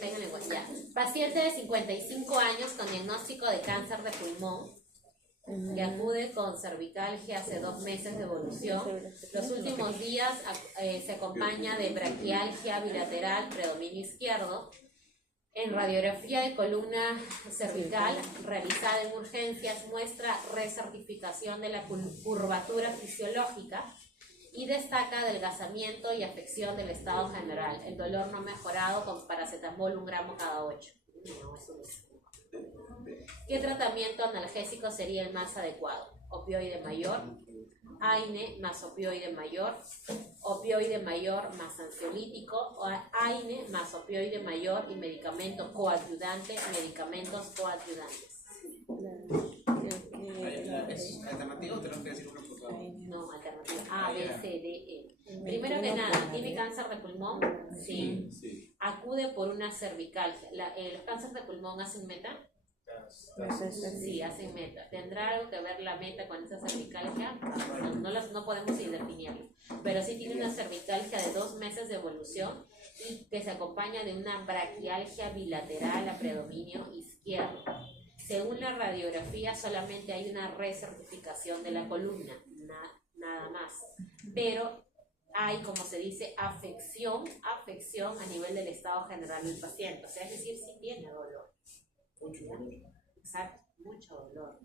ténganlo en cuenta. Ya. Paciente de 55 años con diagnóstico de cáncer de pulmón que acude con cervicalgia hace 2 meses de evolución. Los últimos días se acompaña de braquialgia bilateral, predominio izquierdo. En radiografía de columna cervical realizada en urgencias muestra recertificación de la curvatura fisiológica y destaca adelgazamiento y afección del estado general. El dolor no mejorado con paracetamol 1 gramo cada 8. No, eso no es. ¿Qué tratamiento analgésico sería el más adecuado? Opioide mayor, AINE más opioide mayor más ansiolítico, o AINE más opioide mayor y medicamento coadyuvante, medicamentos coadyuvantes. ¿Es alternativo o tenemos que decir una por cada? No, alternativa A, B, C, D, E. Primero que nada, ¿tiene cáncer de pulmón? Sí. Sí. Acude por una cervicalgia. ¿Los cánceres de pulmón hacen meta? Sí, hacen meta. ¿Tendrá algo que ver la meta con esa cervicalgia? No podemos definirlo. Pero sí tiene una cervicalgia de 2 meses de evolución y que se acompaña de una braquialgia bilateral a predominio izquierdo. Según la radiografía, solamente hay una recertificación de la columna, nada más. Pero hay, como se dice, afección a nivel del estado general del paciente. O sea, es decir, sí tiene dolor. Mucho dolor. Exacto, mucho dolor.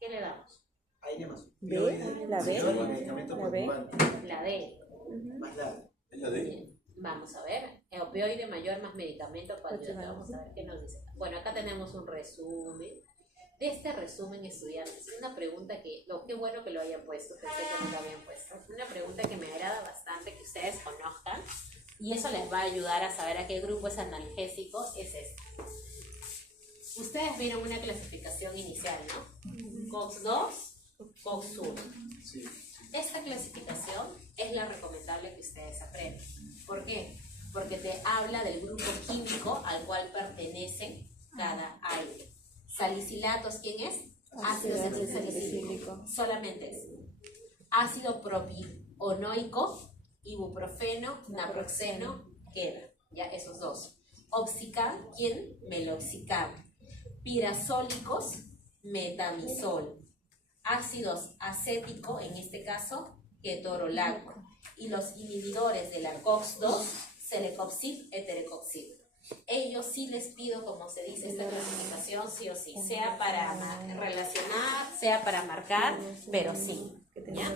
¿Qué le damos? Ahí más. ¿B? ¿La B? Medicamento ¿La B? coadyuvante. La D. Más la. ¿Es la D? Bien. Vamos a ver. Opioide mayor más medicamento coadyuvante. Vamos a ver qué nos dice. Bueno, acá tenemos un resumen. De este resumen, estudiantes, una pregunta que, qué bueno que lo hayan puesto, pensé que no lo habían puesto. Una pregunta que me agrada bastante que ustedes conozcan y eso les va a ayudar a saber a qué grupo es analgésico, es esta. Ustedes vieron una clasificación inicial, ¿no? COX-2, COX-1. Sí. Esta clasificación es la recomendable que ustedes aprendan. ¿Por qué? Porque te habla del grupo químico al cual pertenece cada aire. Salicilatos, ¿quién es? Ácido acetilsalicílico. Solamente es. Ácido propionoico, ibuprofeno, naproxeno, queda. Ya esos 2. Oxicam, ¿quién? Meloxicam. Pirazólicos, metamizol. Ácidos acético, en este caso, ketorolaco. Y los inhibidores de la COX-2, celecoxib, eterecoxib. Ellos sí les pido, como se dice, esta clasificación sí o sí, sea para relacionar, sea para marcar, pero sí. ¿Ya?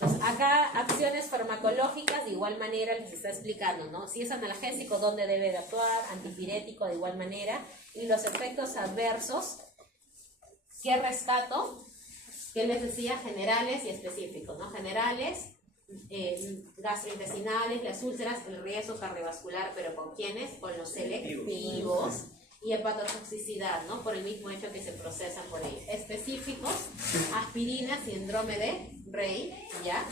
Pues acá acciones farmacológicas de igual manera les está explicando, ¿no? Si es analgésico, dónde debe de actuar, antipirético de igual manera, y los efectos adversos, ¿qué rescato? ¿Qué les decía? Generales y específicos, ¿no? Generales, gastrointestinales, las úlceras, el riesgo cardiovascular, pero ¿con quiénes? Con los selectivos. Y hepatotoxicidad, ¿no? Por el mismo hecho que se procesan por ellos. Específicos, aspirina, síndrome de Rey, ¿ya?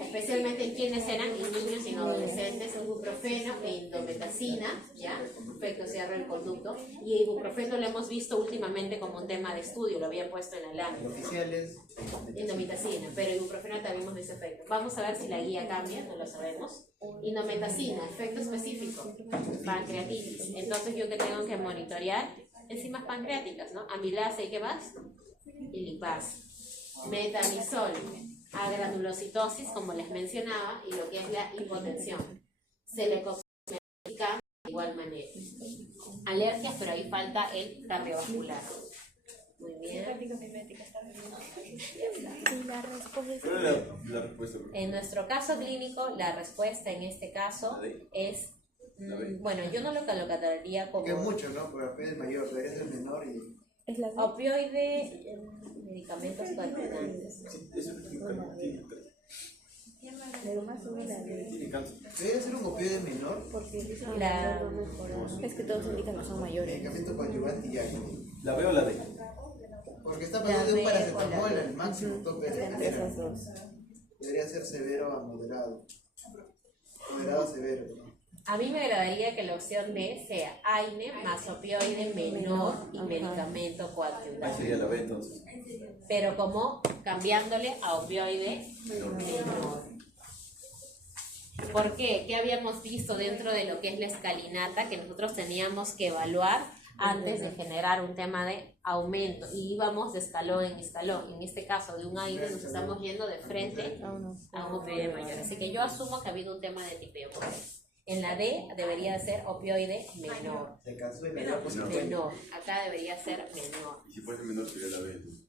Especialmente en quienes eran en niños y en adolescentes, ibuprofeno e indometacina, ¿ya? Efecto cierre del conducto. Y ibuprofeno lo hemos visto últimamente como un tema de estudio, lo había puesto en la lámina. Oficiales. Indometacina, pero ibuprofeno también vemos ese efecto. Vamos a ver si la guía cambia, no lo sabemos. Indometacina, efecto específico, pancreatitis. Entonces yo que tengo que monitorear enzimas pancreáticas, ¿no? Amilasa y qué más? Y lipasa. Metamizol, agranulocitosis, como les mencionaba, y lo que es la hipotensión. Celecoxib de igual manera. Alergias, pero ahí falta el cardiovascular. Muy bien. ¿Cuál es la respuesta? En nuestro caso clínico, la respuesta en este caso es, bueno, yo no lo catalogaría como Que es mucho, ¿no? Porque opioide mayor, debería ser menor y. ¿Es la B? opioide, medicamentos coadyuvantes. Eso Lo más seguro es la B. tiene cáncer. Debería ser un opioide menor, Porque La- es que todos indican que son mayores. medicamento coadyuvante y ya. ¿La B o la D? Porque está pasando de un paracetamol al máximo tope de la Esas escalera. dos. Debería ser severo a moderado. Moderado a severo, ¿no? A mí me agradaría que la opción D sea AINE más opioide menor y medicamento Ahí coadyuvante. sería la B entonces. Pero como cambiándole a opioide menor. ¿Por qué? ¿Qué habíamos visto dentro de lo que es la escalinata que nosotros teníamos que evaluar antes de generar un tema de aumento? Y íbamos de escalón en escalón. En este caso, de un AINE nos estamos yendo de frente a un opioide mayor. Así que yo asumo que ha habido un tema de tipeo. En la D debería ser opioide menor. Se casó y le dio positivo. Menor. Acá debería ser menor. Y si fuese menor sería la B entonces.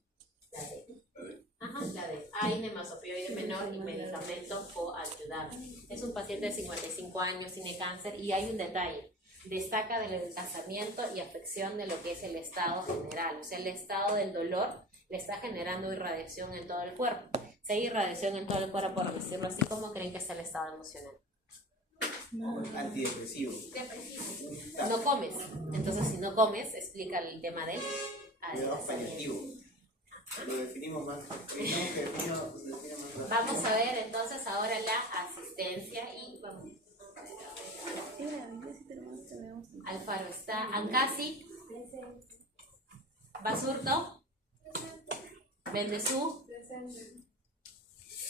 La D. La D. Ajá, la de AINE más opioide menor y medicamento coadyuvante. Es un paciente de 55 años, tiene cáncer y hay un detalle. Destaca del casamiento y afección de lo que es el estado general. O sea, el estado del dolor le está generando irradiación en todo el cuerpo. Si hay irradiación en todo el cuerpo, por decirlo así, ¿cómo creen que está el estado emocional? Antidepresivo. No comes. Entonces, si no comes, explica el tema del Cuidado adelgazamiento. paliativo. Lo definimos más. Tenemos que definirlo más rápido. Vamos a ver entonces ahora la asistencia y vamos. Alfaro está. Ancasi. Basurto. Bendezú.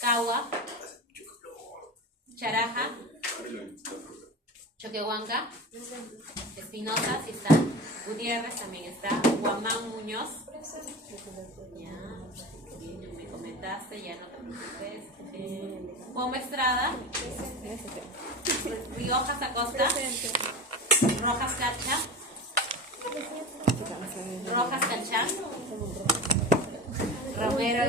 Cagua. Charaja. Choquehuanca. Espinosa, sí está. Gutiérrez también está. Guamán Muñoz. Ya. Bien, me comentaste, ya no te preocupes. Poma Estrada. Riojas Acosta. Rojas Cacha. Rojas Cachán. Romero